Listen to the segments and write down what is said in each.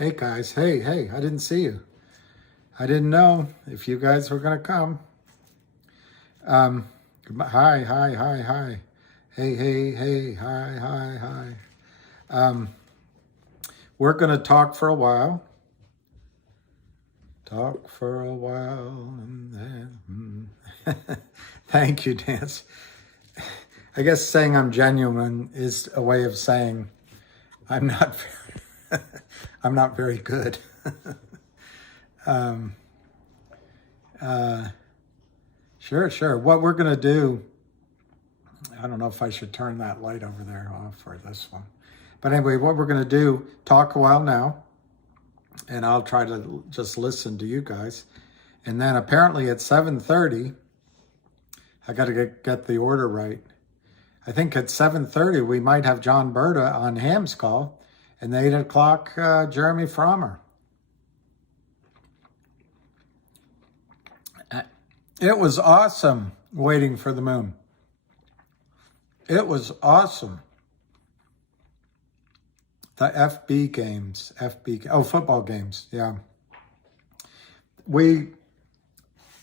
Hey guys, hey, I didn't see you. I didn't know if you guys were gonna come. Hi. Hey, hi. We're gonna talk for a while. And then, Thank you, Dance. I guess saying I'm genuine is a way of saying I'm not I'm not very good. Sure. What we're going to do, I don't know if I should turn that light over there off for this one. But anyway, what we're going to do, talk a while now, and I'll try to just listen to you guys. And then apparently at 7:30, I got to get the order right. I think at 7:30, we might have John Berta on Ham's call, and 8 o'clock, Jeremy Frommer. It was awesome waiting for the moon. It was awesome. The football games, yeah.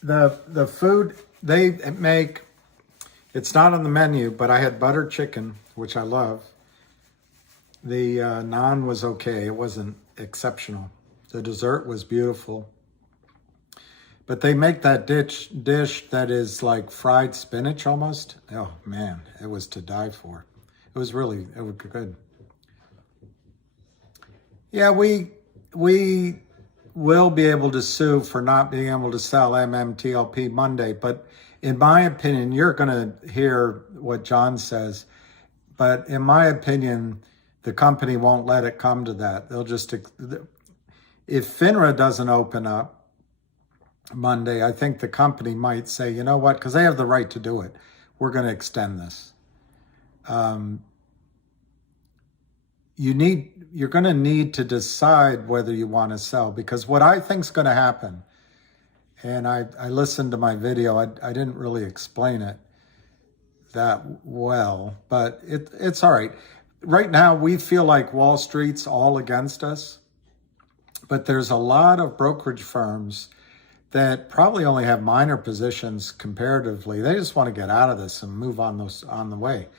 The food they make, it's not on the menu, but I had butter chicken, which I love. The naan was okay. It wasn't exceptional. The dessert was beautiful. But they make that dish that is like fried spinach almost. Oh man, it was to die for. It was good. Yeah, we will be able to sue for not being able to sell MMTLP Monday, but in my opinion, you're going to hear what John says, but in my opinion, the company won't let it come to that. They'll just, if FINRA doesn't open up Monday, I think the company might say, you know what, because they have the right to do it, we're going to extend this. You're going to need to decide whether you want to sell, because what I think is going to happen, and I listened to my video, I didn't really explain it that well, but it's all right. Right now, we feel like Wall Street's all against us, but there's a lot of brokerage firms that probably only have minor positions comparatively. They just want to get out of this and move on the way.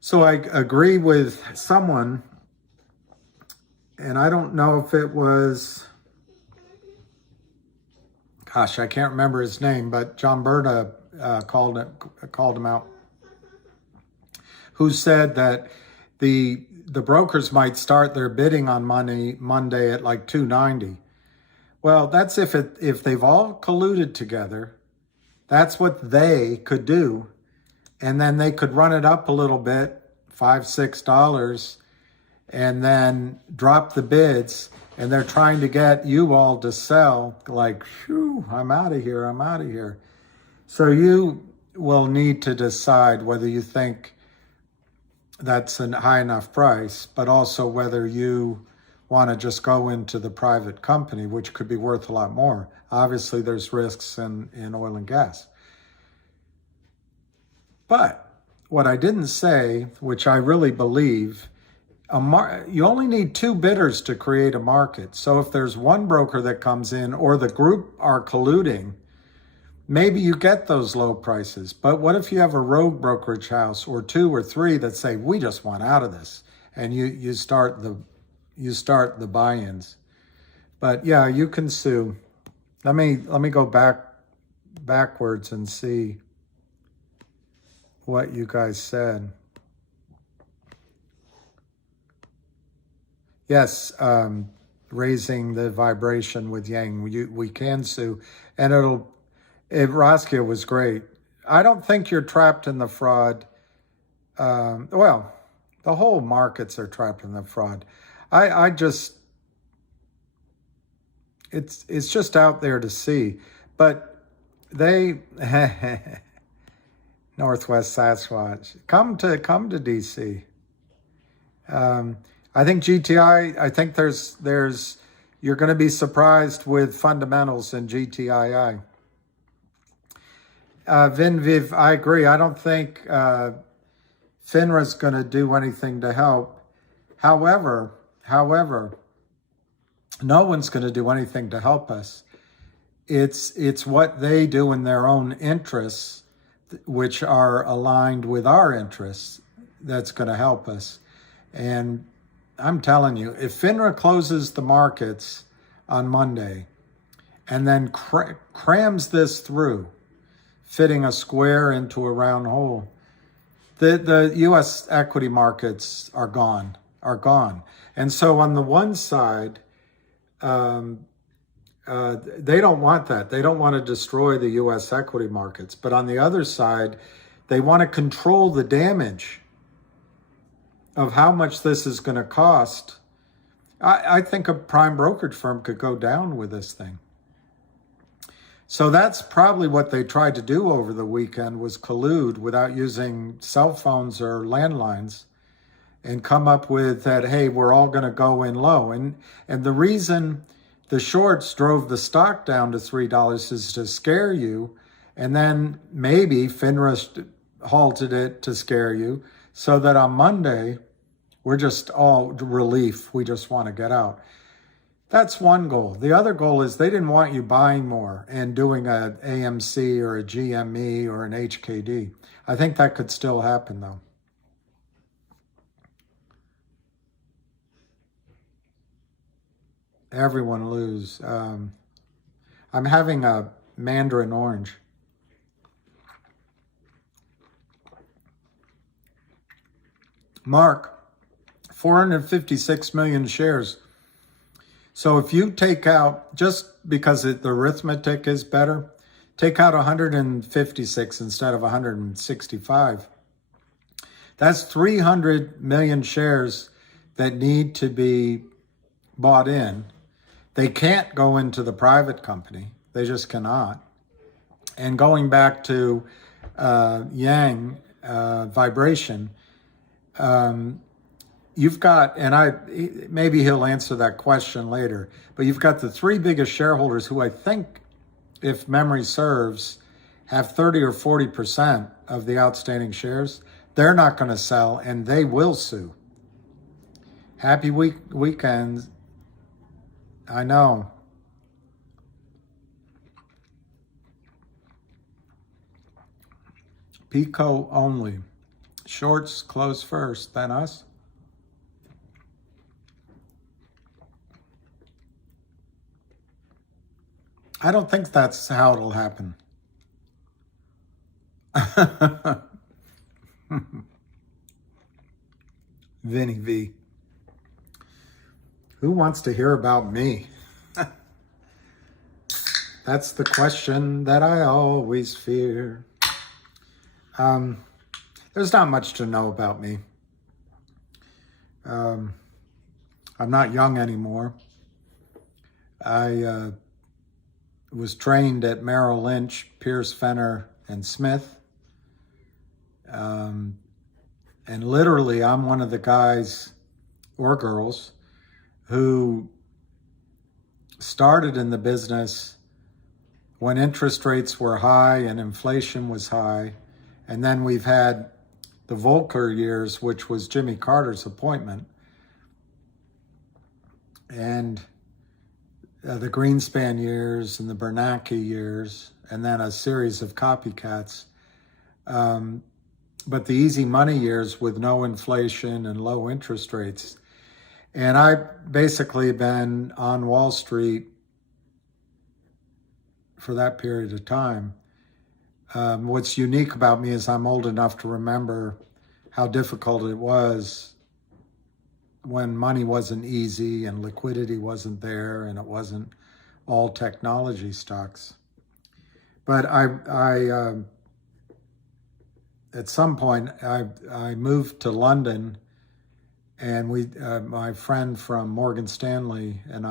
So I agree with someone, and I don't know if it was, gosh, I can't remember his name, but John Berta called him out, who said that the brokers might start their bidding on Monday at like 290. Well, that's if they've all colluded together. That's what they could do. And then they could run it up a little bit, $5, $6, and then drop the bids. And they're trying to get you all to sell like, phew, I'm out of here. So you will need to decide whether you think that's a high enough price, but also whether you want to just go into the private company, which could be worth a lot more. Obviously, there's risks in oil and gas. But what I didn't say, which I really believe, you only need 2 bidders to create a market. So if there's one broker that comes in or the group are colluding, maybe you get those low prices. But what if you have a rogue brokerage house or 2 or 3 that say, we just want out of this, and you start the buy-ins. But yeah, you can sue. Let me go backwards and see what you guys said. Yes, raising the vibration with Yang, we can sue, and Roskia was great. I don't think you're trapped in the fraud. Well, the whole markets are trapped in the fraud. It's just out there to see, but they Northwest Sasquatch, come to DC. I think GTI. I think you're going to be surprised with fundamentals in GTII. Vinviv, I agree. I don't think FINRA's going to do anything to help. However, No one's going to do anything to help us. It's what they do in their own interests, which are aligned with our interests, that's going to help us. And I'm telling you, if FINRA closes the markets on Monday and then crams this through, fitting a square into a round hole, the U.S. equity markets are gone. And so on the one side, they don't want that. They don't want to destroy the U.S. equity markets. But on the other side, they want to control the damage of how much this is going to cost. I think a prime brokerage firm could go down with this thing. So that's probably what they tried to do over the weekend, was collude without using cell phones or landlines and come up with that, hey, we're all going to go in low. And the reason the shorts drove the stock down to $3 is to scare you. And then maybe FINRA halted it to scare you, so that on Monday, we're just all relief. We just want to get out. That's one goal. The other goal is they didn't want you buying more and doing a AMC or a GME or an HKD. I think that could still happen, though. Everyone lose. I'm having a mandarin orange. Mark, 456 million shares. So if you take out, just because the arithmetic is better, take out 156 instead of 165. That's 300 million shares that need to be bought in. They can't go into the private company. They just cannot. And going back to Yang vibration, you've got, and maybe he'll answer that question later, but you've got the three biggest shareholders who I think, if memory serves, have 30 or 40% of the outstanding shares. They're not going to sell, and they will sue. Happy weekend. I know. Pico only. Shorts close first, then us. I don't think that's how it'll happen. Vinny V. Who wants to hear about me? That's the question that I always fear. There's not much to know about me. I'm not young anymore. I was trained at Merrill Lynch, Pierce, Fenner, and Smith. And literally, I'm one of the guys or girls who started in the business when interest rates were high and inflation was high. And then we've had the Volcker years, which was Jimmy Carter's appointment, and the Greenspan years and the Bernanke years, and then a series of copycats. But the easy money years with no inflation and low interest rates. And I've basically been on Wall Street for that period of time. What's unique about me is I'm old enough to remember how difficult it was when money wasn't easy and liquidity wasn't there and it wasn't all technology stocks. But I at some point, I moved to London, and my friend from Morgan Stanley and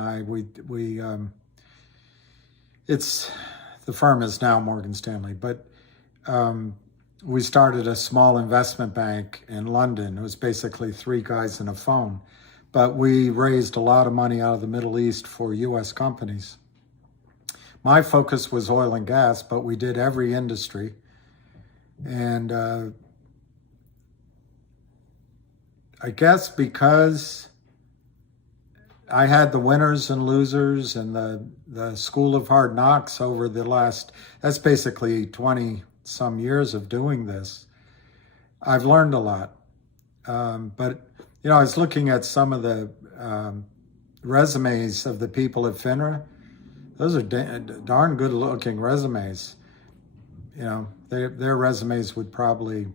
the firm is now Morgan Stanley, but we started a small investment bank in London. It was basically three guys and a phone, but we raised a lot of money out of the Middle East for U.S. companies. My focus was oil and gas, but we did every industry. And I guess because I had the winners and losers and the school of hard knocks over the last, that's basically 20 some years of doing this. I've learned a lot. But, you know, I was looking at some of the resumes of the people at FINRA. Those are darn good looking resumes. You know, their resumes would probably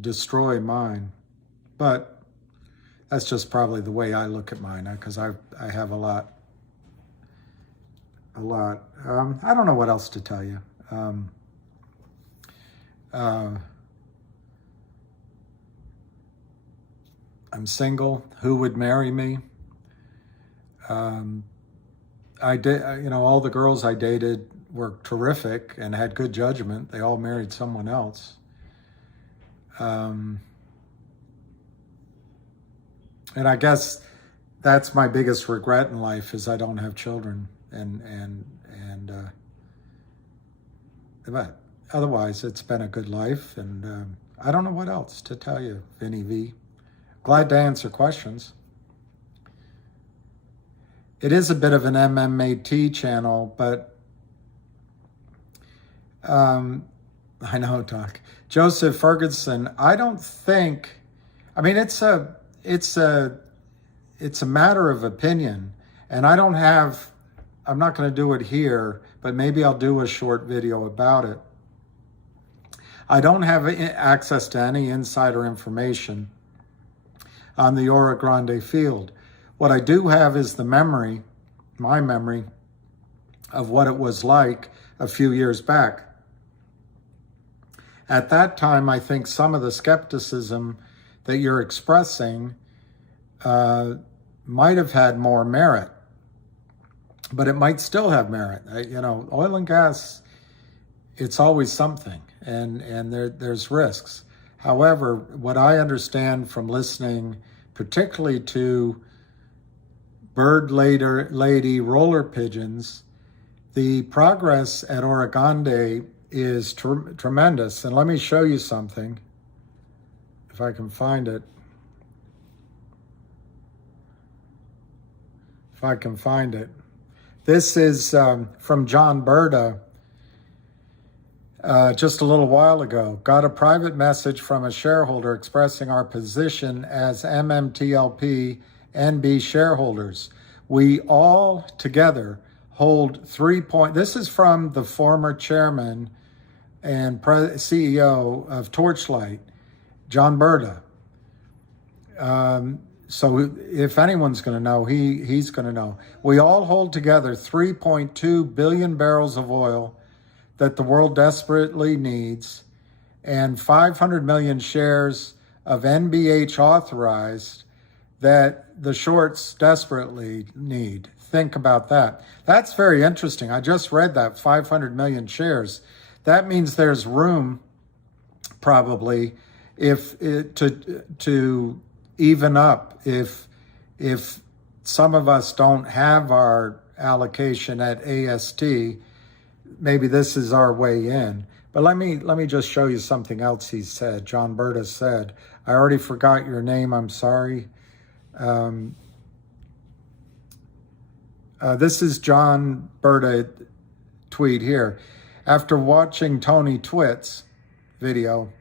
destroy mine. But that's just probably the way I look at mine, because I have a lot. I don't know what else to tell you. I'm single. Who would marry me? I did. You know, all the girls I dated were terrific and had good judgment. They all married someone else. And I guess that's my biggest regret in life, is I don't have children. But otherwise, it's been a good life, and I don't know what else to tell you, Vinny V. Glad to answer questions. It is a bit of an MMAT channel, but I know, Doc. Joseph Ferguson, I don't think, I mean, it's a matter of opinion, and I don't have, I'm not going to do it here, but maybe I'll do a short video about it. I don't have access to any insider information on the Oro Grande field. What I do have is the memory, my memory, of what it was like a few years back. At that time, I think some of the skepticism that you're expressing might have had more merit, but it might still have merit. You know, oil and gas, it's always something, and there's risks. However, what I understand from listening, particularly to bird lady roller pigeons, the progress at Oro Grande is tremendous. And let me show you something, if I can find it. If I can find it. This is from John Berta just a little while ago. Got a private message from a shareholder expressing our position as MMTLP NB shareholders. We all together hold this is from the former chairman and CEO of Torchlight, John Berta. So if anyone's going to know, he's going to know. We all hold together 3.2 billion barrels of oil that the world desperately needs, and 500 million shares of NBH authorized that the shorts desperately need. Think about that. That's very interesting. I just read that, 500 million shares. That means there's room, probably, to even up if some of us don't have our allocation at AST. Maybe this is our way in. But let me just show you something else he said. John Berta said, I already forgot your name, I'm sorry. This is John Berta tweet here. After watching Tony Twitt's video,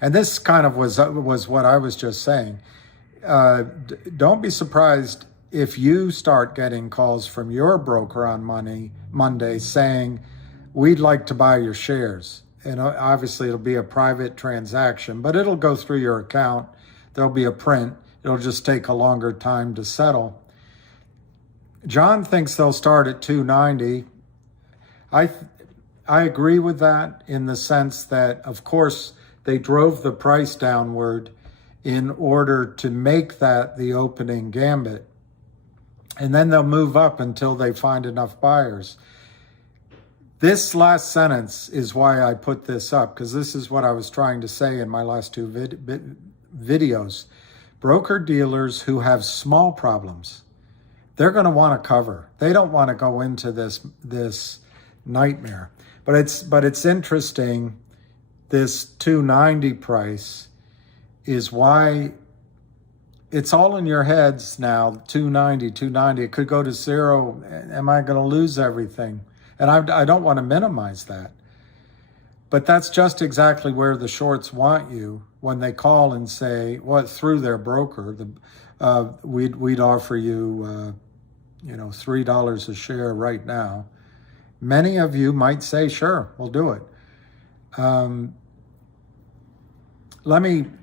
and this kind of was what I was just saying, don't be surprised if you start getting calls from your broker on Monday saying, we'd like to buy your shares. And obviously it'll be a private transaction, but it'll go through your account. There'll be a print. It'll just take a longer time to settle. John thinks they'll start at 290. I agree with that in the sense that, of course, they drove the price downward in order to make that the opening gambit. And then they'll move up until they find enough buyers. This last sentence is why I put this up, because this is what I was trying to say in my last two videos. Broker-dealers who have small problems, they're going to want to cover. They don't want to go into this nightmare. But it's interesting, this 290 price is why it's all in your heads now, 290. It could go to zero. Am I going to lose everything? And I don't want to minimize that. But that's just exactly where the shorts want you when they call and say, well, through their broker, we'd offer you, $3 a share right now. Many of you might say, sure, we'll do it.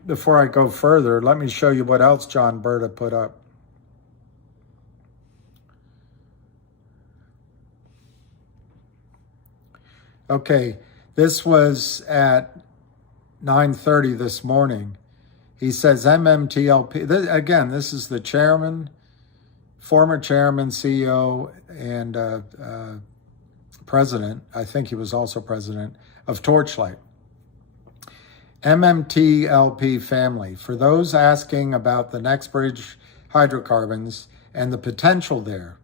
Before I go further, let me show you what else John Berta put up. Okay, this was at 9:30 this morning. He says MMTLP, this is the chairman, former chairman, CEO, and president, I think he was also president, of Torchlight. MMTLP family, for those asking about the NextBridge hydrocarbons and the potential there,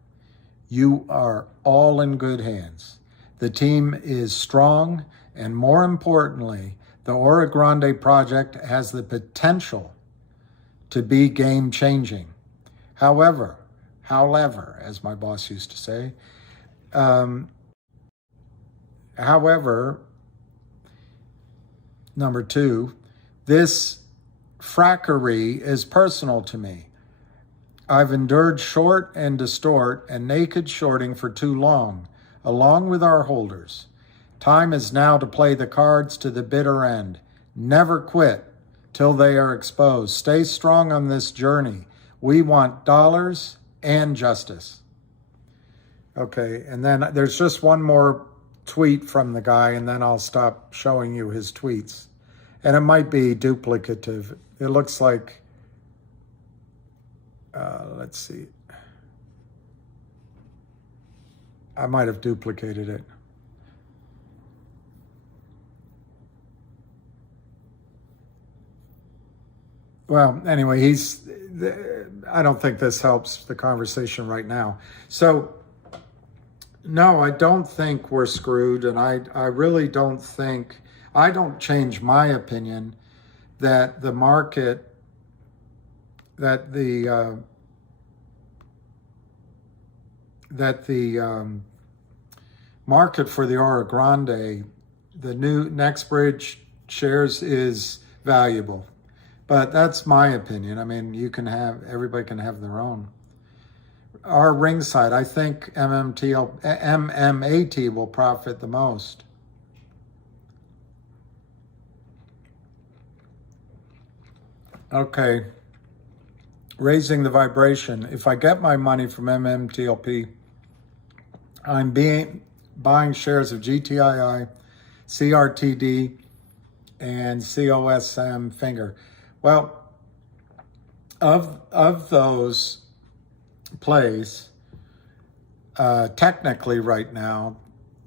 you are all in good hands. The team is strong, and more importantly, the Oro Grande project has the potential to be game-changing. However, as my boss used to say, number two, this frackery is personal to me. I've endured short and distort and naked shorting for too long, along with our holders. Time is now to play the cards to the bitter end. Never quit till they are exposed. Stay strong on this journey. We want dollars and justice. Okay, and then there's just one more tweet from the guy, and then I'll stop showing you his tweets. And it might be duplicative. It looks like, let's see. I might have duplicated it. Well, anyway, I don't think this helps the conversation right now. So, no, I don't think we're screwed, and I really don't think, I don't change my opinion that the market, that the market for the Oro Grande, the new NextBridge shares is valuable. But that's my opinion. I mean, everybody can have their own. Our ringside, I think MMAT will profit the most. Okay, raising the vibration. If I get my money from MMTLP, I'm buying shares of GTII, CRTD, and COSM Finger. Well, of those plays, technically right now,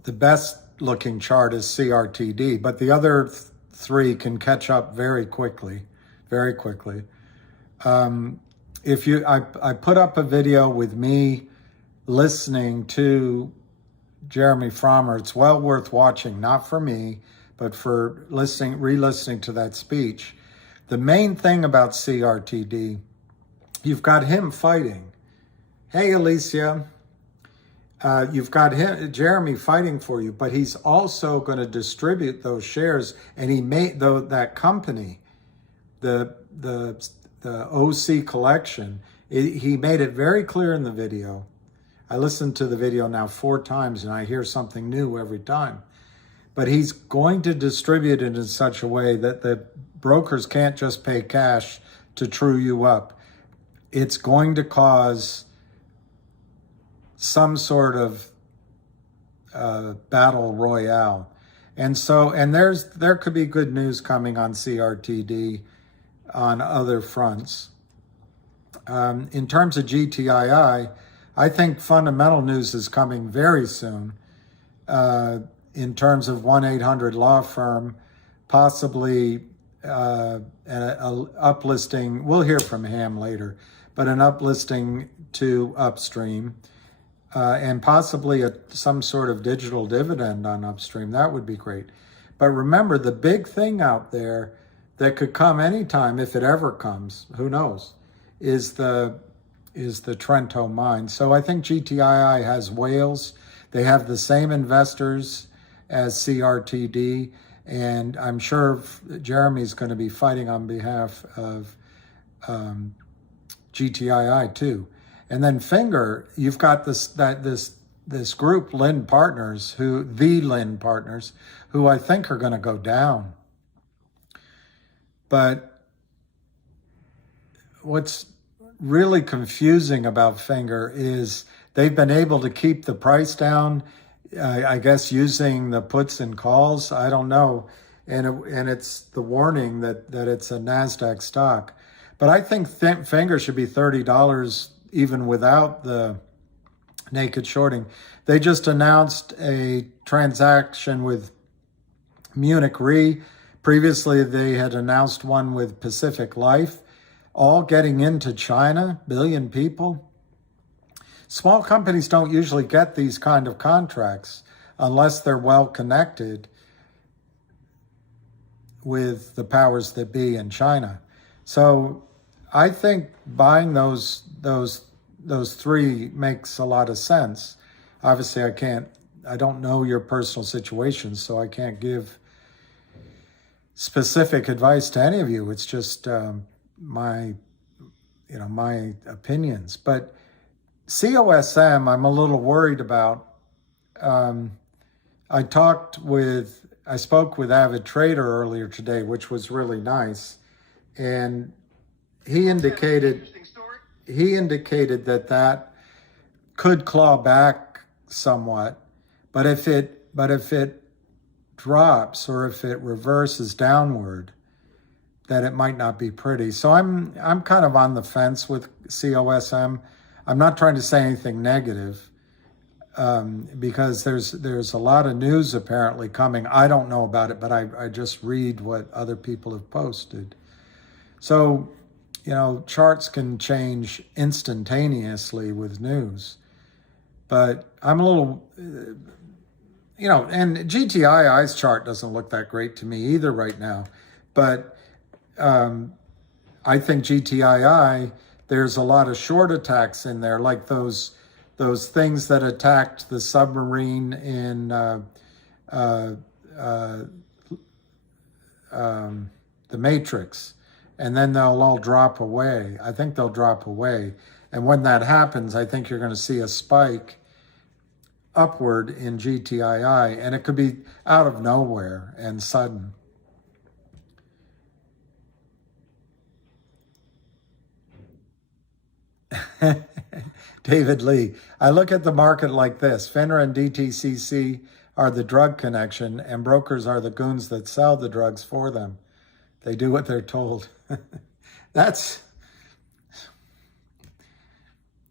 the best looking chart is CRTD, but the other three can catch up very quickly. I put up a video with me listening to Jeremy Frommer. It's well worth watching, not for me, but for re-listening to that speech. The main thing about CRTD, you've got him fighting. Hey, Alicia, you've got Jeremy fighting for you, but he's also going to distribute those shares, and he made that company, the OC collection. He made it very clear in the video. I listened to the video now 4 times, and I hear something new every time. But he's going to distribute it in such a way that the brokers can't just pay cash to true you up. It's going to cause some sort of battle royale. And there could be good news coming on CRTD on other fronts. In terms of GTII, I think fundamental news is coming very soon in terms of 1-800 law firm, possibly an uplisting. We'll hear from Ham later, but an uplisting to Upstream, and possibly some sort of digital dividend on Upstream. That would be great. But remember, the big thing out there that could come anytime, if it ever comes, who knows, is the Trento mine. So I think GTII has whales. They have the same investors as CRTD, and I'm sure Jeremy's going to be fighting on behalf of GTII too. And then Finger, you've got this group, Lynn Partners, the Lynn Partners, who I think are going to go down. But what's really confusing about Finger is they've been able to keep the price down, I guess using the puts and calls, I don't know. And it's the warning that it's a NASDAQ stock. But I think Finger should be $30 even without the naked shorting. They just announced a transaction with Munich Re. Previously, they had announced one with Pacific Life, all getting into China, billion people. Small companies don't usually get these kind of contracts unless they're well connected with the powers that be in China. So I think buying those three makes a lot of sense. Obviously, I don't know your personal situation, so I can't give specific advice to any of you. It's just my opinions. But COSM, I'm a little worried about. I spoke with Avid Trader earlier today, which was really nice, and he indicated that could claw back somewhat, but if it drops or if it reverses downward, that it might not be pretty. So I'm kind of on the fence with COSM. I'm not trying to say anything negative, because there's a lot of news apparently coming. I don't know about it, but I just read what other people have posted. So, charts can change instantaneously with news. But I'm a little, and GTII's chart doesn't look that great to me either right now. But I think GTII, there's a lot of short attacks in there, like those things that attacked the submarine in the Matrix, and then they'll all drop away. I think they'll drop away. And when that happens, I think you're going to see a spike upward in GTII, and it could be out of nowhere and sudden. David Lee, I look at the market like this. FINRA and DTCC are the drug connection, and brokers are the goons that sell the drugs for them. They do what they're told.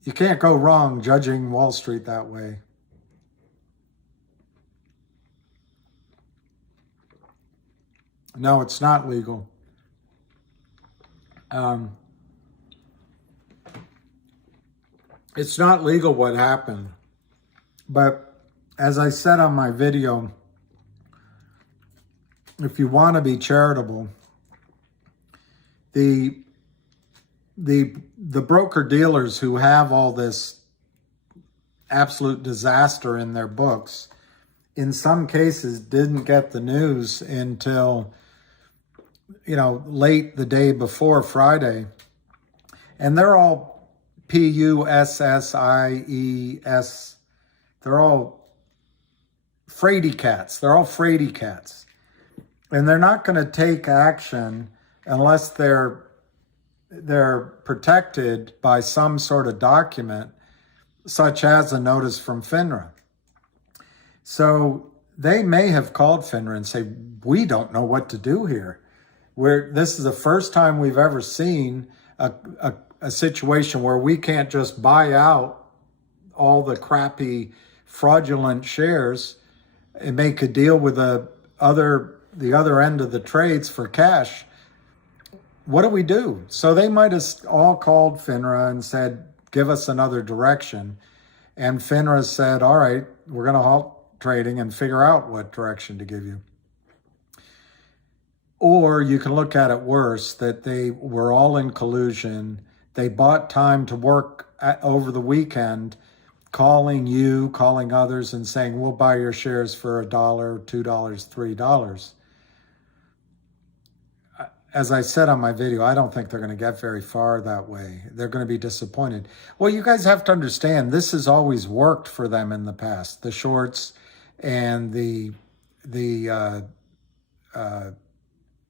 You can't go wrong judging Wall Street that way. No, it's not legal. It's not legal what happened. But as I said on my video, if you want to be charitable, the broker dealers who have all this absolute disaster in their books, in some cases didn't get the news until late the day before Friday, and they're all PUSSIES. They're all fraidy cats. They're all fraidy cats. And they're not going to take action unless they're protected by some sort of document, such as a notice from FINRA. So they may have called FINRA and say, we don't know what to do here. This is the first time we've ever seen a situation where we can't just buy out all the crappy fraudulent shares and make a deal with the other end of the trades for cash. What do we do? So they might have all called FINRA and said, give us another direction. And FINRA said, all right, we're going to halt trading and figure out what direction to give you. Or you can look at it worse, that they were all in collusion, They bought time to work over the weekend, calling you, calling others, and saying, we'll buy your shares for $1, $2, $3. As I said on my video, I don't think they're going to get very far that way. They're going to be disappointed. Well, you guys have to understand, this has always worked for them in the past. The shorts and the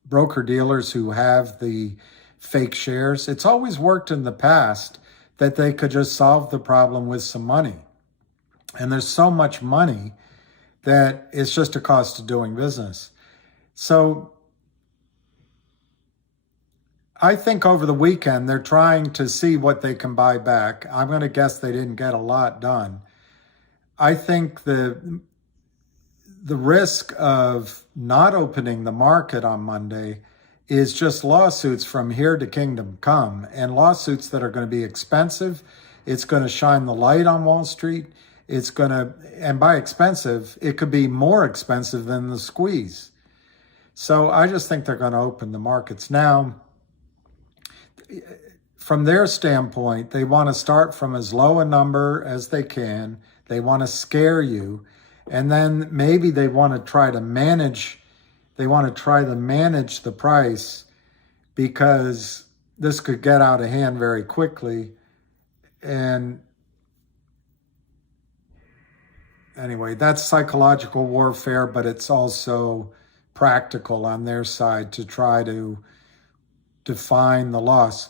broker-dealers who have the fake shares, it's always worked in the past that they could just solve the problem with some money. And there's so much money that it's just a cost of doing business. So I think over the weekend, they're trying to see what they can buy back. I'm going to guess they didn't get a lot done. I think the risk of not opening the market on Monday is just lawsuits from here to kingdom come, and lawsuits that are going to be expensive. It's going to shine the light on Wall Street. It's going to, and by expensive, it could be more expensive than the squeeze. So I just think they're going to open the markets. Now, from their standpoint, they want to start from as low a number as they can. They want to scare you. And then maybe they want to try to manage, the price, because this could get out of hand very quickly. And anyway, that's psychological warfare, but it's also practical on their side to try to define the loss.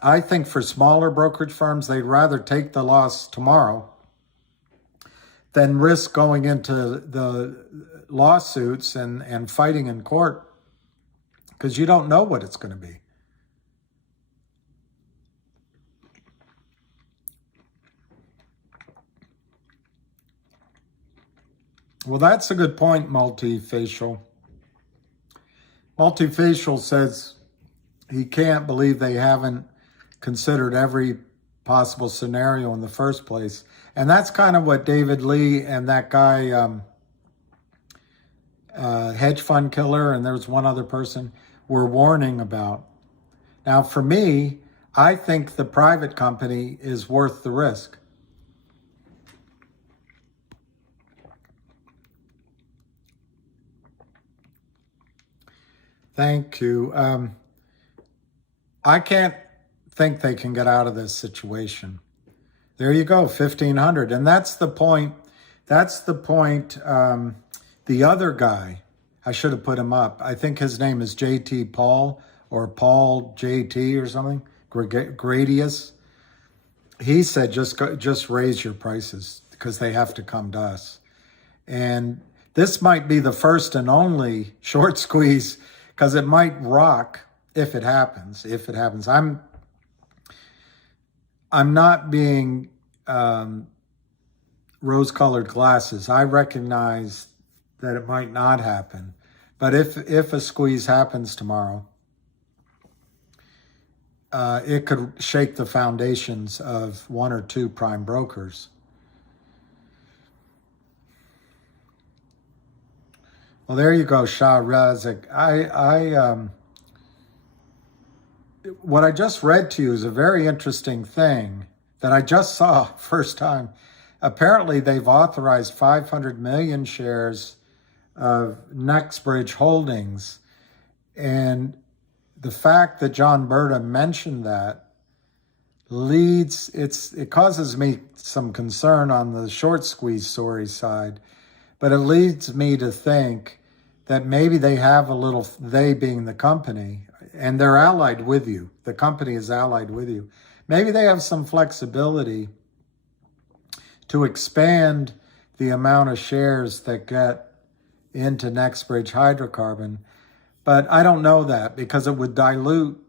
I think for smaller brokerage firms, they'd rather take the loss tomorrow than risk going into the lawsuits and fighting in court, because you don't know what it's going to be. Well, that's a good point, Multifacial. Multifacial says he can't believe they haven't considered every possible scenario in the first place. And that's kind of what David Lee and that guy, hedge fund killer, and there was one other person, were warning about. Now, for me, I think the private company is worth the risk. Thank you. I can't think they can get out of this situation. There you go, 1,500. And that's the point. That's the point. The other guy, I should have put him up. I think his name is JT Paul, or Paul JT or something, Gradius. He said, just raise your prices because they have to come to us. And this might be the first and only short squeeze, because it might rock if it happens. I'm not being rose-colored glasses. I recognize that it might not happen. But if a squeeze happens tomorrow, it could shake the foundations of one or two prime brokers. Well, there you go, Shah Razik. What I just read to you is a very interesting thing that I just saw first time. Apparently, they've authorized 500 million shares of Nextbridge Holdings. And the fact that John Berta mentioned that it causes me some concern on the short squeeze story side, but it leads me to think that maybe they have they being the company, and they're allied with you. The company is allied with you. Maybe they have some flexibility to expand the amount of shares that get into Nextbridge Hydrocarbon. But I don't know that, because it would dilute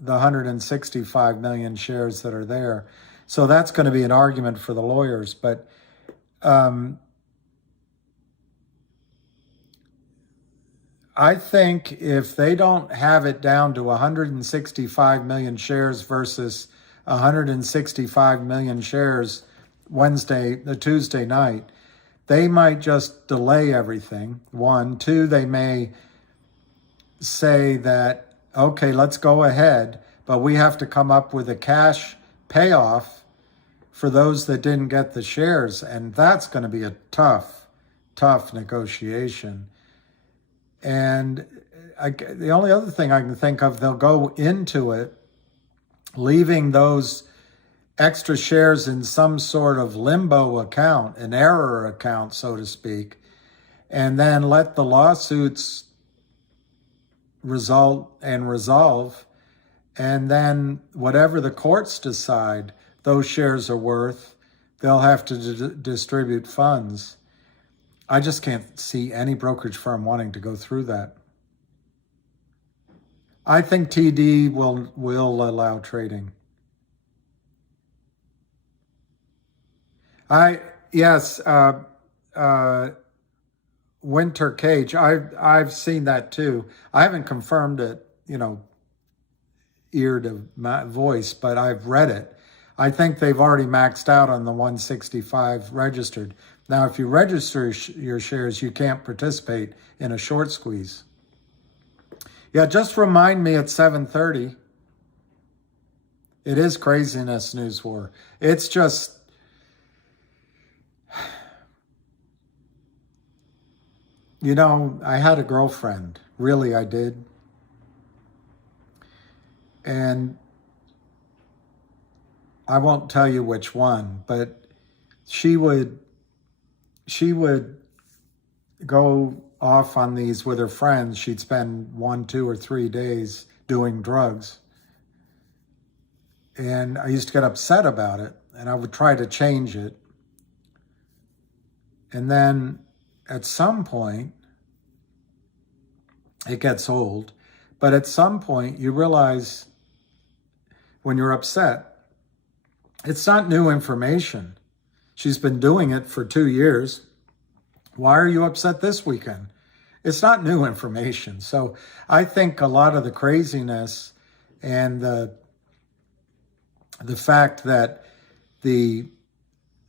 the 165 million shares that are there. So that's going to be an argument for the lawyers. But I think if they don't have it down to 165 million shares versus 165 million shares Tuesday night, they might just delay everything. 1, 2, they may say that, okay, let's go ahead, but we have to come up with a cash payoff for those that didn't get the shares. And that's going to be a tough negotiation. And the only other thing I can think of, they'll go into it leaving those extra shares in some sort of limbo account, an error account, so to speak, and then let the lawsuits resolve, and then whatever the courts decide those shares are worth, they'll have to distribute funds. I just can't see any brokerage firm wanting to go through that. I think TD will allow trading. Yes, Winter Cage. I've seen that too. I haven't confirmed it, ear to my voice, but I've read it. I think they've already maxed out on the 165 registered. Now, if you register your shares, you can't participate in a short squeeze. Yeah, just remind me at 7:30. It is craziness news war. It's just, I had a girlfriend. Really, I did. And I won't tell you which one, but she would go off on these with her friends. She'd spend 1, 2, or 3 days doing drugs. And I used to get upset about it, and I would try to change it. And then at some point, it gets old, but at some point you realize when you're upset, it's not new information. She's been doing it for 2 years. Why are you upset this weekend? It's not new information. So I think a lot of the craziness and the fact that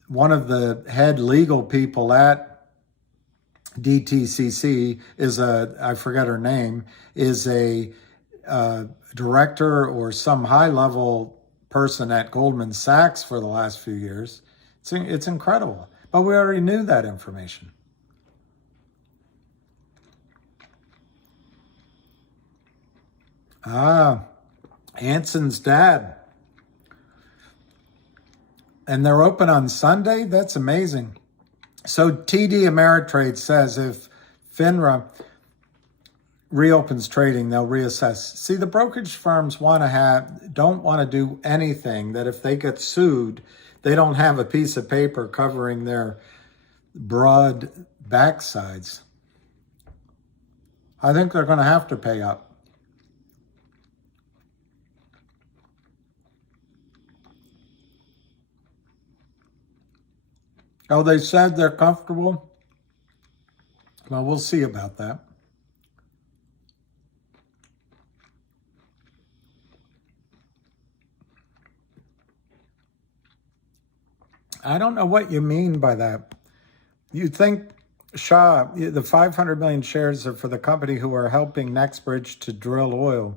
one of the head legal people at DTCC is I forget her name, is a director or some high-level person at Goldman Sachs for the last few years. It's incredible. But we already knew that information. Anson's dad. And they're open on Sunday? That's amazing. So TD Ameritrade says if FINRA reopens trading, they'll reassess. See, the brokerage firms don't want to do anything that if they get sued, they don't have a piece of paper covering their broad backsides. I think they're going to have to pay up. Oh, they said they're comfortable? Well, we'll see about that. I don't know what you mean by that. You think, Shah, the 500 million shares are for the company who are helping NextBridge to drill oil.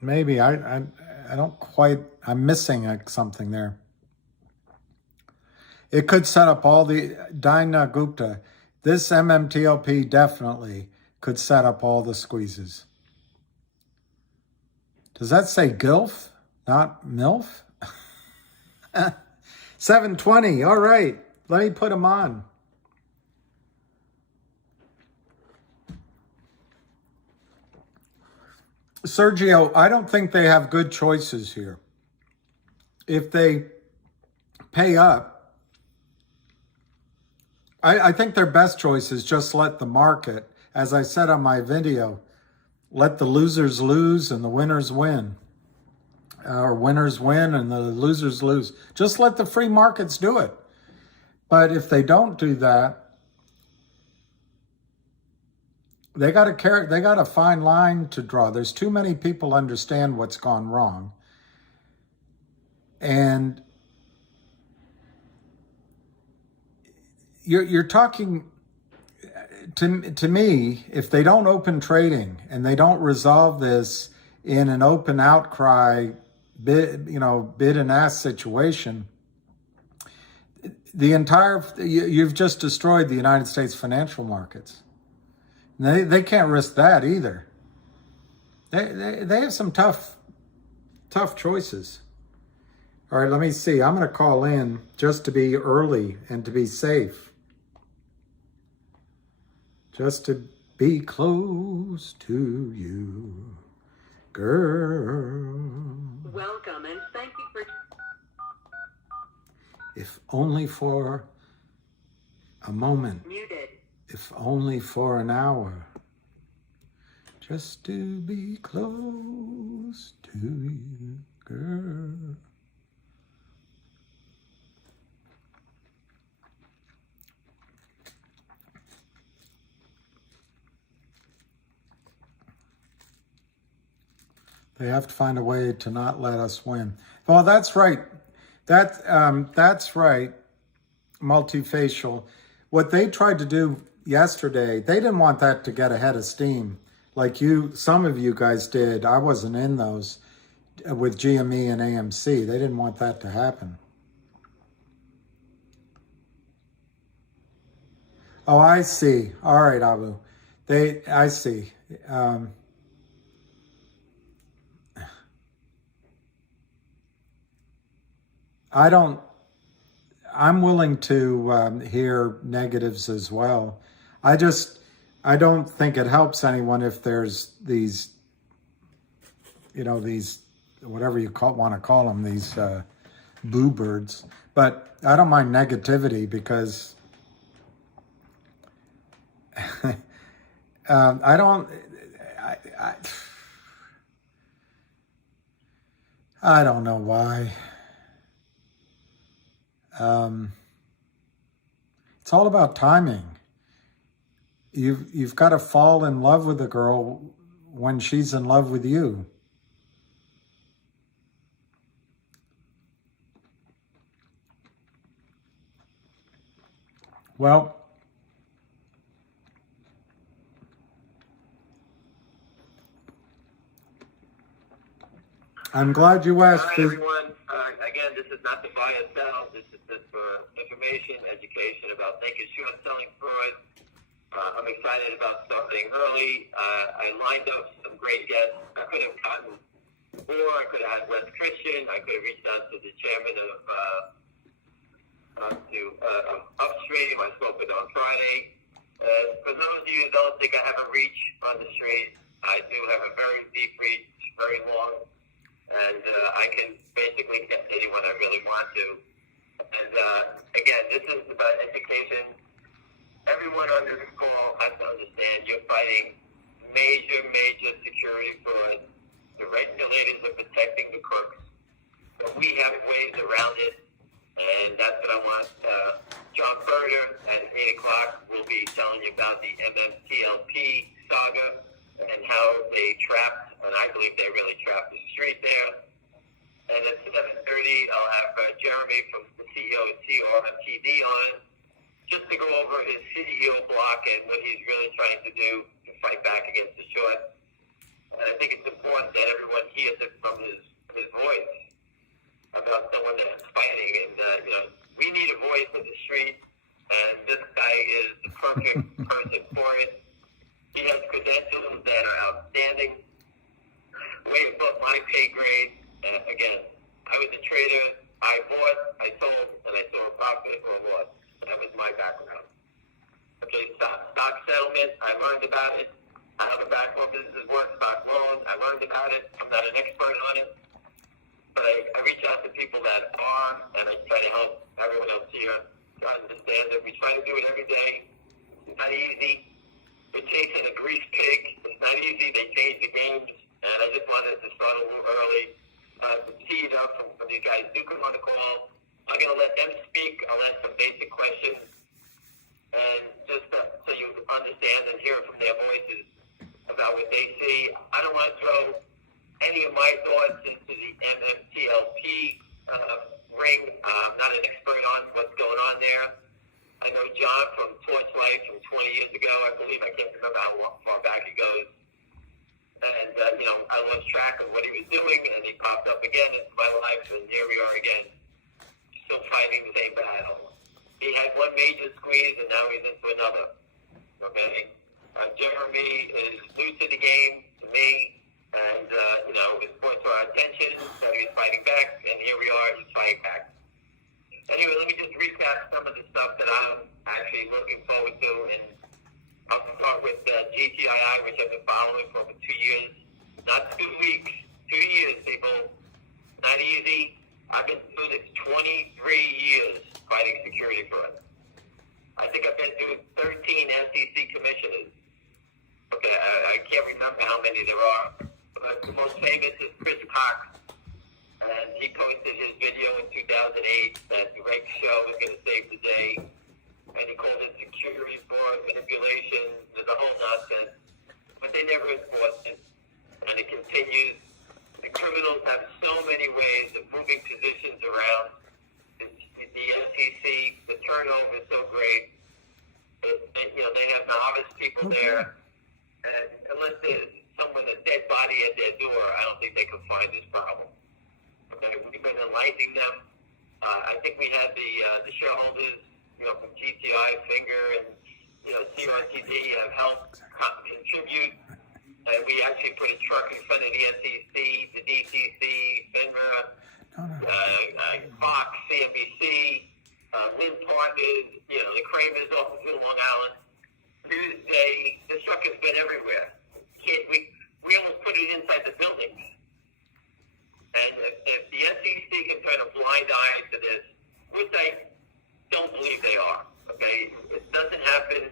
Maybe. I don't quite, I'm missing something there. It could set up all the, Dina Gupta, this MMTLP definitely could set up all the squeezes. Does that say GILF, not MILF? 720, all right. Let me put them on. Sergio, I don't think they have good choices here. If they pay up, I think their best choice is just let the market, as I said on my video, let the losers lose and the winners win. Or winners win and the losers lose. Just let the free markets do it. But if they don't do that, they got a fine line to draw. There's too many people understand what's gone wrong. And you're talking to me, if they don't open trading and they don't resolve this in an open outcry, bid and ask situation, you've just destroyed the United States financial markets. They can't risk that either. They have some tough choices. All right, let me see. I'm going to call in just to be early and to be safe. Just to be close to you, girl. Welcome and thank you for... If only for a moment. Muted. If only for an hour. Just to be close to you, girl. They have to find a way to not let us win. Well, that's right. That's right. Multifacial. What they tried to do yesterday, they didn't want that to get ahead of steam, like some of you guys did. I wasn't in those with GME and AMC. They didn't want that to happen. Oh, I see. All right, Abu. I see. I'm willing to hear negatives as well. I don't think it helps anyone if there's these, these, whatever you want to call them, these boo birds. But I don't mind negativity because I don't know why. It's all about timing. You've got to fall in love with a girl when she's in love with you. Well, I'm glad you asked. Hi, everyone. Again, this is not to buy or sell. This is just for information, education about naked short selling fraud. I'm excited about starting early. I lined up some great guests. I could have gotten more. I could have had Wes Christian. I could have reached out to the chairman of Upstream. I spoke with him on Friday. For those of you who don't think I have a reach on the street, I do have a very deep reach, very long. And I can basically get to anyone I really want to. And again, this is about education. Everyone on this call has to understand you're fighting major security fraud. The regulators are protecting the crooks. But we have ways around it. And that's what I want. John Berta at 8 o'clock will be telling you about the MMTLP saga and how they trapped, and I believe they really trapped the street there. And at 7:30, I'll have Jeremy from the CEO of TRTD on, just to go over his CEO block and what he's really trying to do to fight back against the short. And I think it's important that everyone hears it from his voice about someone that's fighting. And, we need a voice in the street, and this guy is the perfect person for it. He has credentials that are outstanding, way above my pay grade. And again, I was a trader. I bought, I sold, and I saw a profit or a loss. That was my background. Okay, stock settlement, I learned about it. How the back offices work, stock loans, I learned about it. I'm not an expert on it. But I reach out to people that are, and I try to help everyone else here to understand that we try to do it every day. It's not easy. We're chasing a grease pig. It's not easy. They change the games. And I just wanted to start a little early. Tee it up from you guys. Do come on the call. I'm going to let them speak. I'll ask some basic questions. And just so you understand and hear from their voices about what they see. I don't want to throw any of my thoughts into the MMTLP ring. I'm not an expert on what's going on there. I know John from Torchlight from 20 years ago. I believe, I can't remember how far back it goes. And, I lost track of what he was doing, and he popped up again into my life, and here we are again, still fighting the same battle. He had one major squeeze, and now he's into another. Okay? Jeremy is new to the game, to me, and, it was brought to our attention that he was fighting back, and here we are, he's fighting back. Anyway, let me just recap some of the stuff that I'm actually looking forward to, and I'll start with GTII, which I've been following for over 2 years. Not 2 weeks, 2 years, people. Not easy. I've been doing this 23 years fighting security fraud. I think I've been through 13 SEC commissioners. Okay, I can't remember how many there are. But the most famous is Chris Cox. And he posted his video in 2008 that the Rank Show was going to save the day. And he called it security fraud, manipulation, there's a whole nonsense. But they never enforced it. And it continues. The criminals have so many ways of moving positions around. The SEC, the turnover is so great. They have novice people there. And unless there's someone, a dead body at their door, I don't think they can find this problem. We've been enlightening them. I think we had the shareholders, from GTI, Finger, and, CRTD have helped contribute. And we actually put a truck in front of the SEC, the DTC, FINRA, Fox, CNBC, Lynn Partners, the Kramer's office in Long Island. Tuesday, this truck has been everywhere. We almost put it inside the buildings. And if the SEC can turn a blind eye to this, which I don't believe they are, okay? It doesn't happen.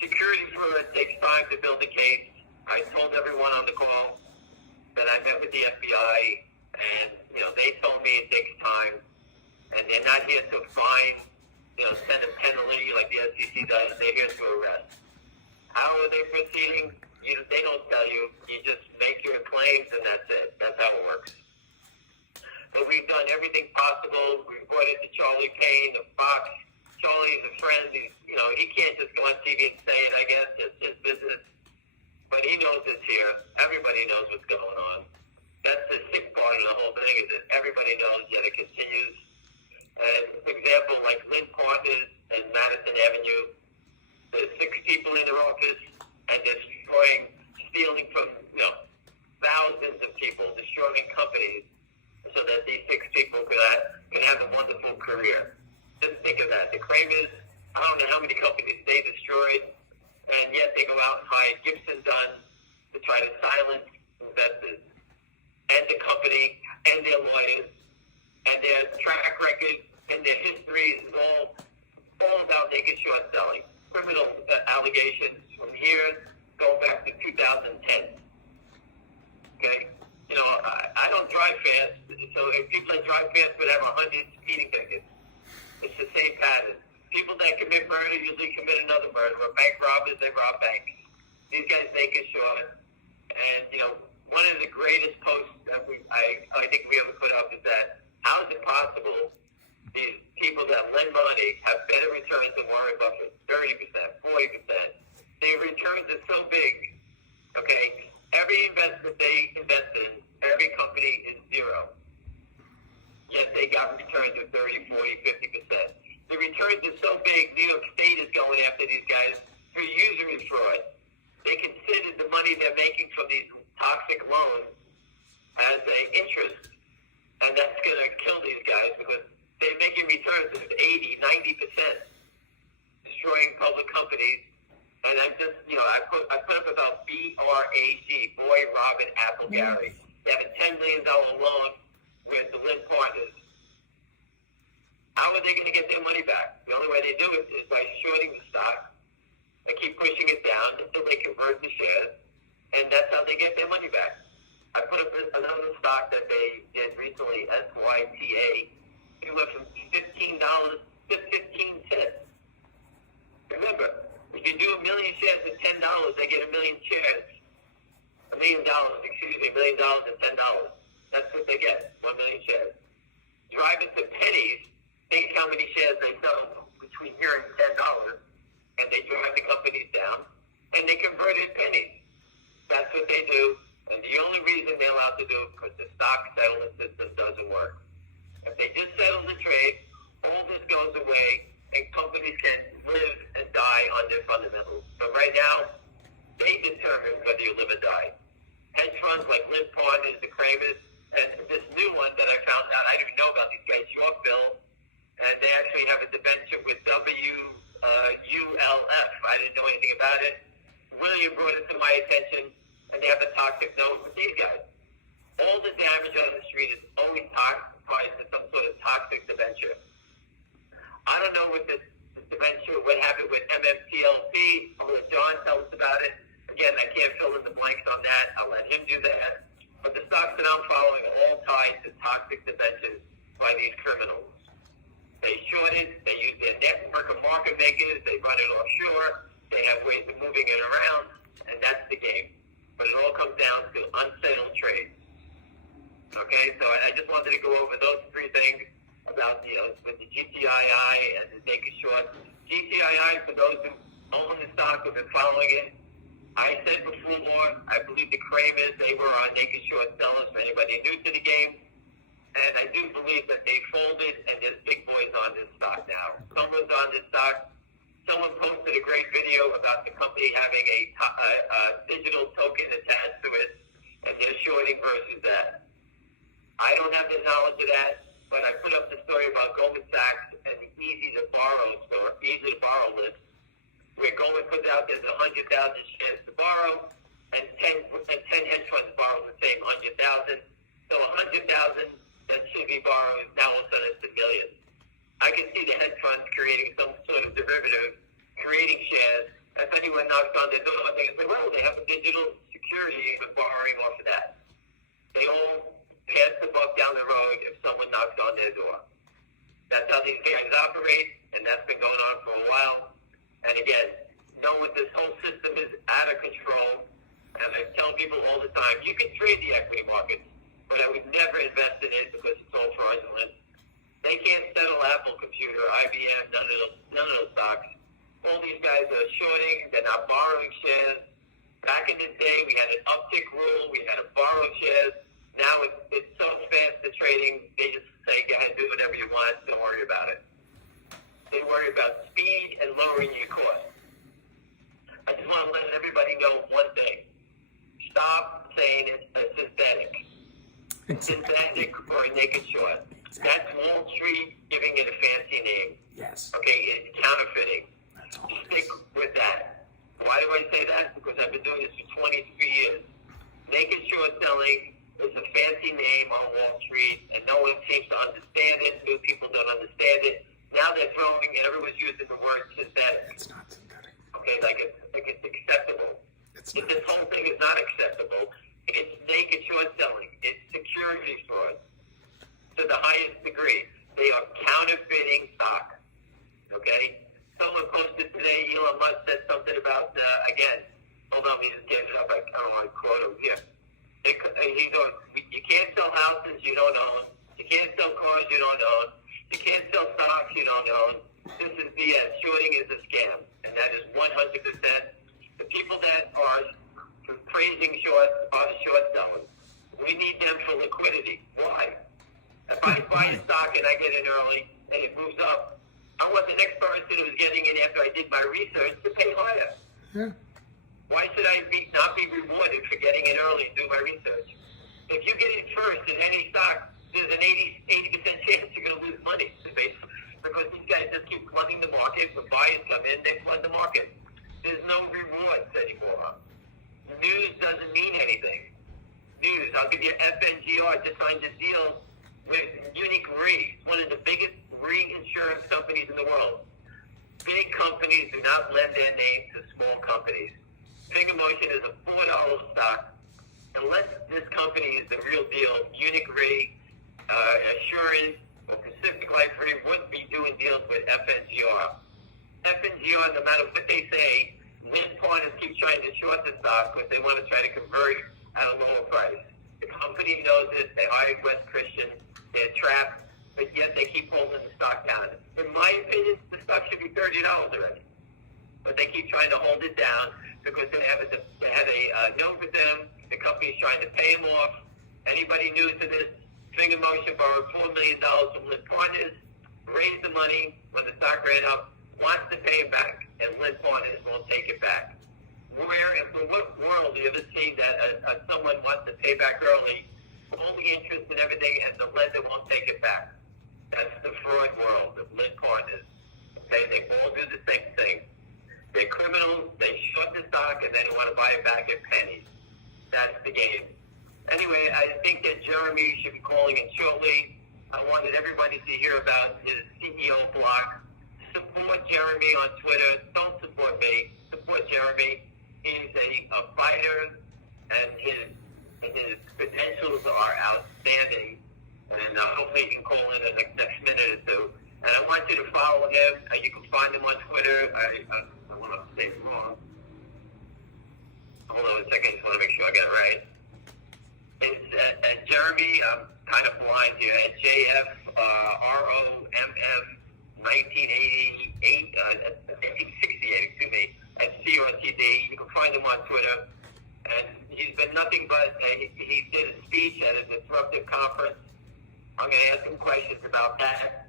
Security fraud takes time to build a case. I told everyone on the call that I met with the FBI, and, they told me it takes time. And they're not here to fine, send a penalty like the SEC does. They're here to arrest. How are they proceeding? They don't tell you. You just make your claims, and that's it. That's how it works. But we've done everything possible. We brought it to Charlie Payne, the Fox. Charlie's a friend. He can't just go on TV and say it, I guess. It's his business. But he knows it's here. Everybody knows what's going on. That's the sick part of the whole thing, is that everybody knows yet it continues. And, for example, like Lynn Partners and Madison Avenue, there's 6 people in their office, and they're stealing from, thousands of people, destroying companies, so that these 6 people could have a wonderful career. Just think of that. The Kramers, I don't know how many companies they destroyed, and yet they go out and hire Gibson Dunn to try to silence investors and the company and their lawyers, and their track record and their history is all about naked short selling. Criminal allegations from here go back to 2010. Okay? I don't drive fast, so if people that drive fast would have 100 speeding tickets. It's the same pattern. People that commit murder usually commit another murder. Or bank robbers, they rob banks. These guys make it short. And, one of the greatest posts that I think we ever put up is that, how is it possible these people that lend money have better returns than Warren Buffett, 30%, 40%. Their returns are so big, okay? Every investment they invest in, every company is zero. Yet they got returns of 30, 40, 50%. The returns are so big, New York State is going after these guys for usury fraud. They consider the money they're making from these toxic loans as an interest. And that's going to kill these guys because they're making returns of 80, 90%, destroying public companies. And I just, I put up about BRAG, Boy, Robin, Apple, Gary. They have a $10 million loan with the Lynn Partners. How are they going to get their money back? The only way they do it is by shorting the stock and keep pushing it down until they convert the shares. And that's how they get their money back. I put up another stock that they did recently, SYTA. It went from $15 to 15 cents. Remember, if you do 1 million shares at $10, they get 1 million shares. $1 million at $10. That's what they get, 1 million shares. Drive it to pennies, think how many shares they sell between here and $10, and they drive the companies down, and they convert it pennies. That's what they do, And the only reason they're allowed to do it because the stock settlement system doesn't work. If they just settle the trade, all this goes away, and companies can live and die on their fundamentals. But right now, they determine whether you live or die. Hedge funds like Live Partners, the Kramers, and this new one that I found out, I didn't know about these guys, Yorkville, and they actually have a debenture with WULF. I didn't know anything about it. William brought it to my attention, and they have a toxic note with these guys. All the damage on the street is always tied to some sort of toxic debenture. I don't know what this debenture, what happened with MMTLP. I'll let John tell us about it. Again, I can't fill in the blanks on that. I'll let him do that. But the stocks that I'm following are all tied to toxic debentures by these criminals. They short it, they use their network of market makers, they run it offshore, they have ways of moving it around, and that's the game. But it all comes down to unsettled trades. Okay, so I just wanted to go over those three things about, with the GTII and the naked short. GTII, for those who own the stock, have been following it, I said before, I believe the Kramers, they were on naked short sellers for anybody new to the game. And I do believe that they folded, and there's big boys on this stock now. Someone's on this stock. Someone posted a great video about the company having a digital token attached to it, and they're shorting versus that. I don't have the knowledge of that, but I put up the story about Goldman Sachs and the easy to borrow list, where Goldman puts out there's 100,000 shares to borrow, and 10 hedge funds borrow the same 100,000. So 100,000 that should be borrowed now all of a sudden it's a million. I can see the hedge funds creating some sort of derivative, creating shares. If anyone knocks on their door, they can say, well, they have a digital security and borrowing off of that. They all pass the buck down the road if someone knocks on their door. That's how these guys operate, and that's been going on for a while. And again, knowing this whole system is out of control, and I tell people all the time, you can trade the equity markets, but I would never invest in it because it's all fraudulent. They can't settle Apple Computer, IBM, none of those stocks. All these guys are shorting, they're not borrowing shares. Back in the day, we had an uptick rule, we had to borrow shares. Now it's so fast, the trading, they just say, go ahead, do whatever you want, don't worry about it. They worry about speed and lowering your cost. I just want to let everybody know one thing. Stop saying it's a synthetic or a naked short. Exactly. That's Wall Street giving it a fancy name. Yes. Okay, it's counterfeiting. That's all it Stick is. with that. Why do I say that? Because I've been doing this for 23 years. Naked short selling is a fancy name on Wall Street, and no one seems to understand it. New people don't understand it. Now they're throwing, and everyone's using the word synthetic. It's not synthetic. Okay, like it's acceptable. It's not. This whole thing is not acceptable. It's naked short selling. It's security fraud to the highest degree. They are counterfeiting stock. Okay? Someone posted today, Elon Musk said something about, again, hold on, let me just get it up. I don't want to quote him here. He's going, you can't sell houses you don't own. You can't sell cars you don't own. You can't sell stocks you don't own. This is BS. Shorting is a scam. And that is 100%. The people that are praising short are the short sellers. We need them for liquidity. Why? If I buy a stock and I get in early and it moves up, I want the next person who was getting in after I did my research to pay higher. Yeah. Why should I not be rewarded for getting in early and do my research? If you get in first in any stock, there's an 80% chance you're going to lose money, because these guys just keep flooding the market. When buyers come in, they flood the market. There's no rewards anymore. News doesn't mean anything. News, I'll give you FNGR just signed a deal with Munich Re, one of the biggest reinsurance companies in the world. Big companies do not lend their name to small companies. Big Emotion is a $4 stock. Unless this company is the real deal, Munich Re, Assurance, or Pacific Life Re wouldn't be doing deals with FNGR. FNGR, no matter what they say, these partners keep trying to short the stock because they want to try to convert it at a lower price. The company knows it. They hired West Christian. They're trapped, but yet they keep holding the stock down. In my opinion, the stock should be $30 already. But they keep trying to hold it down because they have a note with them. The company company is trying to pay him off. Anybody new to this, finger motion borrowed $4 million from Lynn Partners, raised the money when the stock ran up, wants to pay it back, and Lynn Partners won't take it back. Where and for what world have you ever seen that someone wants to pay back early, only interest and everything, and the lender won't take it back? That's the fraud world of Lynn Partners. Okay, they all do the same thing. They're criminals, they short the stock, and then they want to buy it back at pennies. That's the game. Anyway, I think that Jeremy should be calling in shortly. I wanted everybody to hear about his CEO block. Support Jeremy on Twitter. Don't support me. Support Jeremy. He's a fighter, and his credentials are outstanding. And hopefully he can call in the next minute or two. And I want you to follow him. You can find him on Twitter. I want to say it wrong. Hold on a second. I just want to make sure I got it right. It's at Jeremy, I'm kind of blind here, at JFROMM 1988, 1968, excuse me, at CRTD. You can find him on Twitter. And he's been nothing but, he did a speech at a disruptive conference. I'm going to ask him questions about that.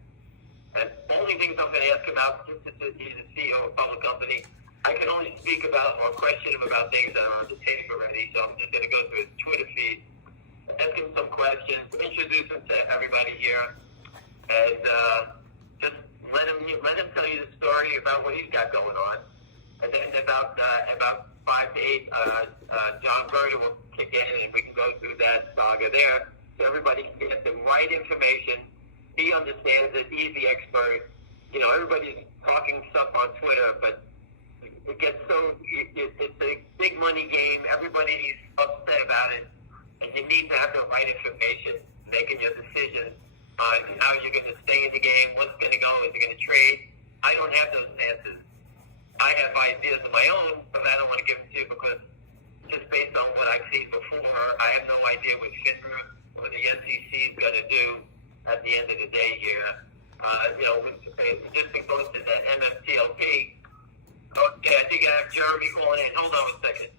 And the only things I'm going to ask him about, since he's the CEO of a public company, I can only speak about or question him about things that are on the tape already. So I'm just going to go through his Twitter feed, ask him some questions, introduce him to everybody here, and just let him tell you the story about what he's got going on. And then about 5 to 8, John Berta will kick in, and we can go through that saga there, so everybody can get the right information. He understands it. He's the expert. You know, everybody's talking stuff on Twitter, but it gets so it's a big money game. Everybody's upset about it, and you need to have the right information, making your decision on how you're going to stay in the game, what's going to go, is it going to trade. I don't have those answers. I have ideas of my own, but I don't want to give them to you because just based on what I've seen before, I have no idea what FINRA or the SEC is going to do at the end of the day here. You know, just to go to the MMTLP. Okay, I think I have Jeremy calling in. Hold on a second.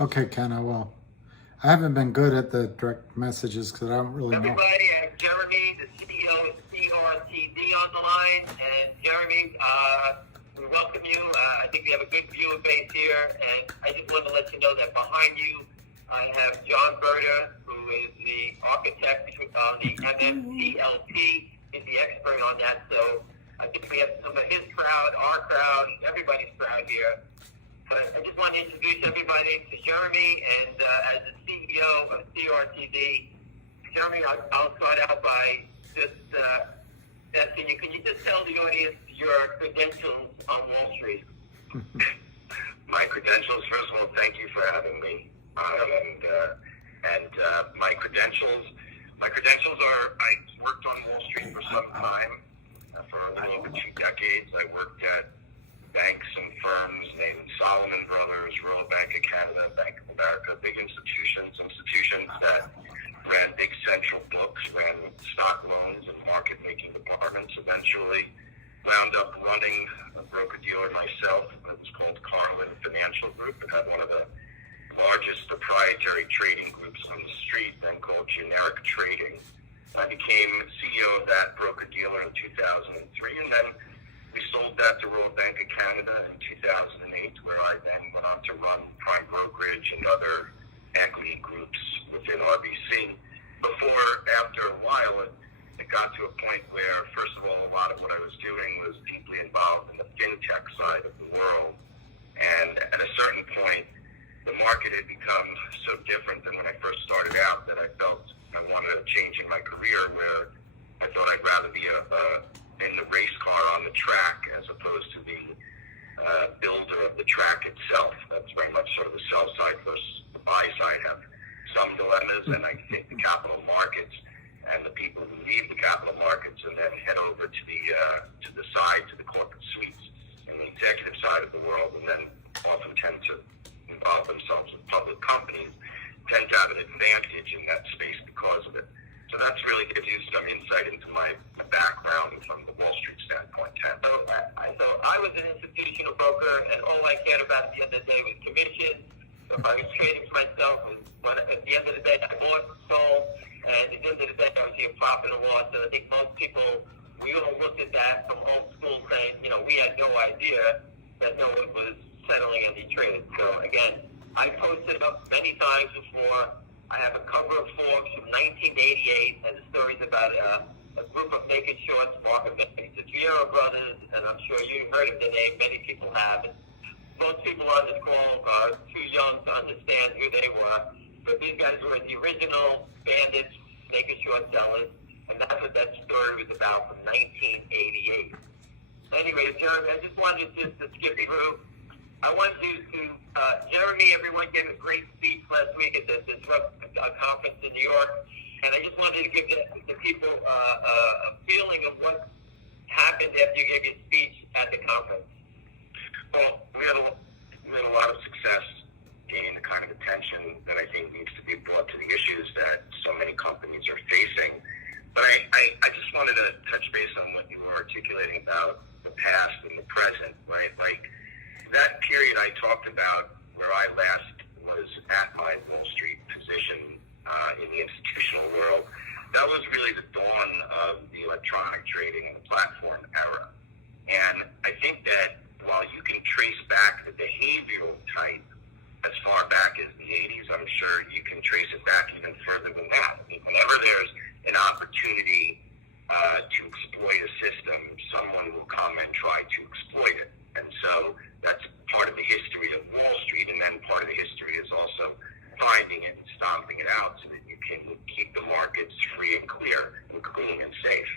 Okay, Ken, I haven't been good at the direct messages because I don't really know. Everybody, I have Jeremy, the CEO of CRTD on the line. And Jeremy, we welcome you. I think we have a good viewer base here. And I just want to let you know that behind you, I have John Berta, who is the architect on the MMTLP. He's the expert on that. So I think we have some of his crowd, our crowd, everybody's crowd here. But I just want to introduce everybody to Jeremy, and as the CEO of CRTD, Jeremy, I'll start out by just asking you, can you just tell the audience your credentials on Wall Street? My credentials, first of all, thank you for having me. My credentials are, I worked on Wall Street for some time, for a little over 2 decades. I worked at banks and firms named Solomon Brothers, Royal Bank of Canada, Bank of America, big institutions that ran big central books, ran stock loans and market-making departments. Eventually wound up running a broker-dealer myself. It was called Carlin Financial Group. It had one of the largest proprietary trading groups on the street, then called Generic Trading. I became CEO of that broker-dealer in 2003, and then we sold that to Royal Bank of Canada in 2008, where I then went on to run prime brokerage and other equity groups within RBC. After a while, it got to a point where, first of all, a lot of what I was doing was deeply involved in the fintech side of the world. And at a certain point, the market had become so different than when I first started out that I felt I wanted a change in my career where I thought I'd rather be in the race car on the track as opposed to the builder of the track itself. That's very much sort of the sell side versus the buy side have some dilemmas, and I think the capital markets and the people who leave the capital markets and then head over to the side, to the corporate suites and the executive side of the world, and then often tend to involve themselves in public companies, tend to have an advantage in that space because of it. So that's really gives you some insight into my background from the Wall Street standpoint, Ted. So I was an institutional broker, and all I cared about at the end of the day was commission. So if I was trading for myself, at the end of the day, I bought and sold, and at the end of the day, I was seeing profit or loss. And I think most people, we all looked at that from old school saying, we had no idea that no one was settling any trades. So again, I posted up many times before. I have a cover of Forbes from 1988 and the stories about a group of naked shorts, market makers, the Fiero brothers, and I'm sure you've heard of the name, many people have. And most people on this call are too young to understand who they were, but these guys were the original bandits, naked short sellers, and that's what that story was about from 1988. Anyway, Jeremy, I just wanted to skip through. I wanted to Jeremy, everyone gave a great speech last week at the conference in New York, and I just wanted to give the people a feeling of what happened after you gave your speech at the conference. Well, we had a lot of success gaining the kind of attention that I think needs to be brought to the issues that so many companies are facing. But I just wanted to touch base on what you were articulating about the past and the present, right? Like that period I talked about where I last was at my Wall Street position in the institutional world, that was really the dawn of the electronic trading and the platform era. And I think that while you can trace back the behavioral type as far back as the 80s, I'm sure you can trace it back even further than that. I mean, whenever there's an opportunity to exploit a system, someone will come and try to exploit it. And so that's part of the history of Wall Street, and then part of the history is also finding it and stomping it out so that you can keep the markets free and clear and clean and safe.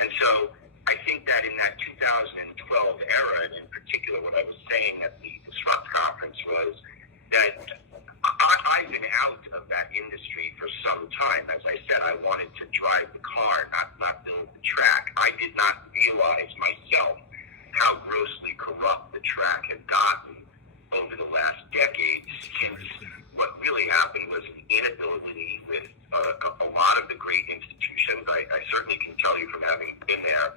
And so I think that in that 2012 era, and in particular what I was saying at the Disrupt conference was that I've been out of that industry for some time. As I said, I wanted to drive the car, not build the track. I did not realize myself how grossly corrupt the track had gotten over the last decade, since what really happened was an inability with a lot of the great institutions. I certainly can tell you from having been there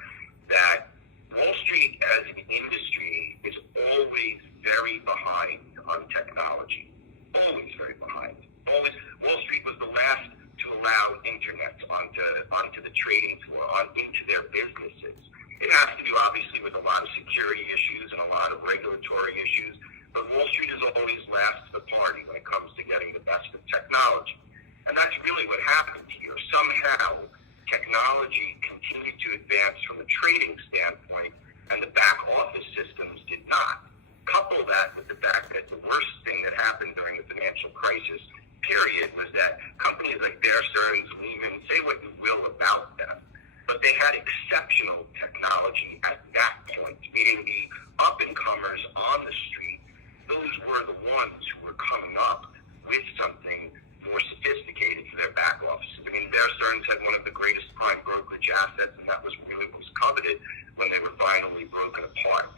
that Wall Street as an industry is always very behind on technology. Always very behind. Always. Wall Street was the last to allow internet onto the trading floor, into their businesses. It has to do, obviously, with a lot of security issues and a lot of regulatory issues, but Wall Street is always last to the party when it comes to getting the best of technology. And that's really what happened here. Somehow, technology continued to advance from a trading standpoint, and the back office systems did not. Couple that with the fact that the worst thing that happened during the financial crisis period was that companies like Bear Stearns, Lehman, say what you will about them, but they had exceptional technology at that point, meaning the up-and-comers on the street. Those were the ones who were coming up with something more sophisticated for their back offices. I mean, Bear Stearns had one of the greatest prime brokerage assets, and that was really what was coveted when they were finally broken apart.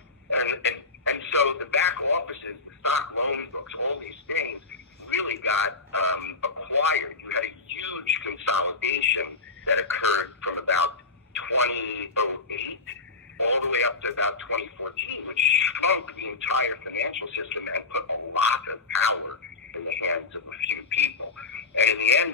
And so the back offices, the stock loan books, all these things really got acquired. You had a huge consolidation that occurred from about 2008 all the way up to about 2014, which shrunk the entire financial system and put a lot of power in the hands of a few people. And in the end,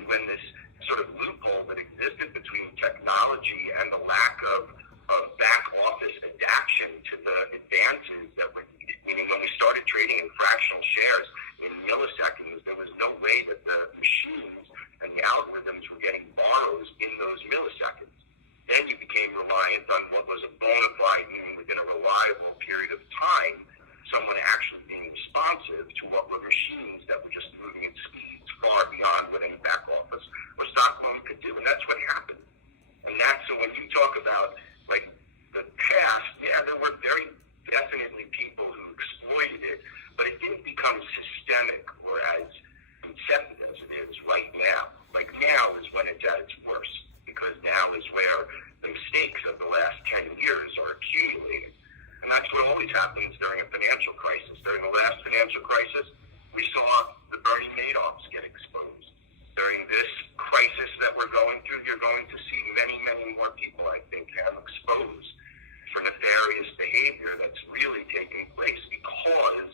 behavior that's really taking place because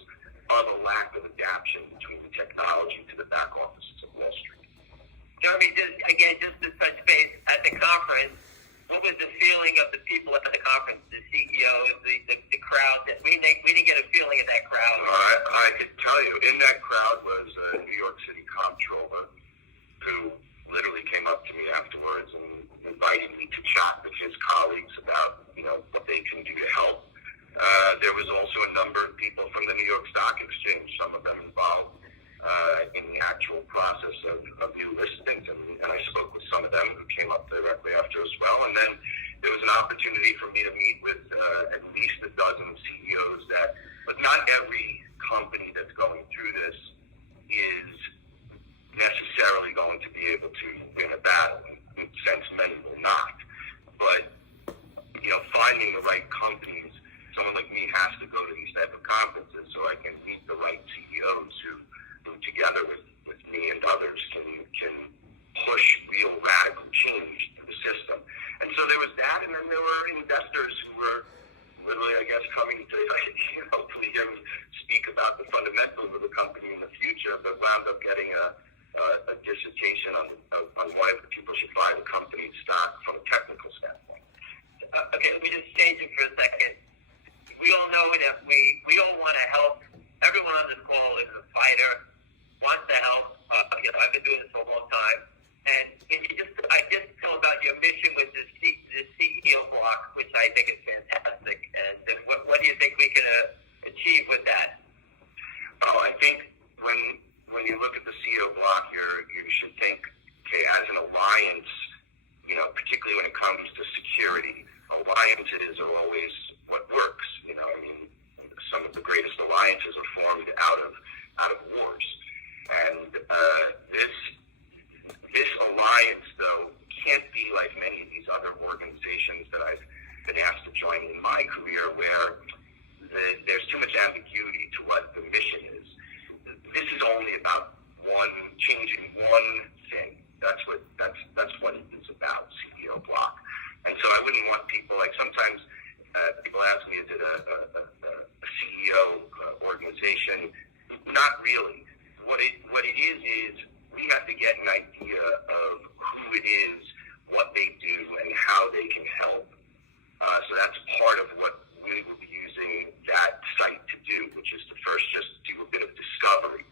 of a lack of adaptation between the technology to the back offices of Wall Street. Jeremy, just to touch base, at the conference, what was the feeling of the people at the conference, the CEOs, the crowd? We didn't get a feeling in that crowd. I can tell you, in that crowd was a New York City comptroller who literally came up to me afterwards and invited me to chat with his colleagues about, what they can do to help. There was also a number of people from the New York Stock Exchange, some of them involved in the actual process of new listings, and I spoke with some of them who came up directly after as well. And then there was an opportunity for me to meet with at least a dozen CEOs but not every company that's going through this is necessarily going to be able to win a battle, since many will not. But, finding the right companies, someone like me has to go to these type of conferences so I can meet the right CEOs who together with me and others can push real radical change to the system. And so there was that, and then there were investors who were literally, I guess, coming to hopefully hear me speak about the fundamentals of the company in the future, but wound up getting a dissertation on why the people should buy the company's stock from a technical standpoint. Okay, let me just change it for a second. We all know that we all want to help. Everyone on this call is a fighter, wants to help. I've been doing this for a long time. And I just tell about your mission with the CEO block, which I think is fantastic. And what do you think we can achieve with that? Oh, I think when you look at the CEO block, you should think, okay, as an alliance, particularly when it comes to security, alliances are always what works. Some of the greatest alliances are formed out of wars, and this alliance, though, can't be like many of these other organizations that I've been asked to join in my career, where there's too much ambiguity to what the mission is. This is only about changing one thing. That's what it is about, CEO block. And so I wouldn't want people, like sometimes people ask me, is it a CEO organization? Not really. What it is we have to get an idea of who it is, what they do, and how they can help. So that's part of what we will be using that site to do, which is to first just do a bit of discovery.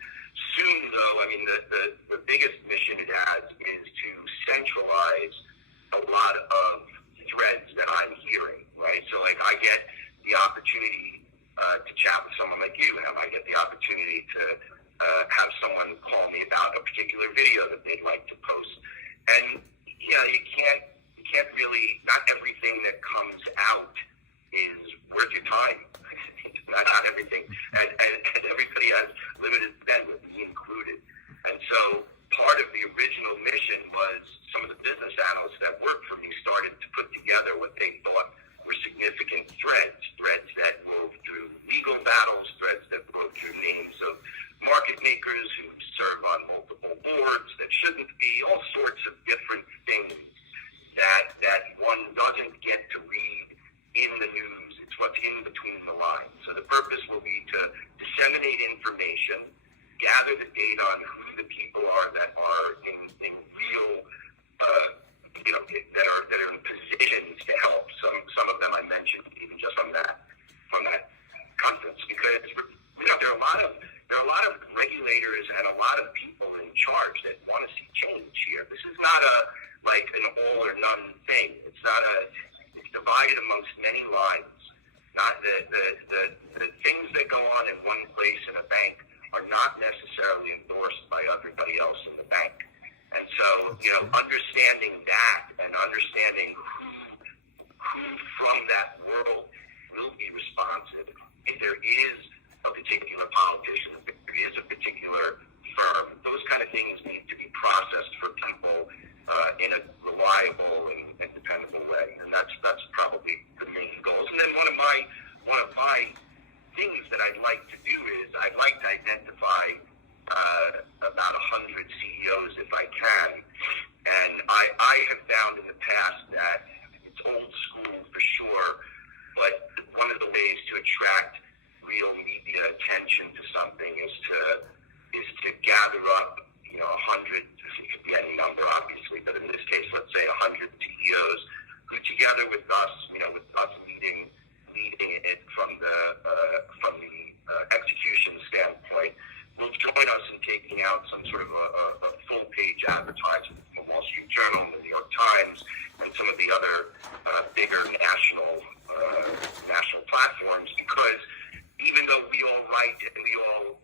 Soon, though, the biggest mission it has is to centralize a lot of threads that I'm hearing, right? So, I get the opportunity to chat with someone like you, and I get the opportunity to have someone call me about a particular video that they'd like to post. And, you can't really, not everything that comes out is worth your time. Not everything. And everybody has limited bandwidth, me included. And so part of the original mission was some of the business analysts that worked for me started to put together what they thought were significant threads that wove through legal battles, threads that wove through names of market makers who serve on multiple boards that shouldn't be, all sorts of different things that one doesn't get to read in the news. It's what's in between the lines. So the purpose will be to disseminate information, gather the data on who the people are that are in real, that are in positions to help. Some of them I mentioned even just from that conference, because there are a lot of regulators and a lot of people in charge that want to see change here. This is not an all or none thing. It's divided amongst many lines. Not the things that go on in one place in a bank are not necessarily endorsed by everybody else in the bank. And so, understanding that and understanding who from that world will be responsive, if there is a particular politician, if there is a particular firm, those kind of things need to be processed for people in a reliable and dependable way. And that's probably the main goals. And then one of my things that I'd like to do is I'd like to identify about 100 CEOs if I can. And I have found in the past that it's old school for sure, but one of the ways together with us, with us leading it from the execution standpoint, will join us in taking out some sort of a full-page advertisement from the Wall Street Journal, the New York Times, and some of the other bigger national platforms. Because even though we all write and we all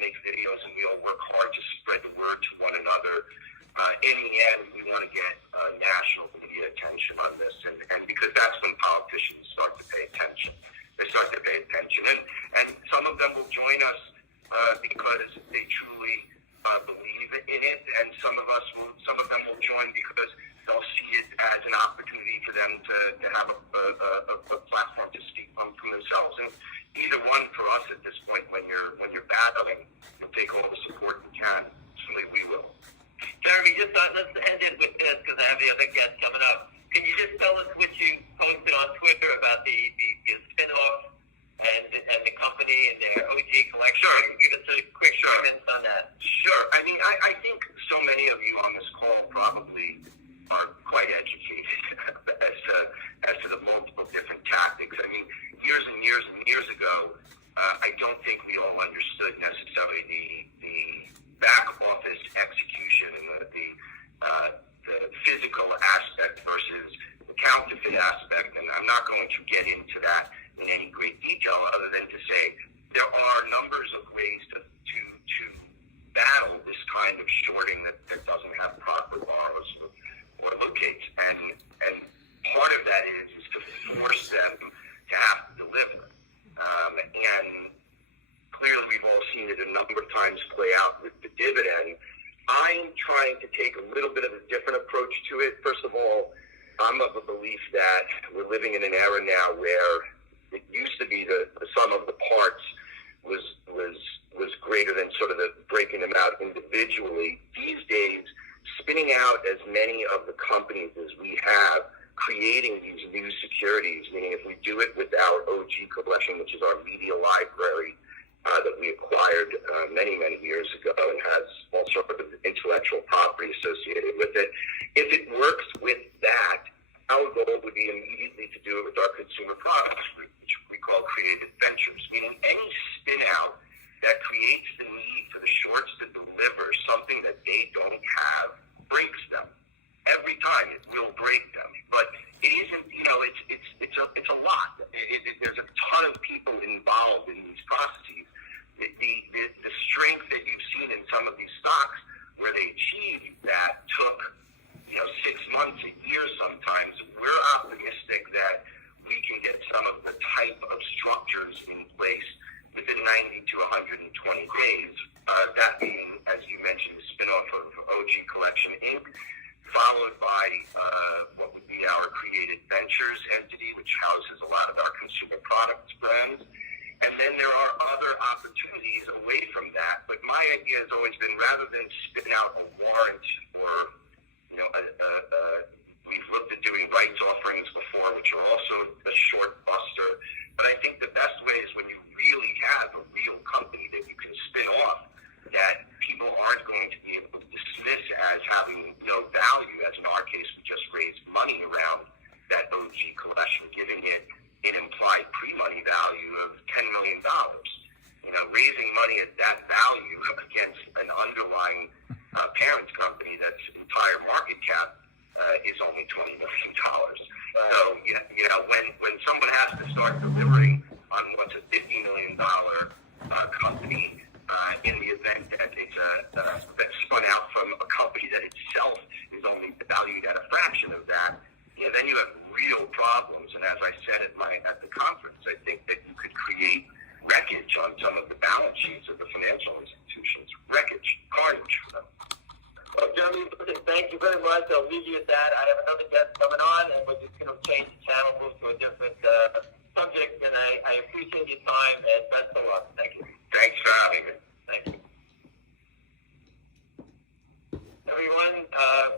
make videos and we all work hard to spread the word to one another, in the end, we want to get national media attention on this, and because that's when politicians start to pay attention. They start to pay attention, and some of them will join us because they truly believe in it, and some of them will join because they'll see it as an opportunity for them to have a platform to speak from themselves. And either one for us at this point, when you're battling, you'll take all the support you can. Certainly we will. Jeremy, just let's end it with this because I have the other guest coming up. Can you just tell us what you posted on Twitter about the spin-off and the company and their OG collection? Sure. Give us a quick comments on that. Sure. I mean, I think so many of you on this call probably are quite educated as to the multiple different tactics. I mean, years and years and years ago, I don't think we all understood necessarily the back office execution and the physical aspect versus the counterfeit aspect. And I'm not going to get into that in any great detail other than to say there are numbers of ways to battle this kind of shorting that doesn't have proper bars or locates. And part of that is to force them to have to deliver. And clearly we've all seen it a number of times play out with the dividend. I'm trying to take a little bit of a different approach to it. First of all, I'm of the belief that we're living in an era now where it used to be the sum of the parts was greater than sort of the breaking them out individually. These days, spinning out as many of the companies as we have, creating these new securities, meaning if we do it with our OG collection, which is our media library that we acquired many, many years ago and has all sorts of intellectual property associated with it. If it works with that, our goal would be immediately to do it with our consumer products group, which we call creative ventures, meaning any spin out that creates the need for the shorts to deliver something that they don't have breaks them. Every time it will break them, but it isn't. It's a lot. There's a ton of people involved in these processes. The strength that you've seen in some of these stocks where they achieved that took 6 months, a year sometimes. We're optimistic that we can get some of the type of structures in place within 90 to 120 days. That being, as you mentioned, the spinoff of OG Collection Inc., followed by what would be our Creative Ventures entity, which houses a lot of our consumer products brands. And then there are other opportunities away from that. But my idea has always been, rather than spin out a warrant or, we've looked at doing rights offerings before, which are also a short buster. But I think the best way is when you really have a real company that you can spin off that people aren't going to be able to dismiss as having no value, as in our case, we just raised money around that OG collection, giving it an implied pre-money value of $10 million. Raising money at that value against an underlying parent company that's entire market cap is only $20 million. So, when someone has to start delivering on what's a $50 million company, in the event that it's that's spun out from a company that itself is only valued at a fraction of that, then you have real problems. And as I said at the conference, I think that you could create wreckage on some of the balance sheets of the financial institutions. Wreckage, carnage for them. Well, Jeremy, thank you very much. I'll leave you at that. I have another guest coming on, and we're just going to change the channel, move to a different subject. And I appreciate your time, and best of luck. Thank you. Thanks for having me. Thank you. Everyone,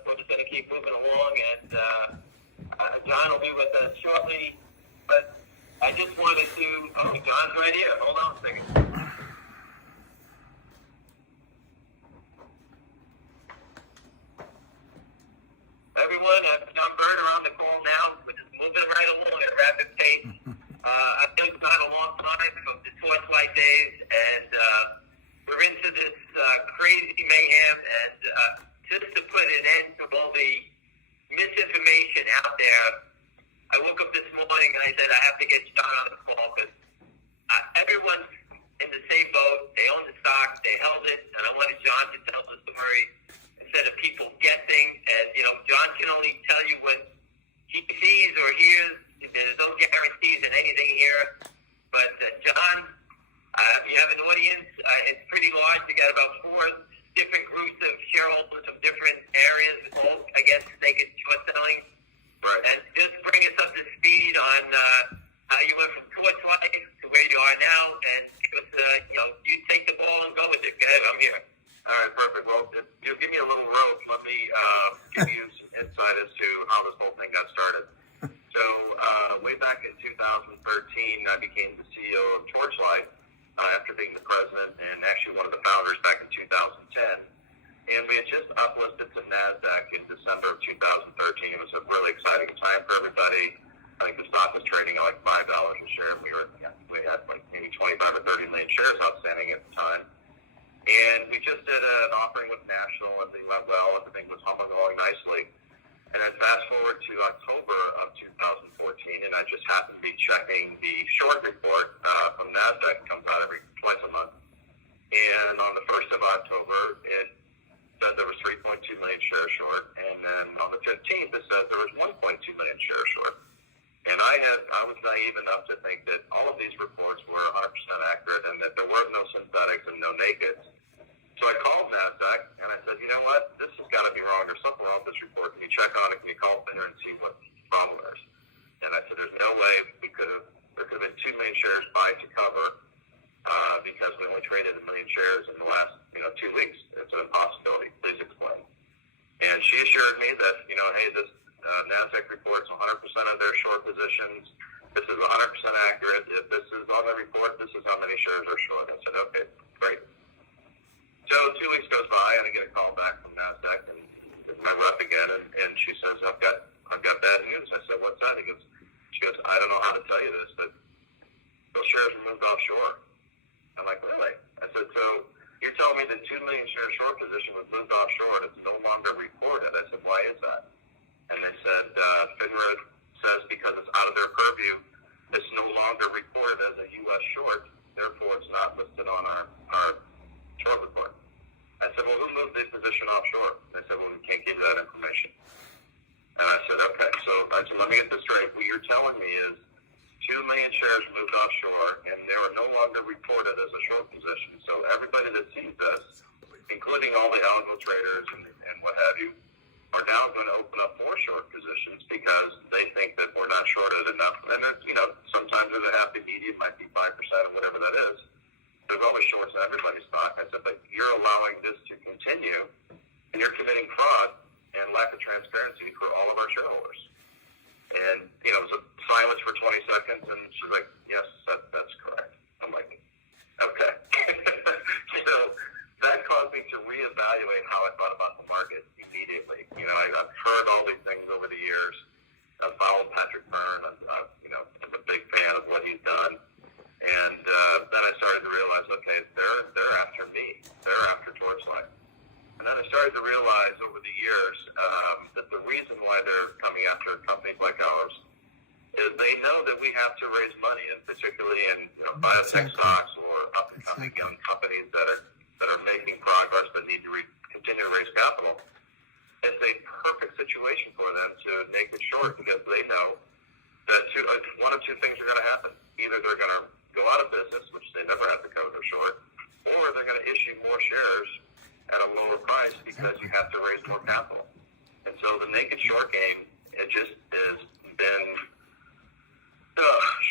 we're just going to keep moving along, and John will be with us shortly. But I just wanted to... Oh, John's right here. Hold on a second. Everyone, John Berta around the corner. just to put an end to all the misinformation out there, I woke up this morning and I said I have to get John on the call because everyone's in the same boat. They own the stock, they held it, and I wanted John to tell the story instead of people guessing. And John can only tell you what he sees or hears. There's no guarantees in anything here. But John, you have an audience. It's pretty large. You got about 4 different groups of shareholders from different areas, all against naked short selling. Right. And just bring us up to speed on how you went from Torchlight to where you are now, and you take the ball and go with it. Go ahead, I'm here. All right, perfect. Well, if you'll give me a little rope, let me give you some insight as to how this whole thing got started. So way back in 2013, I became the CEO of Torchlight after being the president and actually one of the founders back in 2010. And we had just uplisted to NASDAQ in December of 2013. It was a really exciting time for everybody. I think the stock was trading at like $5 a share. We had like maybe 25 or 30 million shares outstanding at the time. And we just did an offering with National. Everything went well. Everything was humming along nicely. And then fast forward to October of 2014, and I just happened to be checking the short report from NASDAQ. It comes out twice a month. And on the 1st of October, it said there was 3.2 million shares short, and then on the 15th it said there was 1.2 million shares short. And I was naive enough to think that all of these reports were 100% accurate and that there were no synthetics and no nakeds. So I called NASDAQ and I said, you know what, this has got to be wrong. There's something wrong with this report. Can you check on it? Can you call Binder and see what the problem is? And I said, there's no way there could have been 2 million shares buy to cover because we only traded 1 million shares in the last 2 weeks. It's an impossibility. Please explain. And she assured me that, hey, this NASDAQ reports 100% of their short positions. This is 100% accurate. If this is on the report, this is how many shares are short. I said, okay, great. So 2 weeks goes by, and I get a call back from NASDAQ, and my rep again, and she says, I've got bad news. I said, what's that? She goes, I don't know how to tell you this, but those shares were moved offshore. I'm like, really? I said, so you're telling me the 2 million share short position was moved offshore and it's no longer reported? I said, why is that? And they said, FINRA says because it's out of their purview, it's no longer reported as a U.S. short, therefore it's not listed on our short report. I said, well, who moved the position offshore? They said, well, we can't give you that information. And I said, okay. So I said, let me get this straight. What you're telling me is 2 million shares moved offshore, and they were no longer reported as a short position. So everybody that sees this, including all the eligible traders and what have you, are now going to open up more short positions because they think that we're not shorted enough. And sometimes there's a happy medium, might be 5% or whatever that is. There's always shorts in everybody's stock. I said, but you're allowing this to continue, and you're committing fraud and lack of transparency for all of our shareholders. And, it was a silence for 20 seconds, and she's like, yes, that's correct. I'm like, okay. So that caused me to reevaluate how I thought about the market immediately. I've heard all these things over the years. I've followed Patrick Byrne. I'm a big fan of what he's done. And then I started to realize, okay, they're after me. They're after Torchlight. And then I started to realize over the years that the reason why they're coming after companies like ours is they know that we have to raise money, and particularly in biotech stocks or up-and-coming young companies that are making progress but need to continue to raise capital. It's a perfect situation for them to make it short because they know that one of two things are going to happen. Either they're going to go out of business, which they never have to go to short, or they're going to issue more shares at a lower price because you have to raise more capital. And so the naked short game, it just has been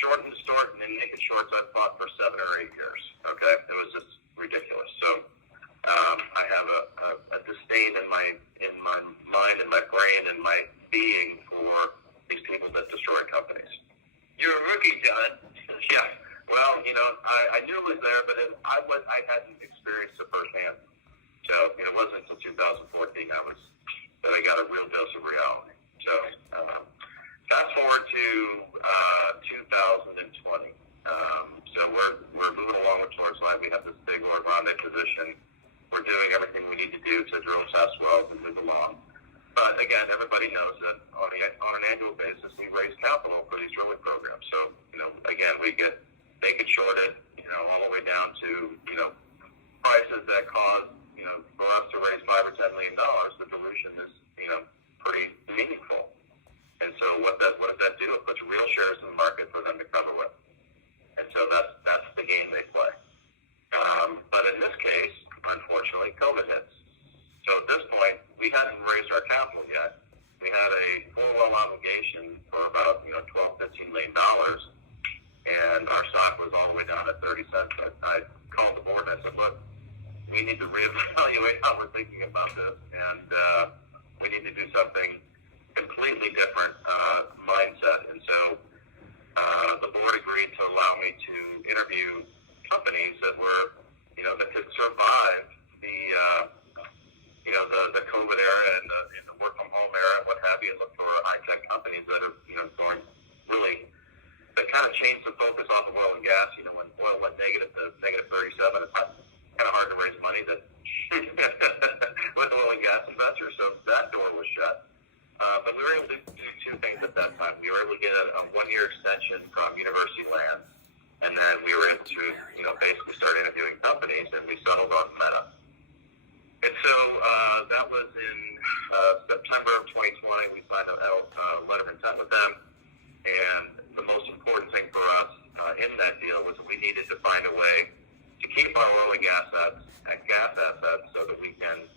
short and distort, and in naked shorts I've fought for 7 or 8 years. Okay? It was just ridiculous. So I have a disdain in my mind and my brain and my being for these people that destroy companies. You're a rookie, John. Yeah. Well, I knew it was there, but I hadn't experienced it firsthand. So it wasn't until 2014 that I got a real dose of reality. So fast forward to 2020. So we're moving along with Torchlight. We have this big Orgrande position. We're doing everything we need to do to drill test wells and move the again, everybody knows that on an annual basis, we raise capital for these drilling programs. So, again, we get naked shorted, all the way down to, prices that cause, for us to raise $5 or $10 million. The dilution is, pretty meaningful. And so what does that do? It puts real shares in the market for them to cover with. And so that's the game they play. But in this case, unfortunately, COVID hits. So at this point, we hadn't raised our capital yet. We had a full well obligation for about $12, $15 million, and our stock was all the way down at 30 cents. I called the board and I said, look, we need to reevaluate how we're thinking about this, and we need to do something completely different mindset. And so the board agreed to allow me to interview companies that were, that could survive the COVID era and the work from home era and what have you, and look for high-tech companies that are, going really, that kind of changed the focus off of oil and gas. When oil went negative to negative 37, it's not kind of hard to raise money that with oil and gas investors, so that door was shut. But we were able to do two things at that time. We were able to get a one-year extension from university land, and then we were able to, basically start interviewing companies, and we settled on Meta. And so that was in September of 2020. We signed a letter of intent with them, and the most important thing for us in that deal was that we needed to find a way to keep our oil and gas assets so that we can,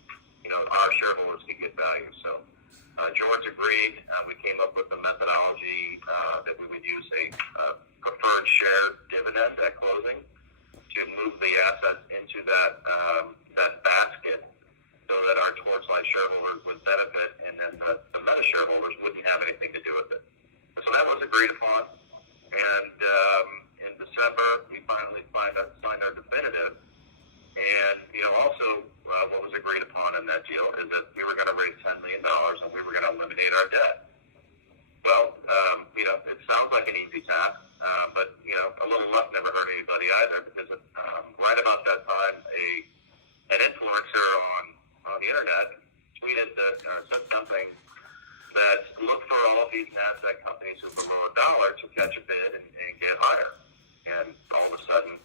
our shareholders can get value. So George agreed. We came up with a methodology that we would use a preferred share dividend at closing to move the assets into that basket so that our Torchlight shareholders would benefit, and then the Meta shareholders wouldn't have anything to do with it. So that was agreed upon. And in December, we finally signed our definitive. And, also what was agreed upon in that deal is that we were going to raise $10 million and we were going to eliminate our debt. Well, it sounds like an easy task, but, a little luck never hurt anybody either, because right about that time, an influencer on the internet tweeted said something that looked for all these NASDAQ companies who were below $1 to catch a bid and get higher. And all of a sudden,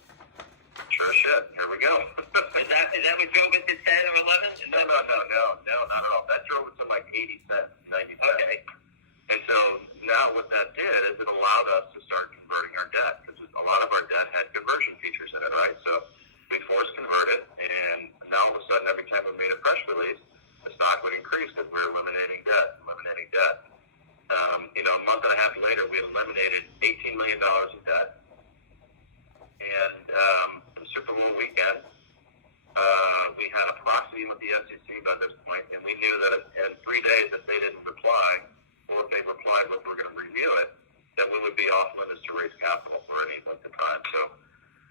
sure as shit, here we go. Is that what drove it to 10 or 11? No, not at all. That drove it to like 80 cents, 90 cents. Okay. And so now what that did is it allowed us to start converting our debt, because a lot of our debt had conversion features in it, right? So we forced convert it, and now all of a sudden, every time we made a press release, the stock would increase because we were eliminating debt. A month and a half later, we eliminated $18 million of debt. And the Super Bowl weekend, we had a proxy with the SEC by this point, and we knew that in 3 days, if they didn't reply, or if they replied but we're going to review it, that we would be off limits to raise capital for any length of time. So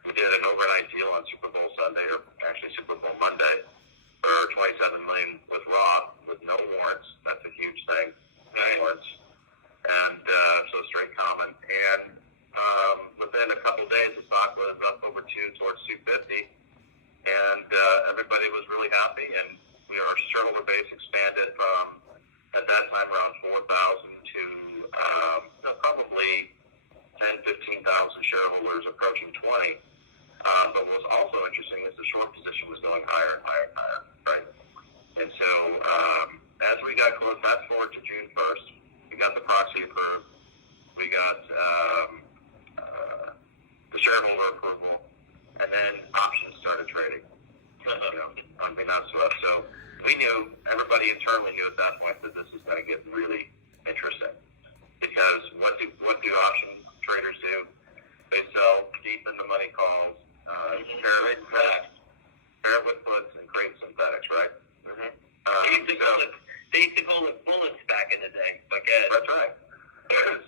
we did an overnight deal on Super Bowl Sunday, or actually Super Bowl Monday, for $27 million with Roth, with no warrants. That's a huge thing. No warrants. And so straight common. And within a couple days, the stock was up over 2 towards 250. And everybody was really happy. And our shareholder base expanded from, at that time, around 4,000 to probably 10, 15,000 shareholders, approaching 20. But what was also interesting is the short position was going higher and higher and higher, right? And so as we got close, fast forward to June 1st, we got the proxy approved, we got the shareholder approval, and then options started trading, unbeknownst to us. So we knew, everybody internally knew at that point that this is going to get really interesting, because what do option traders do? They sell deep in the money calls, pair with puts, and create synthetics, right? They used to call it bullets back in the day. That's right.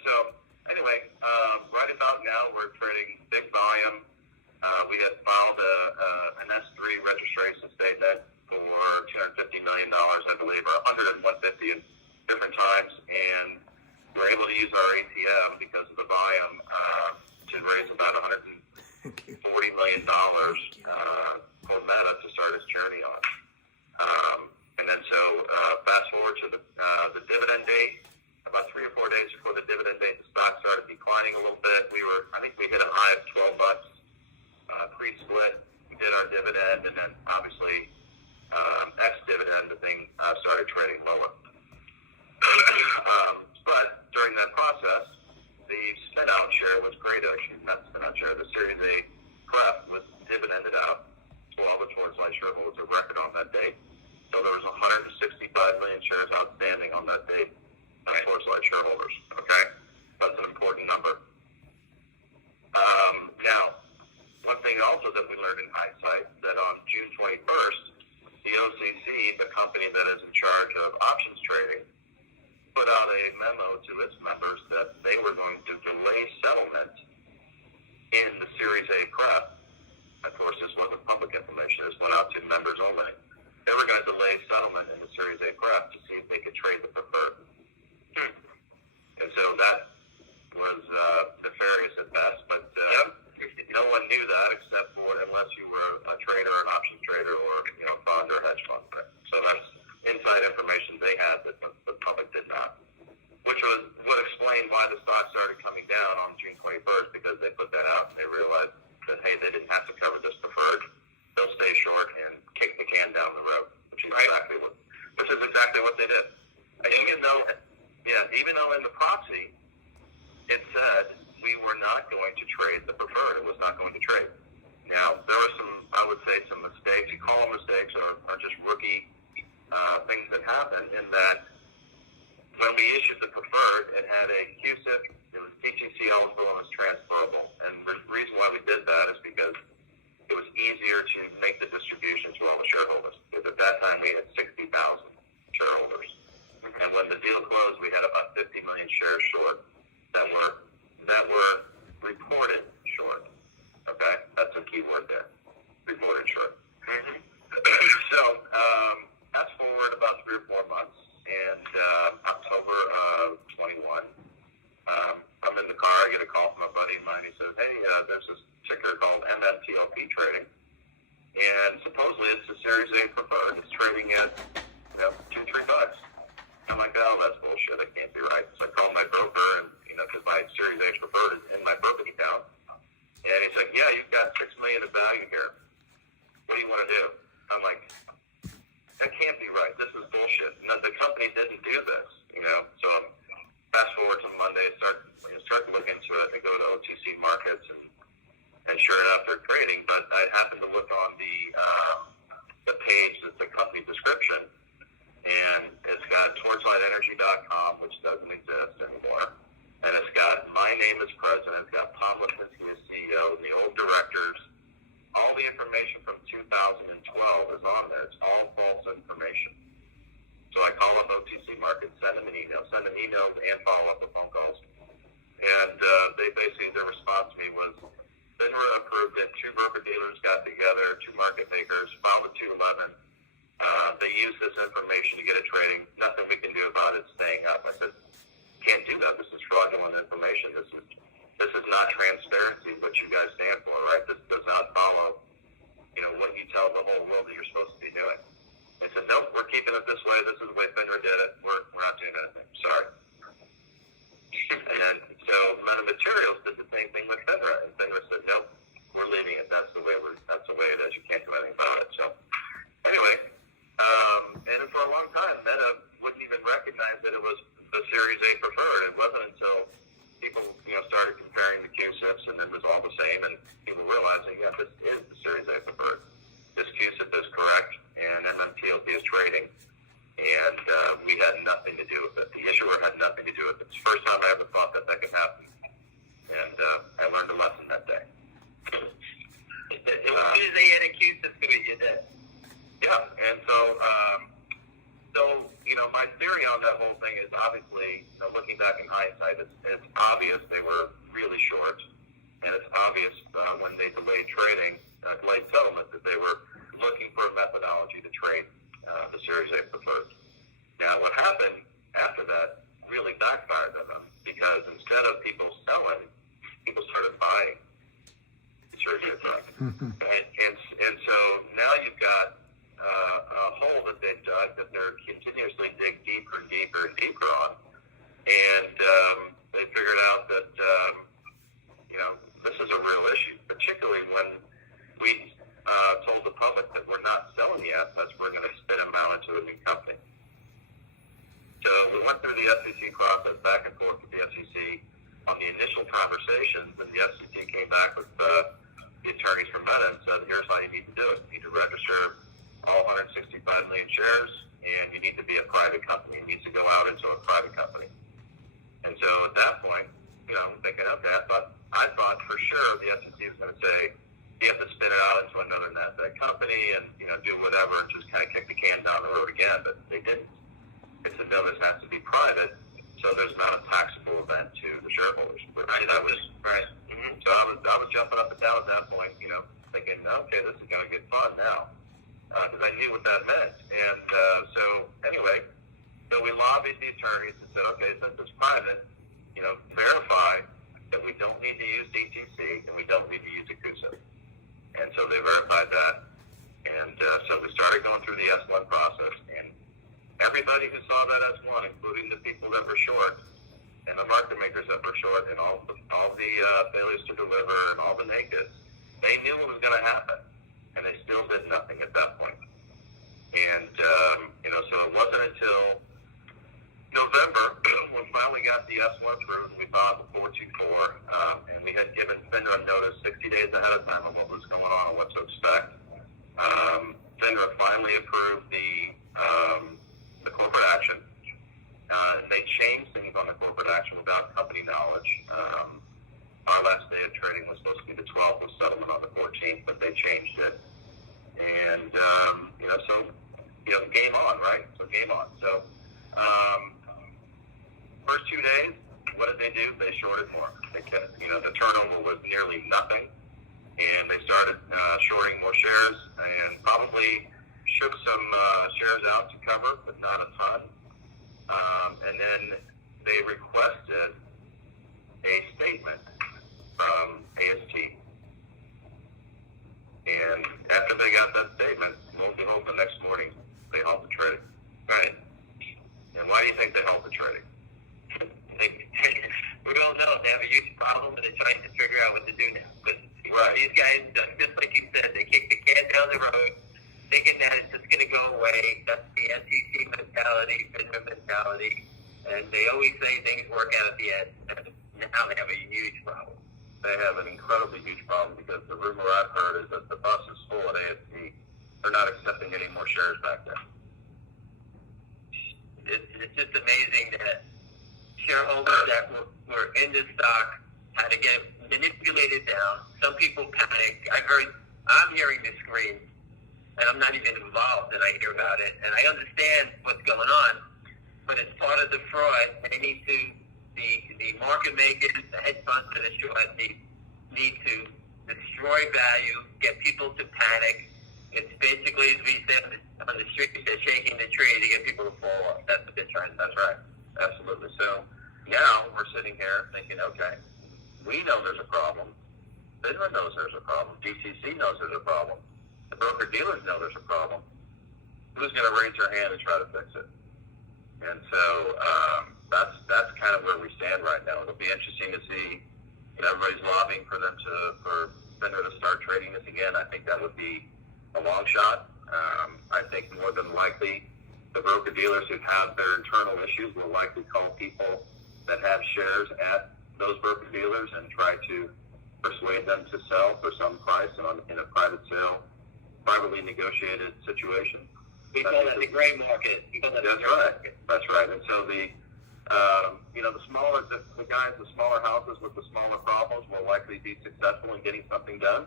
So anyway, right about now we're trading big volume. We had filed an S3 registration statement for $250 million, I believe, or 150 different times, and we're able to use our ATM because of the volume to raise about $140 million for Meta to start its journey on. And then so fast forward forward to the dividend date. About 3 or 4 days before the dividend date, the stock started declining a little bit. I think we hit a high of $12 pre-split. We did our dividend, and then obviously ex-dividend, the thing started trading lower. But during that process, the spin-out share was great. Actually, not spin-out share. The Series A prep was dividended out to all the Torchlight shareholders of record on that date. So there was 165 million shares outstanding on that date of Torchlight shareholders. Okay, that's an important number. Now, one thing also that we learned in hindsight that on June 21st, the OCC, the company that is in charge of options trading, put out a memo to its members that they were going to delay settlement in the Series A prep. Of course, this wasn't public information. This went out to members only. They were going to delay settlement in the Series A prep to see if they could trade the preferred. And so that was nefarious at best, but no one knew that except for unless you were a trader, an options trader, or fund or hedge fund. So that's inside information they had that the public did not, which would explain why the stock started coming down on June 21st, because they put that out and they realized that, hey, they didn't have to cover this preferred. They'll stay short and kick the can down the road, which is exactly what they did. Even though in the proxy it said we were not going to trade the preferred, it was not going to trade. Now, there were some mistakes. You call them mistakes or just rookie things that happened in that when we issued the preferred, it had a QSIP, it was DTC eligible and was transferable. And the reason why we did that is because it was easier to make the distribution to all the shareholders. Because at that time we had 60,000 shareholders. And when the deal closed, we had about 50 million shares short that were reported short. Okay, that's a key word there. Reported short. So, fast forward about 3 or 4 months, and October of 21, I'm in the car. I get a call from a buddy of mine. He says, "Hey, there's this ticker called MMTLP trading, and supposedly it's a Series A preferred. It's trading at $2-3." I'm like, "Oh, that's bullshit. That can't be right." So I called my broker, and because my Series A preferred is in my brokerage account, and he's like, "Yeah, you've got $6 million of value here. What do you want to do?" I'm like, "That can't be right. This is bullshit. No, the company didn't do this." So fast forward to Monday, start to look into it. I go to OTC markets, and sure enough, they're trading. But I happened to look on the page that's the company description, and it's got torchlightenergy.com, which doesn't exist anymore. And it's got my name as president. It's got Tom Lipinski as CEO, the old directors. All the information from 2012 is on there. It's all false information. So I call up OTC Markets, send them emails and follow up with phone calls. And they basically, their response to me was, they were approved it. 2 broker-dealers got together, 2 market makers, filed a 211. They used this information to get it trading. Nothing we can do about it staying up. I said, "Can't do that. This is fraudulent information. This is not transparency, what you guys stand for, right? This does not follow, what you tell the whole world that you're supposed to be doing." They said, "Nope, we're keeping it this way. This is the way FINRA did it. We're not doing anything. Sorry." And so Meta Materials did the same thing with FINRA, and FINRA said, "Nope, we're leaving it. That's the way it is. You can't do anything about it." So anyway, and for a long time, Meta wouldn't even recognize that it was the Series A preferred. It wasn't until people, started comparing the QSIPs, and it was all the same, and people realizing, yeah, this is the Series A preferred. This QSIP is correct, and MMTLP is trading, and we had nothing to do with it. The issuer had nothing to do with it. It's the first time I ever thought that could happen, and I learned a lesson that day. As soon as they had a QSIP to it, you did. Yeah, and so my theory on that whole thing is obviously, looking back in hindsight, it's obvious they were really short, and it's obvious when they delayed settlement, that they were looking for a methodology to trade the Series A preferred. Now, what happened after that really backfired on them, because instead of people selling, people started buying the Series A preferred. And so now you've got a hole that they've dug, that they're continuously dig deeper went through the SEC process back and forth with the SEC on the initial conversations, and the SEC came back with the attorneys from Meta and said, here's how you need to do it. You need to register all 165 million shares, and you need to be a private company. It needs to go out into a private company. And so at that point, I'm thinking, okay, I thought for sure the SEC was going to say, you have to spin it out into another NASDAQ company and, do whatever and just kind of kick the can down the road again. But they didn't. They said, no, this has to be private, so there's not a taxable event to the shareholders. Right? That was right. Mm-hmm. So I was jumping up and down at that point, thinking, okay, this is going to get fun now. Because I knew what that meant. And so we lobbied the attorneys and said, okay, since it's private, verify that we don't need to use DTC and we don't need to use Akusa. And so they verified that. And so we started going through the S1 process. And everybody who saw that S1, including the people that were short and the market makers that were short and all the failures to deliver and all the negatives, they knew what was going to happen. And they still did nothing at that point. And, so it wasn't until November when we finally got the S1 through and we filed the 424, and we had given FINRA notice 60 days ahead of time on what was going on and what to expect. FINRA finally approved the corporate action. They changed things on the corporate action without company knowledge. Our last day of trading was supposed to be the 12th with settlement on the 14th, but they changed it. And, game on, right? So game on. So, first 2 days, what did they do? They shorted more. The turnover was nearly nothing. And they started shorting more shares and probably shook some shares out to cover, but not a ton. And then they requested a statement from AST. And after they got that statement, the next morning, they halted trading. Right? And why do you think they halted trading? We all know they have a huge problem and they're trying to figure out what to do now. But these guys, just like you said, they kick the can down the road, thinking that it's just going to go away. That's the SEC mentality, FINRA mentality. And they always say things work out at the end. And now they have a huge problem. They have an incredibly huge problem because the rumor I've heard is that the bus is full at AST. They're not accepting any more shares back there. It's just amazing that shareholders that were in the stock had to get manipulated down. Some people panicked. I'm hearing the screams, and I'm not even involved, and I hear about it. And I understand what's going on, but it's part of the fraud. They need to, the market makers, the hedge funds that are short, need to destroy value, get people to panic. It's basically, as we said on the street, they're shaking the tree to get people to fall off. That's what they're trying to do. That's right. Absolutely. So now we're sitting here thinking, okay, we know there's a problem. FINRA knows there's a problem. DTC knows there's a problem. The broker-dealers know there's a problem. Who's going to raise their hand and try to fix it? And so that's kind of where we stand right now. It'll be interesting to see. Everybody's lobbying for FINRA to start trading this again. I think that would be a long shot. I think more than likely the broker-dealers who have their internal issues will likely call people that have shares at those broker-dealers and try to persuade them to sell for some price in a private sale, privately negotiated situation. We call that the gray market. That's right. And so the guys, the smaller houses with the smaller problems will likely be successful in getting something done.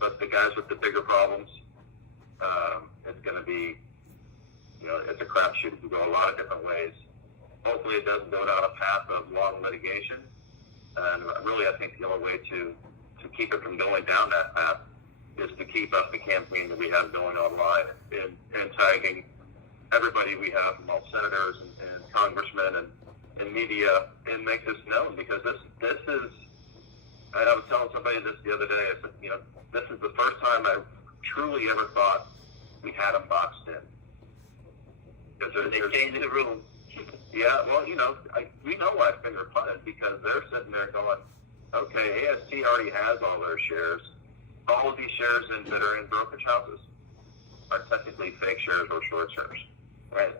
But the guys with the bigger problems, it's going to be, it's a crapshoot. It can go a lot of different ways. Hopefully it doesn't go down a path of long litigation. And really, I think the only way to keep it from going down that path is to keep up the campaign that we have going online and tagging everybody we have, from all senators and congressmen and media, and make this known, because this is, and I was telling somebody this the other day, I said, this is the first time I truly ever thought we had them boxed in. Because they changed the rules. Yeah, well, we know why FINRA punted, because they're sitting there going, okay, AST already has all their shares. All of these shares that are in brokerage houses are technically fake shares or short shares. Right.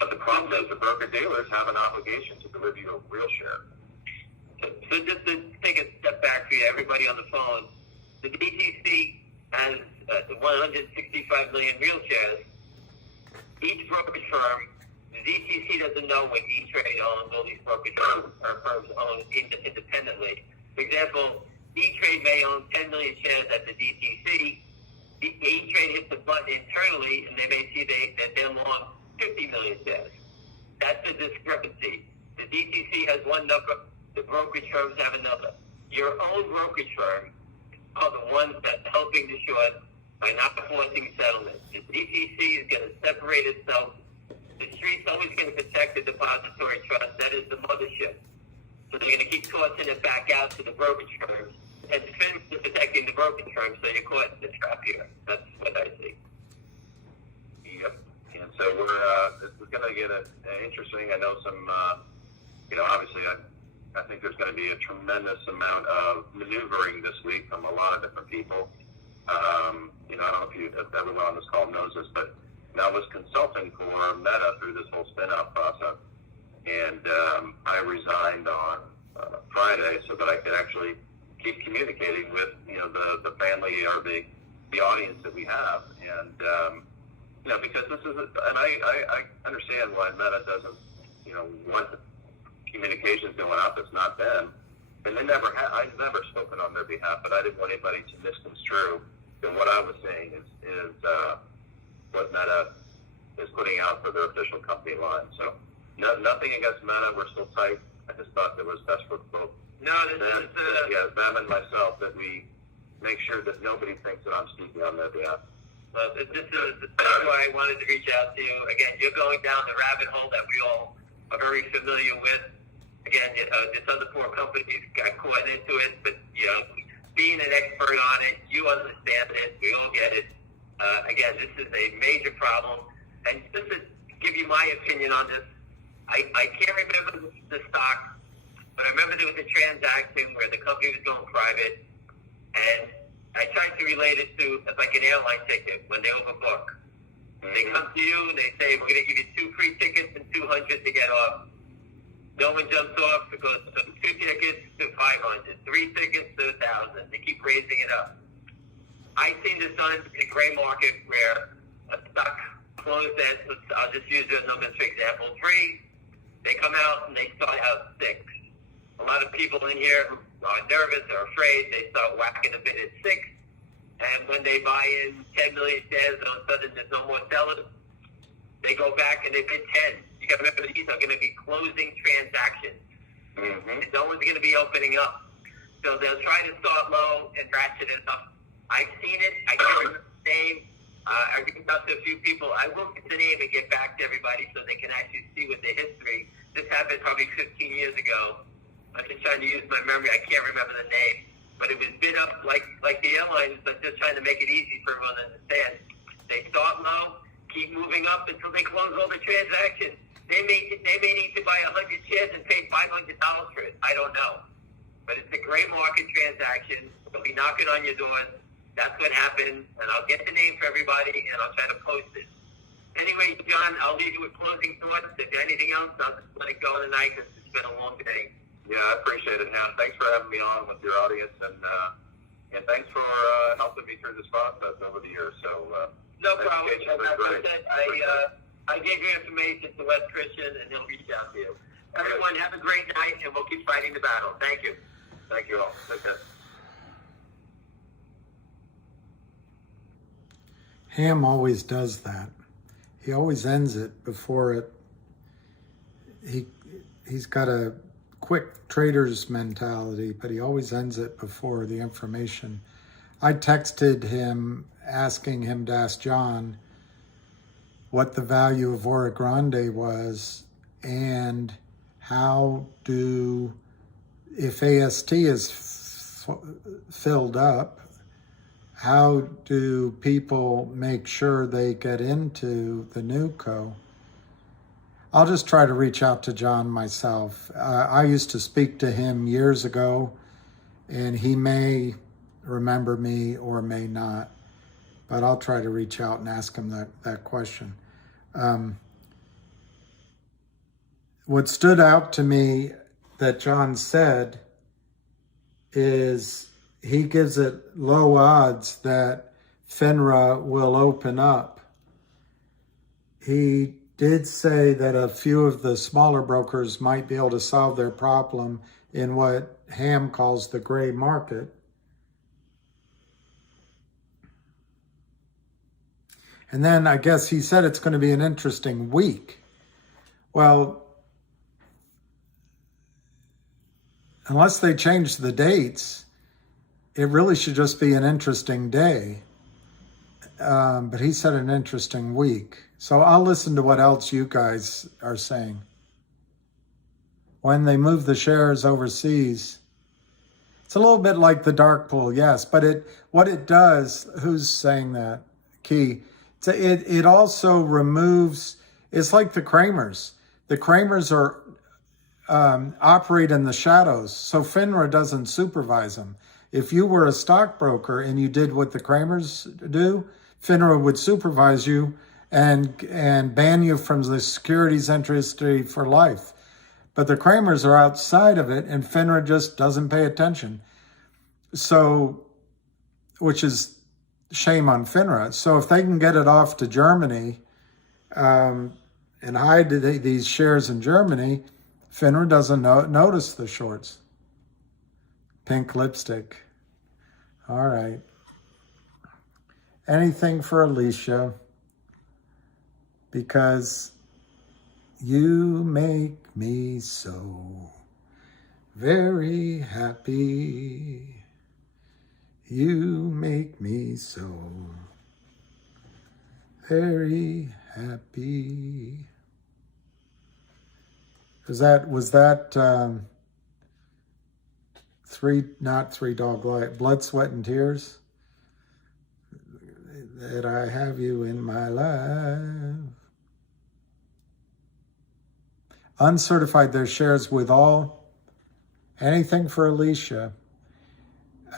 But the problem because the broker-dealers have an obligation to deliver you a real share. So just to take a step back for you, everybody on the phone, the DTC has the 165 million real shares. Each brokerage firm, the DTC doesn't know what E-Trade owns. All these brokerage firms own independently. For example, E-Trade may own 10 million shares at the DTC. E-Trade hits the button internally, and they may see that they're long 50 million shares. That's the discrepancy. The DTC has one number, the brokerage firms have another. Your own brokerage firm are the ones that are helping the short by not forcing settlement. The DTC is going to separate itself. The street's always going to protect the depository trust. That is the mothership. So they're going to keep tossing it back out to the brokerage firms. And FINRA is protecting the brokerage firms, so you're caught in the trap here. That's what I see. Yep. And so this is going to get interesting. I know some, obviously I think there's going to be a tremendous amount of maneuvering this week from a lot of different people. I don't know if everyone on this call knows this, but I was consulting for Meta through this whole spin-out process. And I resigned on Friday so that I could actually keep communicating with, the family or the audience that we have. And, because this is, and I understand why Meta doesn't, want communications going out that's not them. And they never I've never spoken on their behalf, but I didn't want anybody to misconstrue. And what I was saying is what Meta is putting out for their official company line. So nothing against Meta. We're still tight. I just thought it was best for both. No, this is them and myself, that we make sure that nobody thinks that I'm speaking on their behalf. Well, this is why I wanted to reach out to you. Again, you're going down the rabbit hole that we all are very familiar with. Again, this other poor company got caught into it, but, being an expert on it, you understand it, we all get it. Again, this is a major problem. And just to give you my opinion on this, I can't remember the stock, but I remember there was a transaction where the company was going private, and I tried to relate it to, it's like an airline ticket when they overbook. They come to you and they say, we're going to give you 2 free tickets and 200 to get off. No one jumps off. It goes from 2 tickets to 500, 3 tickets to 1,000. They keep raising it up. I've seen this on the gray market where a stock closed at, I'll just use those numbers for example, 3. They come out and they start out 6. A lot of people in here who are nervous or afraid, they start whacking a bid at 6. And when they buy in 10 million shares, all of a sudden there's no more sellers. They go back and they bid 10. You got to remember, these are going to be closing transactions. Mm-hmm. No one's going to be opening up. So they'll try to start low and ratchet it up. I've seen it. I can't remember the name. I reached out to a few people. I will get the name and get back to everybody so they can actually see what the history. This happened probably 15 years ago. I'm just trying to use my memory. I can't remember the name. But it was bid up like the airlines, but just trying to make it easy for everyone to understand. They start low, keep moving up until they close all the transactions. They may need to buy 100 shares and pay $500 for it. I don't know. But it's a gray market transaction. They'll be knocking on your doors. That's what happened. And I'll get the name for everybody, and I'll try to post it. Anyway, John, I'll leave you with closing thoughts. If anything else, I'll just let it go tonight because it's been a long day. Yeah, I appreciate it, man. Thanks for having me on with your audience, and thanks for helping me through this process over the years. So no problem. I gave you information to Wes Christian, and he'll reach out to you. Everyone, have a great night, and we'll keep fighting the battle. Thank you. Thank you all. Take care. Ham always does that. He always ends it before it. He's got a quick trader's mentality, but he always ends it before the information. I texted him asking him to ask John what the value of Ora Grande was and if AST is filled up, how do people make sure they get into the new co? I'll just try to reach out to John myself. I used to speak to him years ago, and he may remember me or may not, but I'll try to reach out and ask him that question. what stood out to me that John said is he gives it low odds that FINRA will open up. He did say that a few of the smaller brokers might be able to solve their problem in what Ham calls the gray market. And then I guess he said it's going to be an interesting week. Well, unless they change the dates, it really should just be an interesting day. But he said an interesting week. So I'll listen to what else you guys are saying. When they move the shares overseas, it's a little bit like the dark pool, yes. But what it does, who's saying that? Key. It also removes, it's like the Kramers. The Kramers are operate in the shadows, so FINRA doesn't supervise them. If you were a stockbroker and you did what the Kramers do, FINRA would supervise you and ban you from the securities industry for life. But the Kramers are outside of it, and FINRA just doesn't pay attention. So, which is shame on FINRA. So if they can get it off to Germany and hide these shares in Germany, FINRA doesn't notice the shorts. Pink lipstick. All right. Anything for Alicia, because you make me so very happy. You make me so very happy. Was that not Three Dog Night, Blood, Sweat, and Tears? That I have you in my life. Uncertified their shares with all. Anything for Alicia.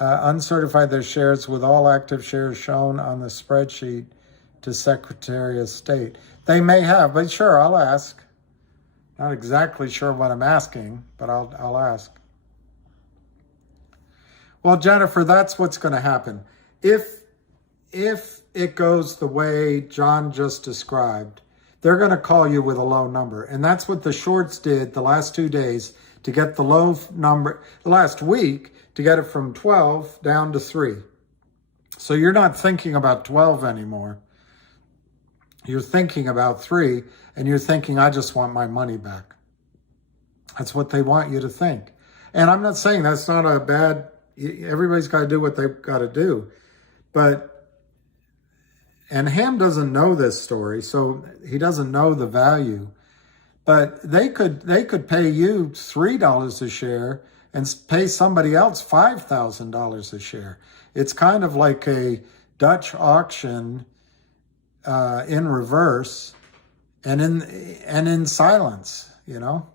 Uncertified their shares with all active shares shown on the spreadsheet to Secretary of State. They may have, but sure, I'll ask. Not exactly sure what I'm asking, but I'll ask. Well, Jennifer, that's what's going to happen. If it goes the way John just described, they're going to call you with a low number. And that's what the shorts did the last 2 days to get the low number, the last week, to get it from 12 down to 3. So you're not thinking about 12 anymore. You're thinking about 3, and you're thinking, I just want my money back. That's what they want you to think. And I'm not saying that's not a bad, everybody's got to do what they've got to do. And Ham doesn't know this story, so he doesn't know the value. But they could pay you $3 a share and pay somebody else $5,000 a share. It's kind of like a Dutch auction in reverse and in silence, you know.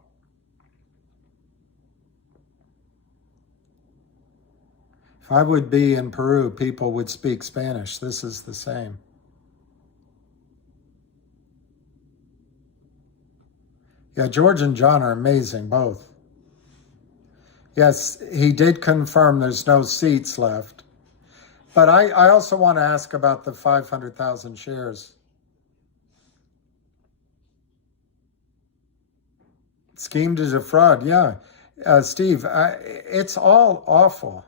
If I would be in Peru, people would speak Spanish. This is the same. Yeah, George and John are amazing, both. Yes, he did confirm there's no seats left. But I also want to ask about the 500,000 shares. Scheme to defraud, yeah. Steve, it's all awful.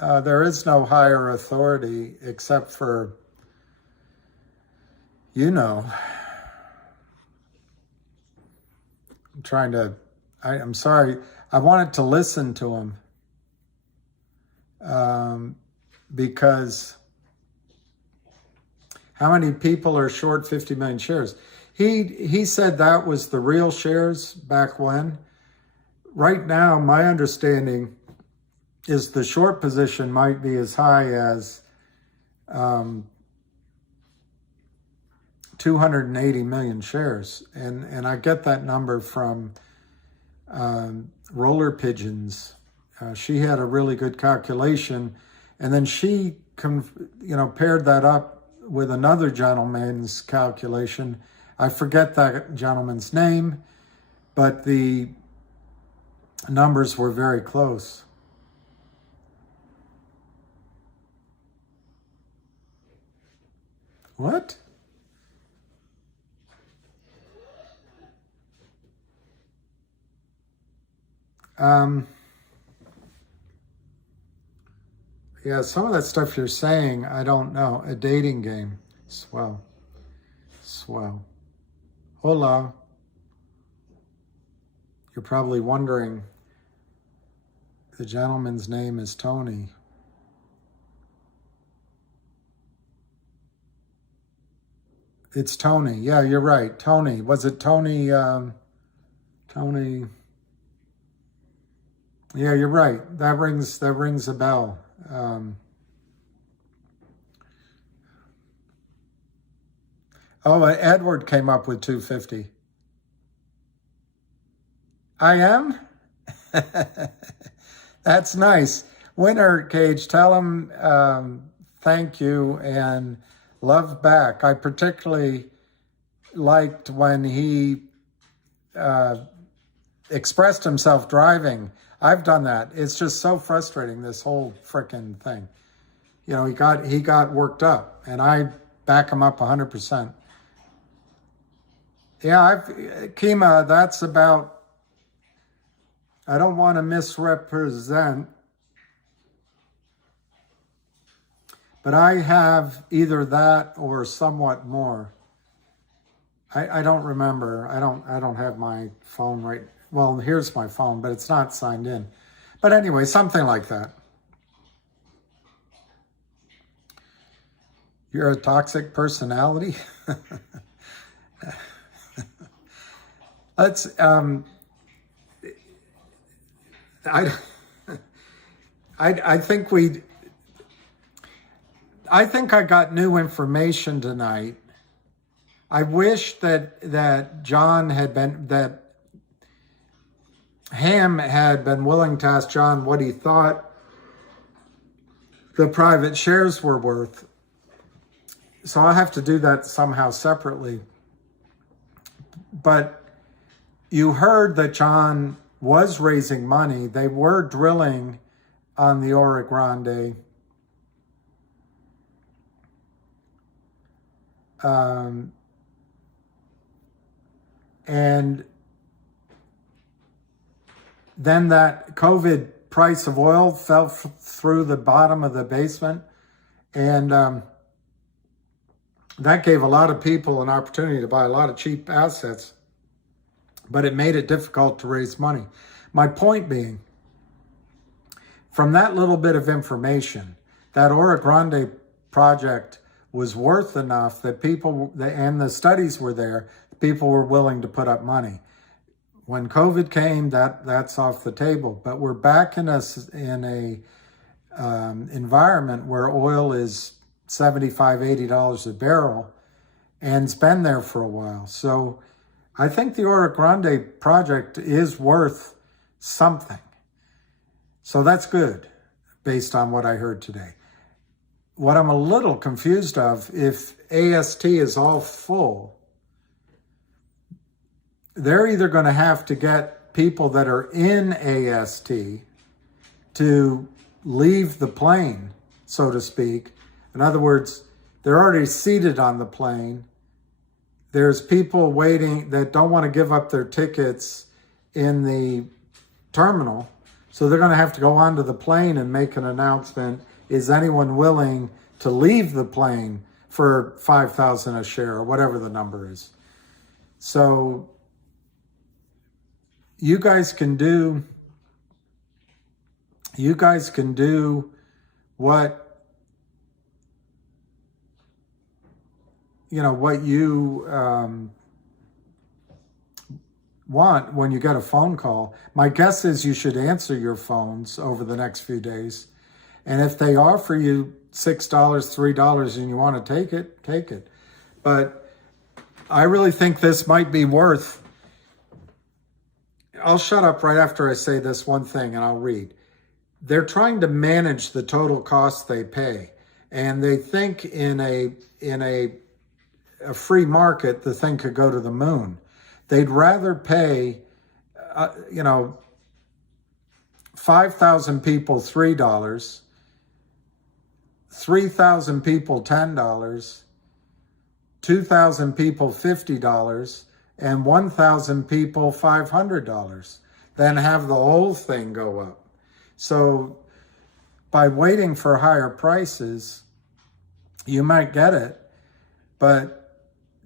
There is no higher authority except for, you know, I'm sorry, I wanted to listen to him because how many people are short 50 million shares? He said that was the real shares back when. Right now, my understanding is the short position might be as high as 280 million shares. And I get that number from Roller Pigeons. She had a really good calculation, And then she, paired that up with another gentleman's calculation. I forget that gentleman's name, but the numbers were very close. What? Yeah, some of that stuff you're saying, I don't know. A dating game. Swell. Swell. Hola. You're probably wondering, the gentleman's name is Tony. It's Tony. Yeah, you're right. Tony. Was it Tony? Tony. Yeah, you're right. That rings a bell. Edward came up with 250. I am? That's nice. Winner, Cage, tell him thank you and love back. I particularly liked when he expressed himself driving. I've done that. It's just so frustrating, this whole frickin' thing. He got worked up, and I back him up 100%. Yeah, Kima, that's about, I don't want to misrepresent, but I have either that or somewhat more. I don't remember. I don't have my phone right. Well, here's my phone, but it's not signed in. But anyway, something like that. You're a toxic personality? Let's, I think I got new information tonight. I wish that John had been, that Ham had been willing to ask John what he thought the private shares were worth. So I'll have to do that somehow separately. But you heard that John was raising money. They were drilling on the Oro Grande. And then that COVID price of oil fell through the bottom of the basement. And that gave a lot of people an opportunity to buy a lot of cheap assets, but it made it difficult to raise money. My point being, from that little bit of information, that Oro Grande project was worth enough that people, and the studies were there, people were willing to put up money. When COVID came, that's off the table. But we're back in a environment where oil is $75, $80 a barrel, and it's been there for a while. So I think the Oro Grande project is worth something. So that's good, based on what I heard today. What I'm a little confused of, if AST is all full, they're either going to have to get people that are in AST to leave the plane, so to speak. In other words, they're already seated on the plane. There's people waiting that don't want to give up their tickets in the terminal. So they're going to have to go onto the plane and make an announcement. Is anyone willing to leave the plane for $5,000 a share or whatever the number is? So you guys can do what you want when you get a phone call. My guess is you should answer your phones over the next few days. And if they offer you $6, $3 and you want to take it. But I really think this might be worth, I'll shut up right after I say this one thing and I'll read. they're trying to manage the total cost they pay. And they think in a free market, the thing could go to the moon. They'd rather pay, 5,000 people $3, 3,000 people $10, 2,000 people $50, and 1,000 people $500, than have the whole thing go up. So by waiting for higher prices, you might get it, but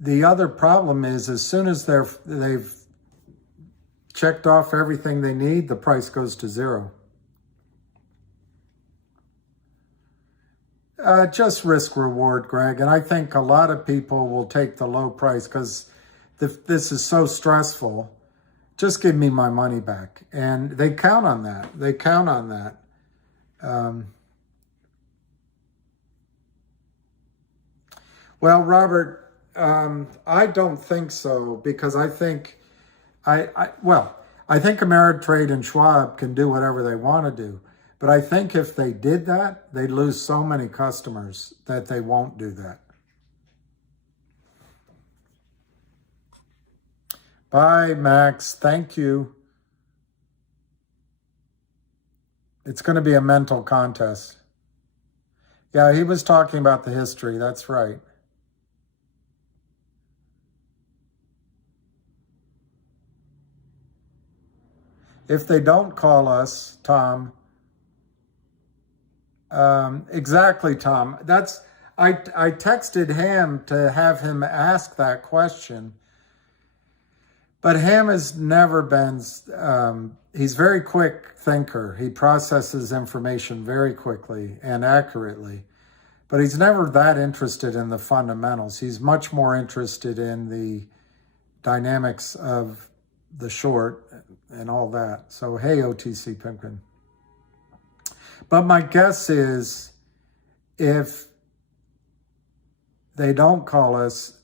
the other problem is as soon as they've checked off everything they need, the price goes to zero. Just risk reward, Greg. And I think a lot of people will take the low price because this is so stressful. Just give me my money back. And they count on that. They count on that. Well, Robert, I don't think so, because I think I think Ameritrade and Schwab can do whatever they want to do. But I think if they did that, they'd lose so many customers that they won't do that. Bye, Max. Thank you. It's going to be a mental contest. Yeah, he was talking about the history. That's right. If they don't call us, Tom. Exactly, Tom. I texted Ham to have him ask that question. But Ham has never been, he's a very quick thinker. He processes information very quickly and accurately. But he's never that interested in the fundamentals. He's much more interested in the dynamics of the short and all that. So, hey, OTC Pimpkin. But my guess is if they don't call us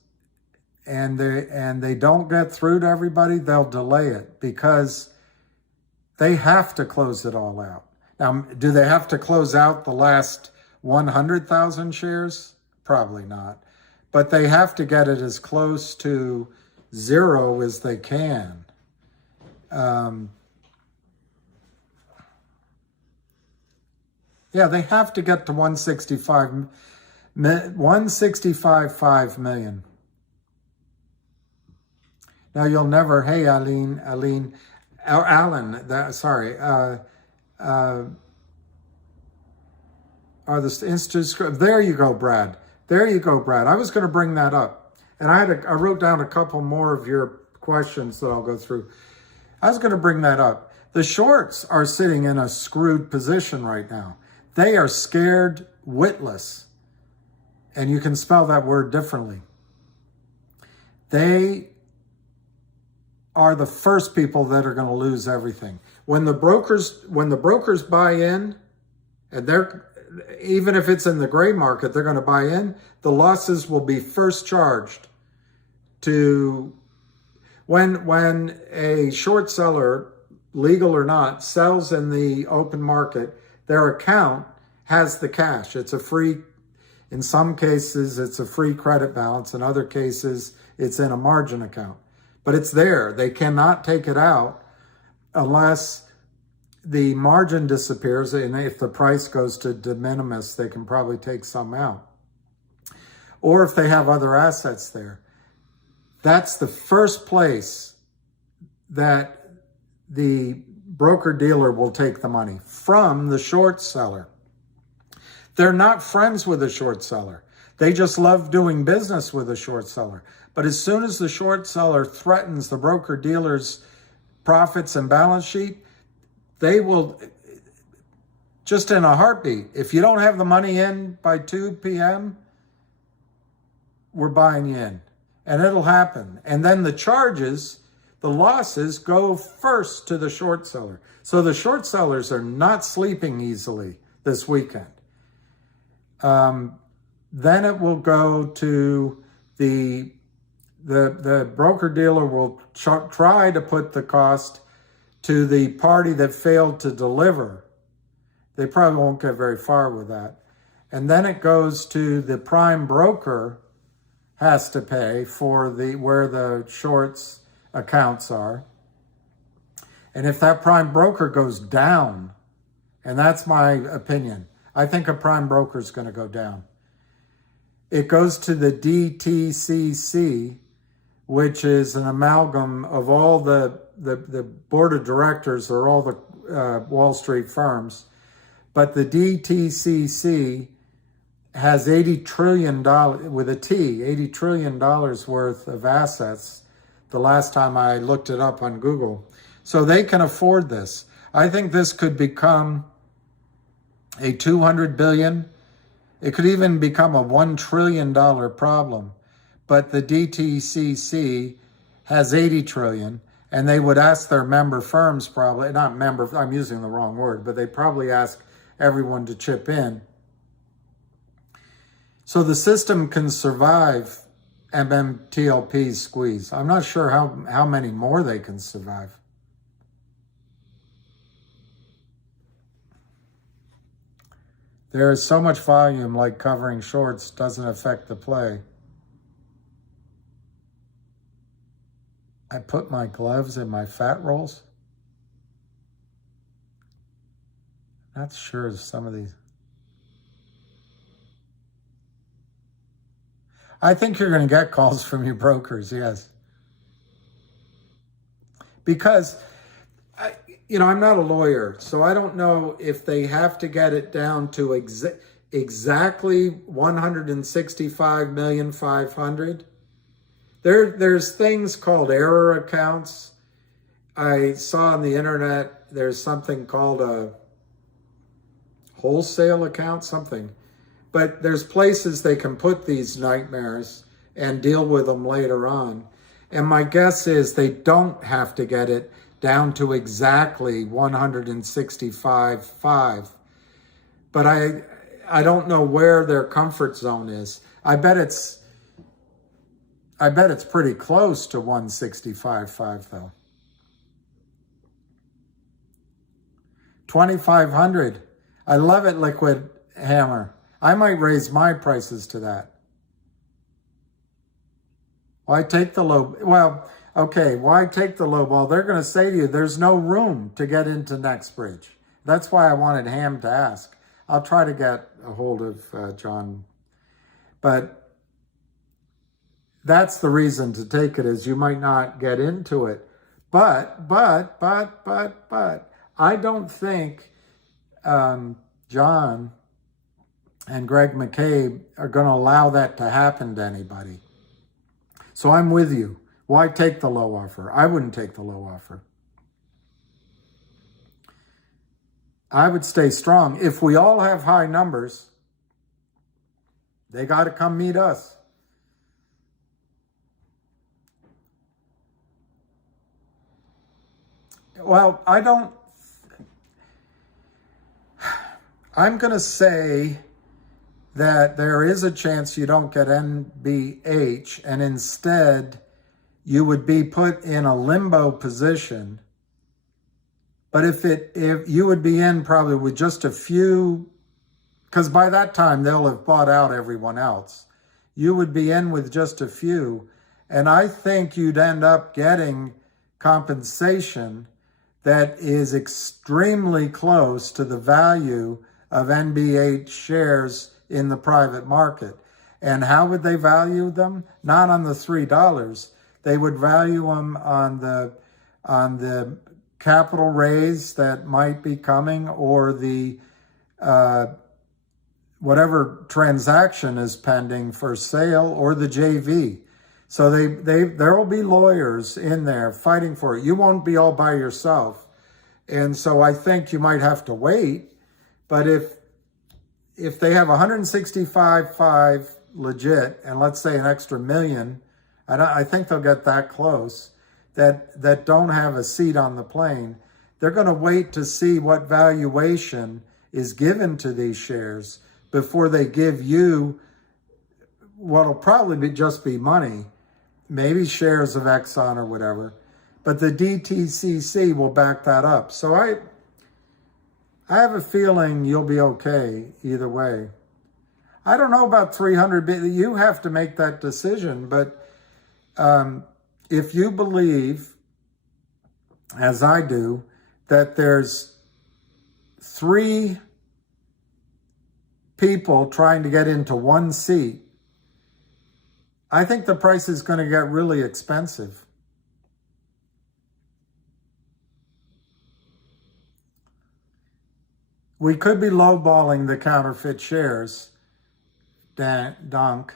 and they don't get through to everybody, they'll delay it because they have to close it all out. Now, do they have to close out the last 100,000 shares? Probably not. But they have to get it as close to zero as they can. Yeah, they have to get to 165.5 million. Now you'll never, hey, Alan, are the institutes, there you go, Brad. There you go, Brad. I was going to bring that up. And I wrote down a couple more of your questions that I'll go through. I was going to bring that up. The shorts are sitting in a screwed position right now. They are scared witless. And you can spell that word differently. They are the first people that are going to lose everything. When the brokers buy in, and they're, even if it's in the gray market, they're going to buy in, the losses will be first charged to when a short seller, legal or not, sells in the open market, their account has the cash. It's a free, in some cases, it's a free credit balance. In other cases, it's in a margin account. But it's there. They cannot take it out unless the margin disappears. And if the price goes to de minimis, they can probably take some out. Or if they have other assets there. That's the first place that the broker-dealer will take the money, from the short seller. They're not friends with the short seller. They just love doing business with the short seller. But as soon as the short seller threatens the broker-dealer's profits and balance sheet, they will, just in a heartbeat, if you don't have the money in by 2 p.m., we're buying you in. And it'll happen. And then the charges, the losses, go first to the short seller. So the short sellers are not sleeping easily this weekend. Then it will go to the broker-dealer will try to put the cost to the party that failed to deliver. They probably won't get very far with that. And then it goes to the prime broker has to pay for where the shorts accounts are. And if that prime broker goes down, and that's my opinion, I think a prime broker is going to go down. It goes to the DTCC, which is an amalgam of all the board of directors or all the Wall Street firms. But the DTCC has $80 trillion, with a T, $80 trillion worth of assets the last time I looked it up on Google. So they can afford this. I think this could become a $200 billion. It could even become a $1 trillion problem. But the DTCC has $80 trillion, and they would ask their member firms probably, not member, I'm using the wrong word, but they probably ask everyone to chip in. So the system can survive MMTLP's squeeze. I'm not sure how many more they can survive. There is so much volume, like covering shorts doesn't affect the play. I put my gloves in my fat rolls. Not sure of some of these. I think you're going to get calls from your brokers, yes. Because, I'm not a lawyer, so I don't know if they have to get it down to exactly 165,500,000. There's things called error accounts. I saw on the internet there's something called a wholesale account, something. But there's places they can put these nightmares and deal with them later on. And my guess is they don't have to get it down to exactly 165.5. But I don't know where their comfort zone is. I bet it's pretty close to 165.5 though. 2,500. I love it, Liquid Hammer. I might raise my prices to that. Why take the low? Well, okay, why take the low ball? They're going to say to you, there's no room to get into next bridge. That's why I wanted Ham to ask. I'll try to get a hold of John. But that's the reason to take it, is you might not get into it. But, I don't think John and Greg McCabe are going to allow that to happen to anybody. So I'm with you. Why take the low offer? I wouldn't take the low offer. I would stay strong. If we all have high numbers, they got to come meet us. Well, I'm going to say that there is a chance you don't get NBH, and instead you would be put in a limbo position. But if you would be in probably with just a few, because by that time they'll have bought out everyone else. You would be in with just a few, and I think you'd end up getting compensation that is extremely close to the value of NBH shares in the private market. And how would they value them? Not on the $3. They would value them on the capital raise that might be coming, or the whatever transaction is pending for sale, or the JV. So there will be lawyers in there fighting for it. You won't be all by yourself. And so I think you might have to wait. But if they have 165.5 legit, and let's say an extra million, I think they'll get that close, that don't have a seat on the plane, they're going to wait to see what valuation is given to these shares before they give you what'll probably just be money, maybe shares of Exxon or whatever, but the DTCC will back that up. So I have a feeling you'll be okay either way. I don't know about 300. You have to make that decision. But if you believe, as I do, that there's 3 people trying to get into one seat, I think the price is going to get really expensive. We could be lowballing the counterfeit shares, Dunk.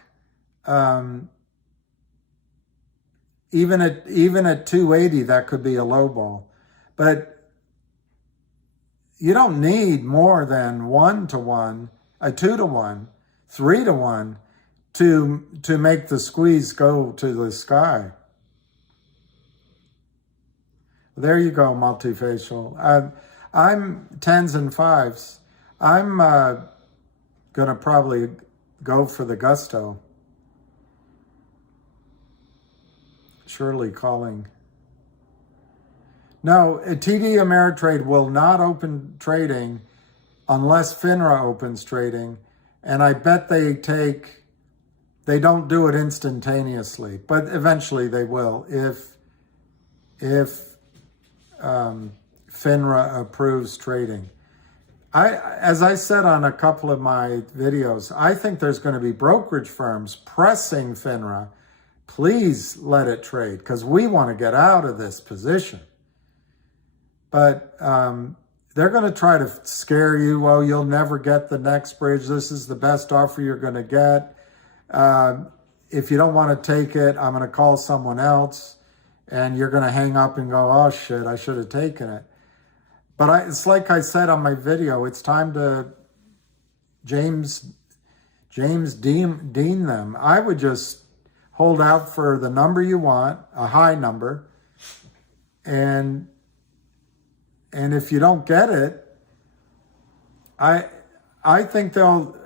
Even at 280, that could be a lowball. But you don't need more than 1-to-1, a 2-to-1, 3-to-1 to make the squeeze go to the sky. There you go, multifacial. I'm 10s and 5s. I'm gonna probably go for the gusto. Shirley calling. No, TD Ameritrade will not open trading unless FINRA opens trading, and I bet they don't do it instantaneously, but eventually they will if FINRA approves trading. As I said on a couple of my videos, I think there's going to be brokerage firms pressing FINRA, please let it trade, because we want to get out of this position. But they're going to try to scare you. Oh, you'll never get the next bridge. This is the best offer you're going to get. If you don't want to take it, I'm going to call someone else. And you're going to hang up and go, oh, shit, I should have taken it. But it's like I said on my video, it's time to James Dean them. I would just hold out for the number you want, a high number. And if you don't get it, I think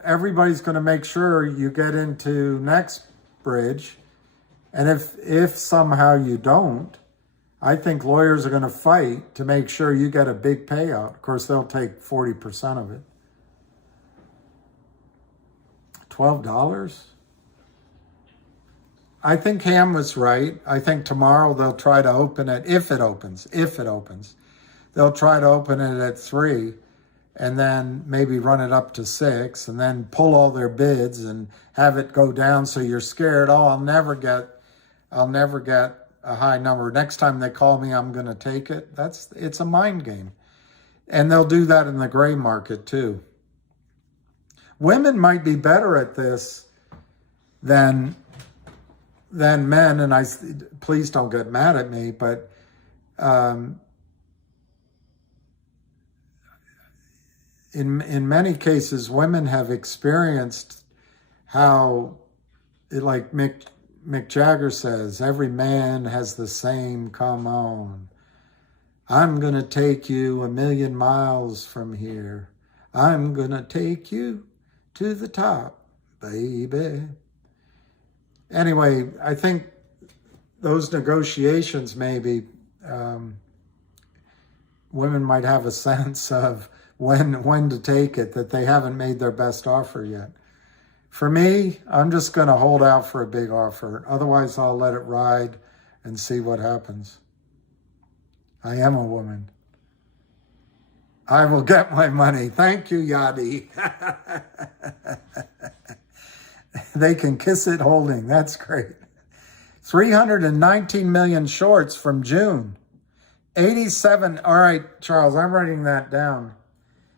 everybody's going to make sure you get into next bridge. And if somehow you don't, I think lawyers are going to fight to make sure you get a big payout. Of course, they'll take 40% of it. $12? I think Ham was right. I think tomorrow they'll try to open it, if it opens. They'll try to open it at 3 and then maybe run it up to 6 and then pull all their bids and have it go down so you're scared. Oh, I'll never get a high number. Next time they call me, I'm going to take it. It's a mind game. And they'll do that in the gray market too. Women might be better at this than men, and please don't get mad at me, but in many cases, women have experienced how, like Mick Jagger says, every man has the same come on. I'm going to take you 1,000,000 miles from here. I'm going to take you to the top, baby. Anyway, I think those negotiations, maybe women might have a sense of when to take it, that they haven't made their best offer yet. For me, I'm just going to hold out for a big offer. Otherwise, I'll let it ride and see what happens. I am a woman. I will get my money. Thank you, Yadi. They can kiss it holding. That's great. 319 million shorts from June. 87. All right, Charles, I'm writing that down.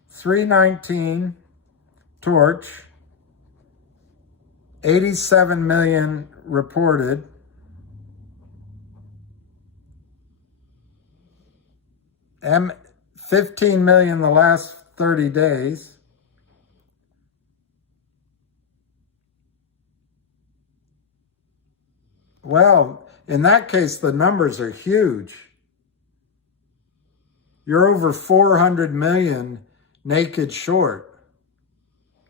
319 Torch. 87 million reported. $15 million the last 30 days. Well, in that case, the numbers are huge. You're over 400 million naked short.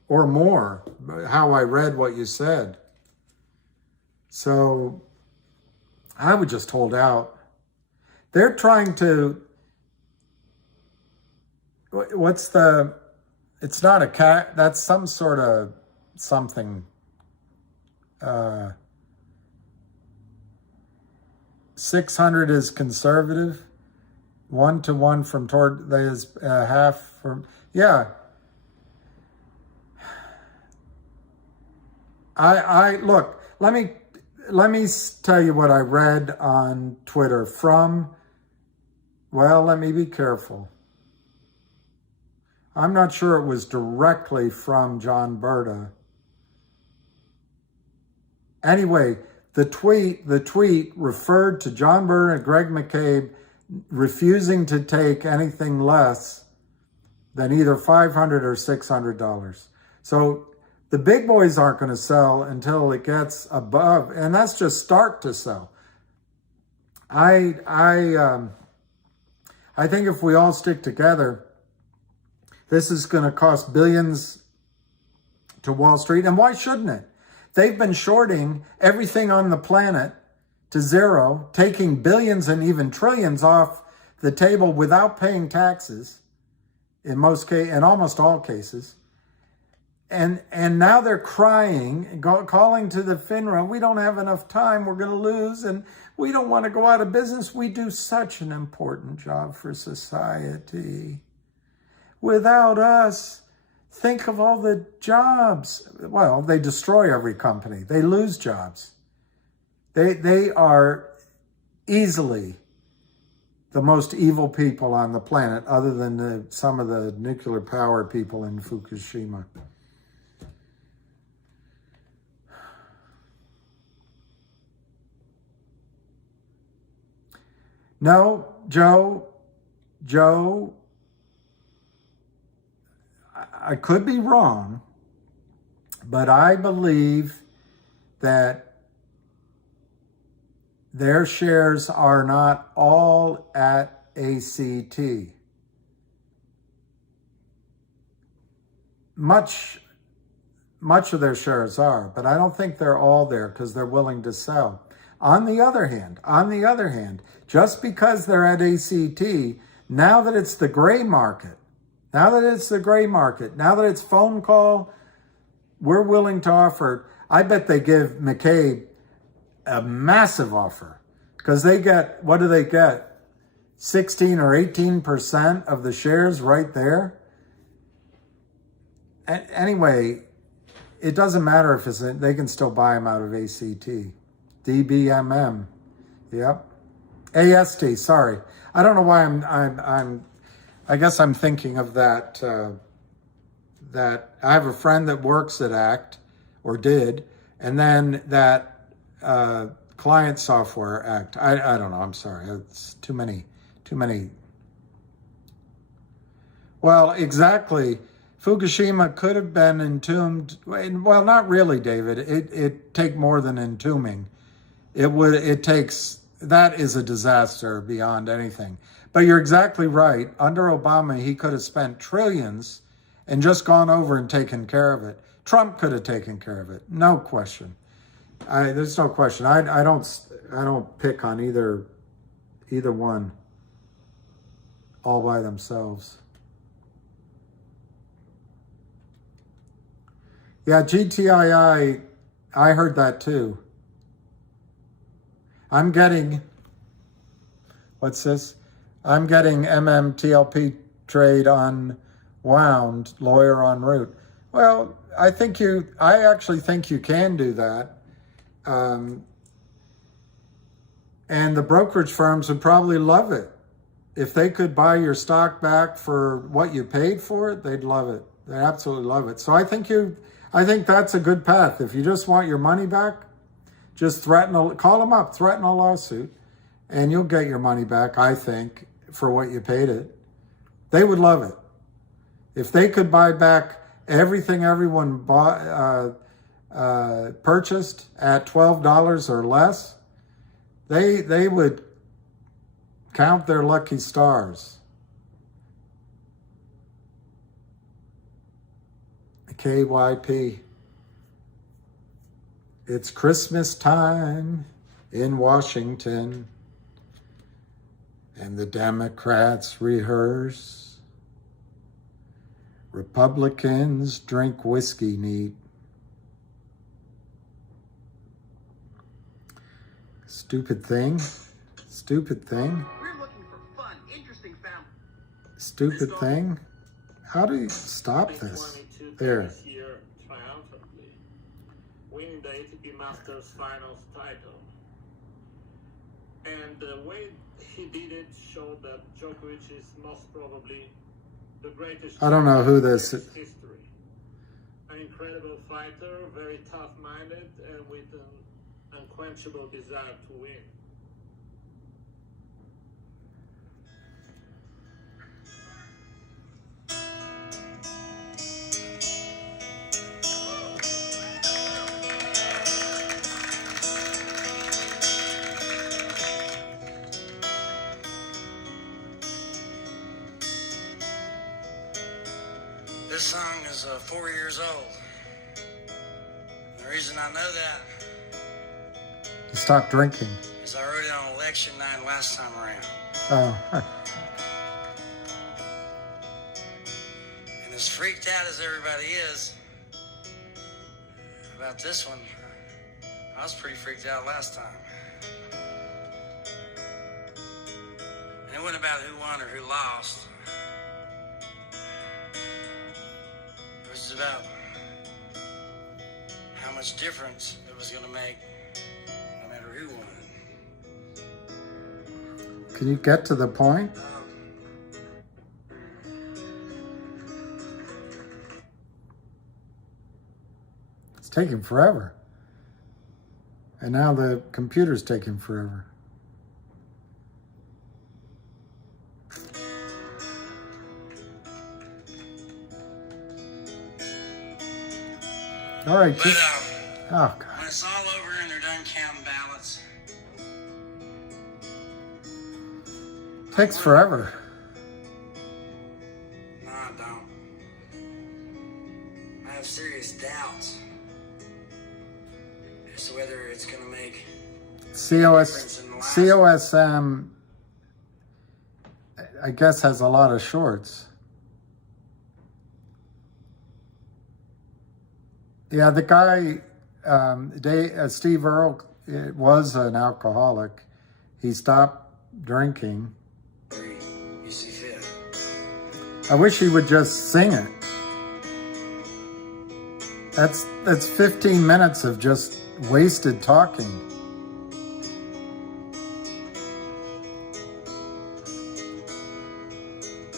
Or more, how I read what you said. So I would just hold out. They're trying to, what's the, it's not a cat, that's some sort of something. 600 is conservative. 1-to-1 from toward, that is half from, yeah. I look, let me tell you what I read on Twitter from, well, let me be careful. I'm not sure it was directly from John Berta. Anyway, the tweet referred to John Berta and Greg McCabe refusing to take anything less than either $500 or $600. So the big boys aren't going to sell until it gets above, and that's just start to sell. I think if we all stick together, this is going to cost billions to Wall Street, and why shouldn't it? They've been shorting everything on the planet to zero, taking billions and even trillions off the table without paying taxes in almost all cases. And now they're crying, calling to the FINRA, we don't have enough time, we're going to lose, and we don't want to go out of business. We do such an important job for society. Without us, think of all the jobs. Well, they destroy every company. They lose jobs. They are easily the most evil people on the planet, other than some of the nuclear power people in Fukushima. No, Joe, I could be wrong, but I believe that their shares are not all at ACT. Much of their shares are, but I don't think they're all there because they're willing to sell. On the other hand, just because they're at ACT, now that it's the gray market, now that it's phone call, we're willing to offer. I bet they give McCabe a massive offer because they get, what do they get? 16 or 18% of the shares right there. Anyway, it doesn't matter if they can still buy them out of ACT. DBMM. Yep. AST, sorry. I don't know why I guess I'm thinking of that, that I have a friend that works at ACT, or did, and then that Client Software Act. I don't know, I'm sorry. It's too many. Well, exactly. Fukushima could have been entombed. Well, not really, David. It'd take more than entombing. That is a disaster beyond anything. But you're exactly right. Under Obama, he could have spent trillions and just gone over and taken care of it. Trump could have taken care of it. No question. There's no question. I don't pick on either one all by themselves. Yeah, GTII, I heard that too. I'm getting, what's this? I'm getting MMTLP trade unwound, lawyer en route. Well, I actually think you can do that. And the brokerage firms would probably love it. If they could buy your stock back for what you paid for it, they'd love it. They absolutely love it. So I think that's a good path. If you just want your money back, just call them up, threaten a lawsuit, and you'll get your money back, I think, for what you paid it. They would love it. If they could buy back everything everyone purchased at $12 or less, they would count their lucky stars. KYP. It's Christmas time in Washington, and the Democrats rehearse Republicans drink whiskey neat. Stupid thing. Stupid thing. We're looking for fun, interesting family. Stupid thing. How do you stop this? There. This year triumphantly, winning the ATP Masters Finals title. And the way he did it showed that Djokovic is most probably the greatest. I don't know who this is. History. An incredible fighter, very tough-minded, and with an unquenchable desire to win. This song is 4 years old. The reason I know that Stop drinking. is I wrote it on election night last time around. Oh. And as freaked out as everybody is about this one, I was pretty freaked out last time. And it wasn't about who won or who lost. It was about how much difference it was going to make no matter who won. Can you get to the point? It's taking forever. And now the computer's taking forever. All right. But Just, oh, God. when it's all over and they're done counting ballots, Takes forever. no, I don't. I have serious doubts as to whether it's going to make COSM, I guess, has a lot of shorts. Yeah, the guy, Steve Earle, was an alcoholic. He stopped drinking. you see fit. I wish he would just sing it. That's 15 minutes of just wasted talking.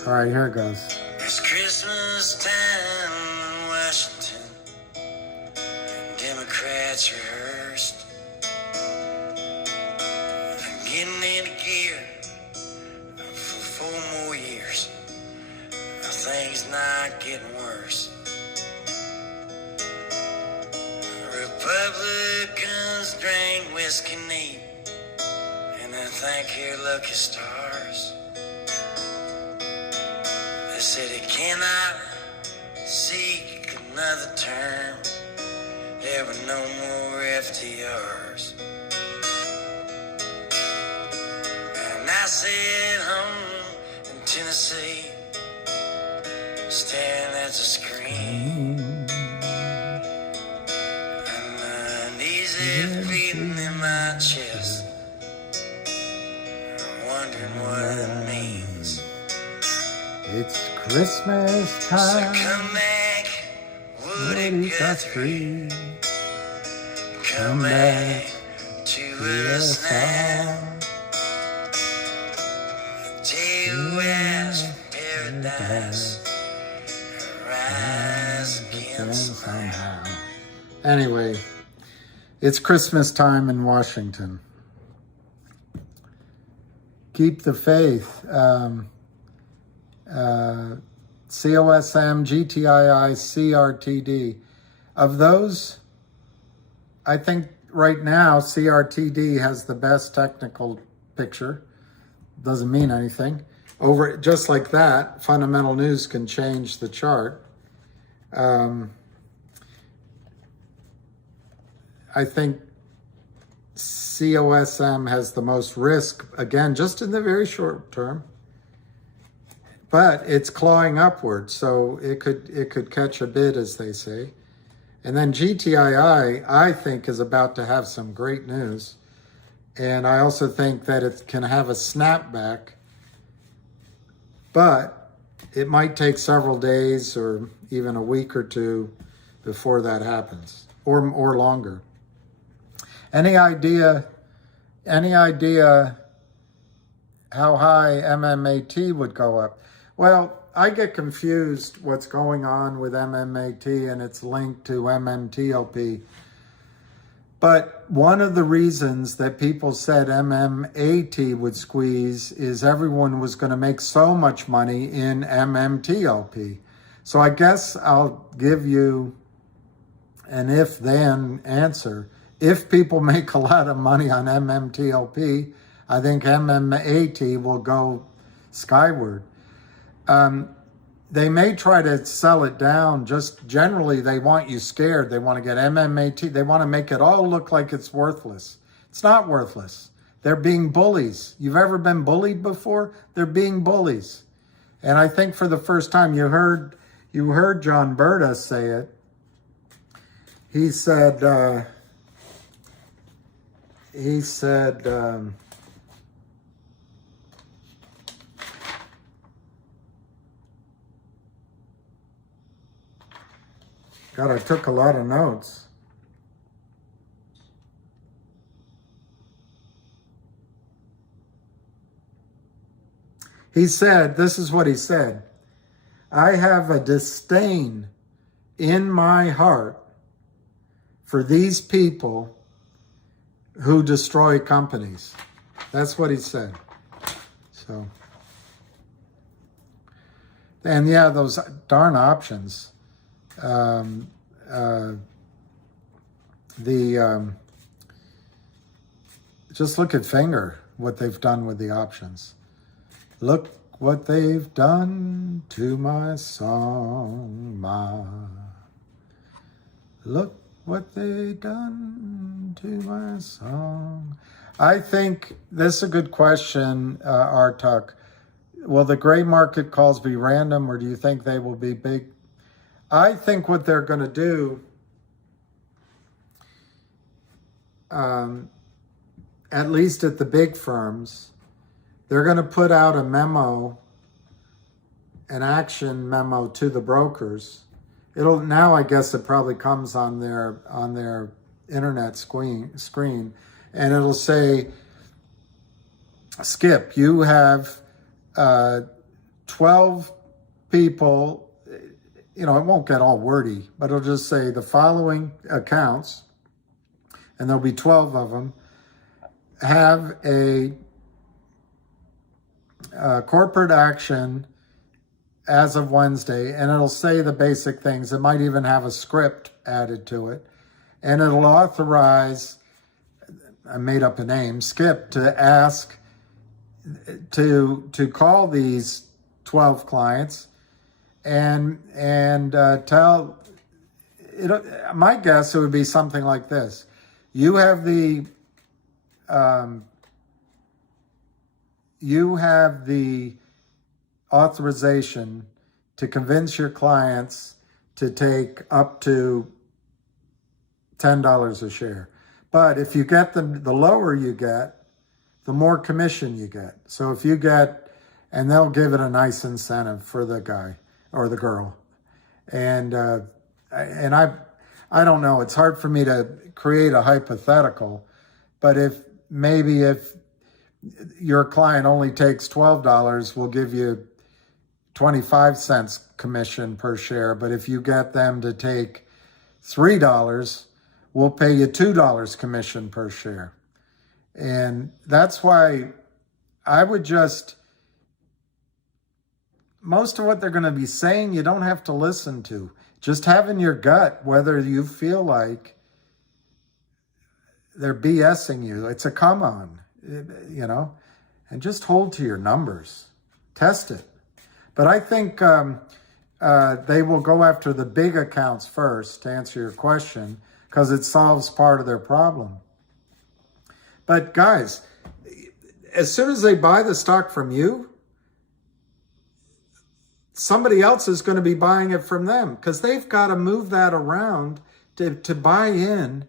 All right, here it goes. It's Christmas time in Washington. Democrats rehearsed. I'm getting into gear for 4 more years. Things not getting worse. Republicans drink whiskey neat, and I thank your lucky stars. They said he cannot seek another term. There were no more FTRs. And I sat home in Tennessee, staring at the screen. And uneasy beating in my chest, wondering what it means. It's Christmas So time. come back, Woody Guthrie. Come back to us now. Take us paradise. Rise again somehow. Anyway, it's Christmas time in Washington. Keep the faith. COSM, GTII, CRTD. Of those, I think right now CRTD has the best technical picture. Doesn't mean anything. Over just like that, fundamental news can change the chart. I think COSM has the most risk, again, just in the very short term. but it's clawing upward, so it could catch a bid, as they say. And then GTII, I think, is about to have some great news. And I also think that it can have a snapback, but it might take several days or even a week or two before that happens, or longer. Any idea how high MMAT would go up? Well, I get confused what's going on with MMAT and its link to MMTLP. But one of the reasons that people said MMAT would squeeze is everyone was going to make so much money in MMTLP. So I guess I'll give you an if-then answer. If people make a lot of money on MMTLP, I think MMAT will go skyward. They may try to sell it down. Just generally, they want you scared. They want to get MMAT. They want to make it all look like it's worthless. It's not worthless. They're being bullies. You've ever been bullied before? They're being bullies. And I think for the first time, you heard John Berta say it. He said, God, I took a lot of notes. He said, this is what he said: I have a disdain in my heart for these people who destroy companies. That's what he said. So, and yeah, those darn options. Just look at Finger, what they've done with the options. Look what they've done to my song, Ma. Look what they done to my song. I think this is a good question, Artuk. Will the gray market calls be random, or do you think they will be big? I think what they're going to do, at least at the big firms, they're going to put out a memo, an action memo to the brokers. It'll now, I guess it probably comes on their internet screen, and it'll say, Skip, you have 12 people. You know, it won't get all wordy, but it'll just say the following accounts, and there'll be 12 of them, have a corporate action as of Wednesday, and it'll say the basic things. It might even have a script added to it, and it'll authorize, I made up a name, Skip, to ask, to call these 12 clients and tell, my guess it would be something like this. You have the authorization to convince your clients to take up to $10 a share. But if you get them, the lower you get, the more commission you get. So if you get, and they'll give it a nice incentive for the guy or the girl. And I don't know, it's hard for me to create a hypothetical, but if your client only takes $12, we'll give you 25 cents commission per share. But if you get them to take $3, we'll pay you $2 commission per share. And that's why I would just, most of what they're going to be saying, you don't have to listen to. Just have in your gut whether you feel like they're BSing you. It's a come on, you know, and just hold to your numbers. Test it. But I think they will go after the big accounts first, to answer your question, because it solves part of their problem. But guys, as soon as they buy the stock from you, somebody else is going to be buying it from them because they've got to move that around to buy in.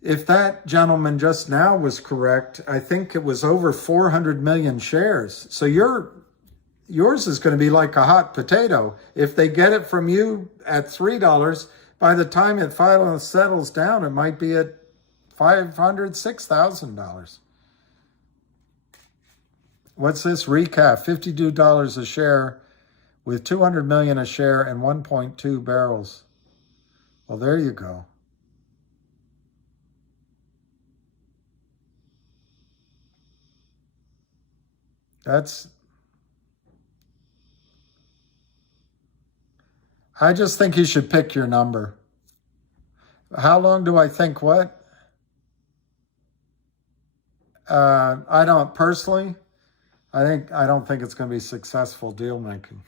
If that gentleman just now was correct, I think it was over 400 million shares. So yours is going to be like a hot potato. If they get it from you at $3, by the time it finally settles down, it might be at $500,000, $6,000. What's this recap? $52 a share with 200 million a share and 1.2 barrels. Well, there you go. I just think you should pick your number. How long do I think what? I don't personally. I don't think it's going to be successful deal making.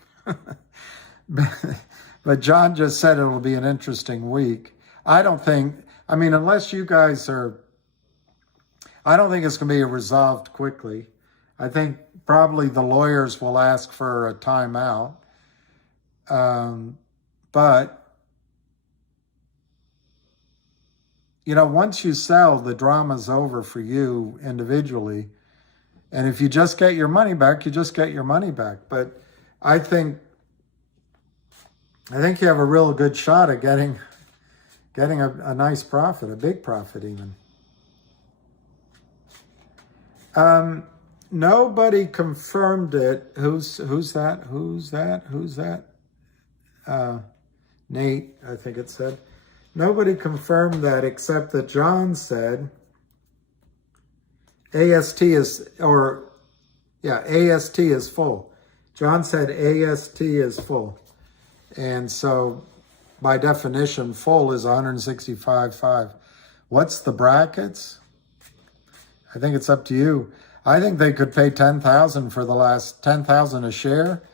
But John just said it'll be an interesting week. Unless you guys are, I don't think it's going to be resolved quickly. I think probably the lawyers will ask for a timeout. But, once you sell, the drama's over for you individually. And if you just get your money back, you just get your money back. But I think you have a real good shot at getting a nice profit, a big profit even. Nobody confirmed it. Who's that? Nate, I think it said. Nobody confirmed that except that John said AST is full. John said AST is full. And so by definition, full is 165.5. What's the brackets? I think it's up to you. I think they could pay $10,000 for the last $10,000 a share.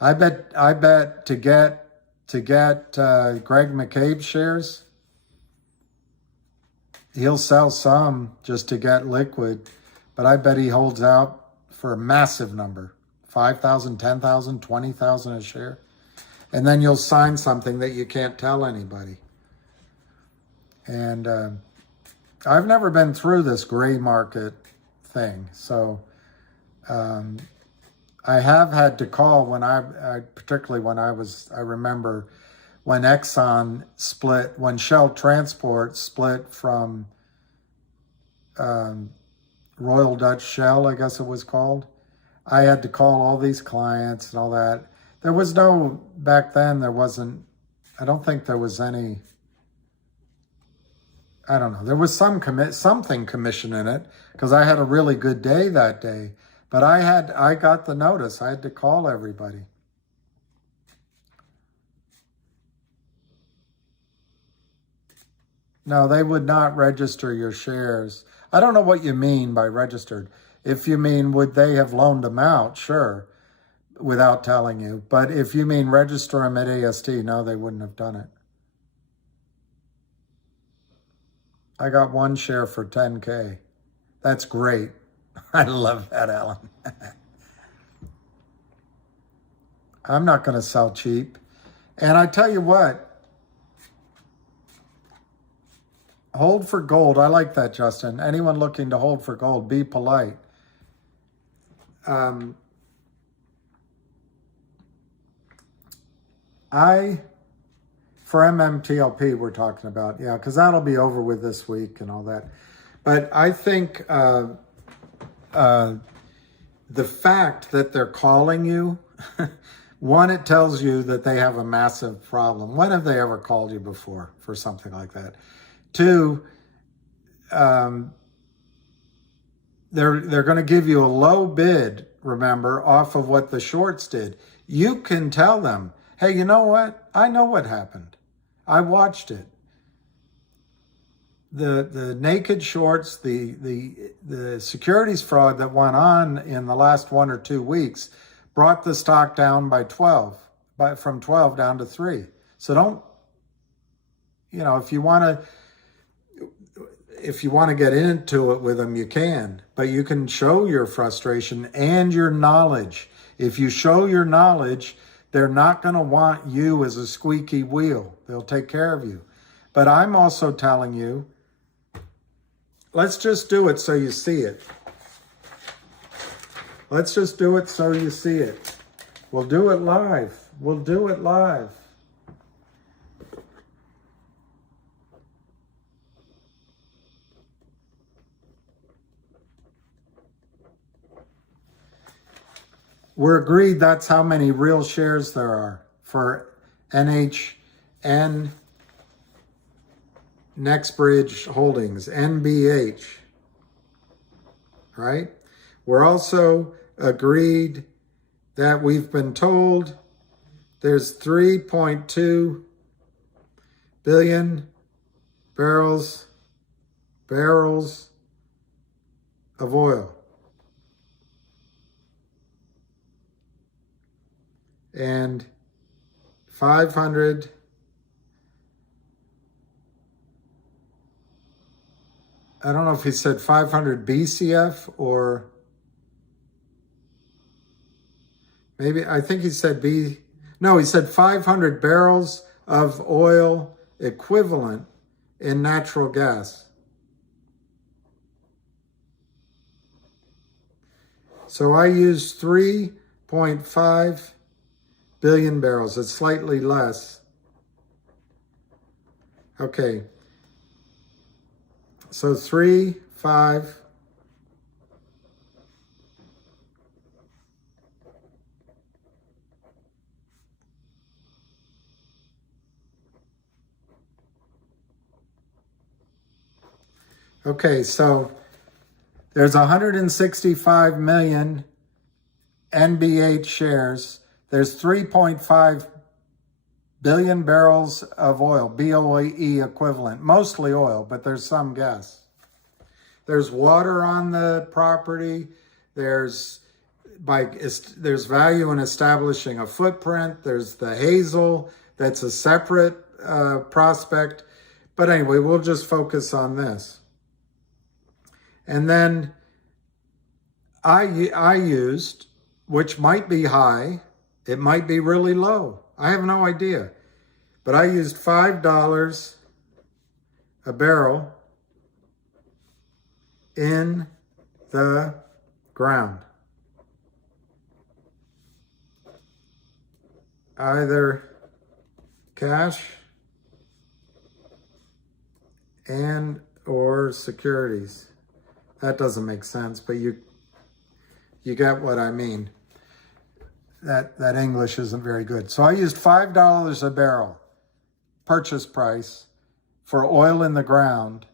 I bet to get Greg McCabe's shares, he'll sell some just to get liquid, but I bet he holds out for a massive number, 5,000, 10,000, 20,000 a share. And then you'll sign something that you can't tell anybody. And I've never been through this gray market thing. So I have had to call particularly when I remember when Exxon split, when Shell Transport split from Royal Dutch Shell, I guess it was called. I had to call all these clients and all that. Back then I don't think there was any, I don't know. There was something commission in it because I had a really good day that day. But I got the notice. I had to call everybody. No, they would not register your shares. I don't know what you mean by registered. If you mean, would they have loaned them out? Sure, without telling you. But if you mean register them at AST, no, they wouldn't have done it. I got one share for 10K. That's great. I love that, Alan. I'm not going to sell cheap. And I tell you what, hold for gold. I like that, Justin. Anyone looking to hold for gold, be polite. For MMTLP we're talking about, yeah, because that'll be over with this week and all that. But I think the fact that they're calling you, one, it tells you that they have a massive problem. When have they ever called you before for something like that? Two, they're going to give you a low bid, remember, off of what the shorts did. You can tell them, hey, you know what? I know what happened. I watched it. The naked shorts, the securities fraud that went on in the last 1 or 2 weeks brought the stock down by 12, from 12 down to 3. So don't, if you want to get into it with them, you can, but you can show your frustration and your knowledge. If you show your knowledge, they're not going to want you as a squeaky wheel. They'll take care of you. But I'm also telling you, let's just do it so you see it. Let's just do it so you see it. We'll do it live. We'll do it live. We're agreed that's how many real shares there are for NHN Nextbridge Holdings, NBH, right? We're also agreed that we've been told there's 3.2 billion barrels of oil. And 500, I don't know if he said 500 BCF or maybe, I think he said he said 500 barrels of oil equivalent in natural gas. So I used 3.5 billion barrels. It's slightly less. Okay. So 3.5. Okay, so there's 165 million NBH shares. There's 3.5 billion barrels of oil, BOE equivalent, mostly oil, but there's some gas. There's water on the property. There's value in establishing a footprint. There's the Hazel, that's a separate prospect. But anyway, we'll just focus on this. And then I used, which might be high, it might be really low. I have no idea. But I used $5 a barrel in the ground. Either cash and or securities. That doesn't make sense, but you get what I mean. That English isn't very good. So I used $5 a barrel purchase price for oil in the ground,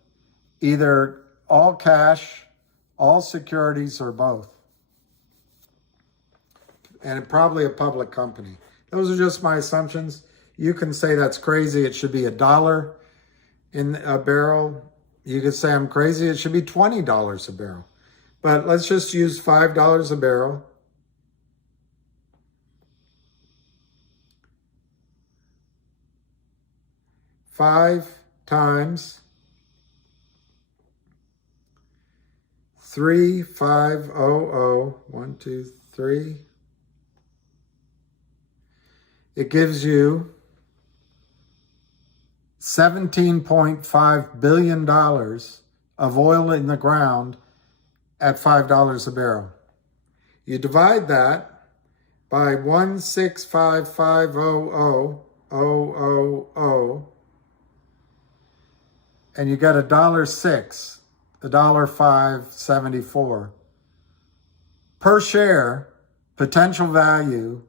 either all cash, all securities, or both. And probably a public company. Those are just my assumptions. You can say that's crazy. It should be $1 in a barrel. You could say I'm crazy. It should be $20 a barrel. But let's just use $5 a barrel. 5 times 3,500, 1, 2, 3. It gives you $17.5 billion of oil in the ground at $5 a barrel. You divide that by 165,500,000, and you get $1.06, $1.574 per share, potential value,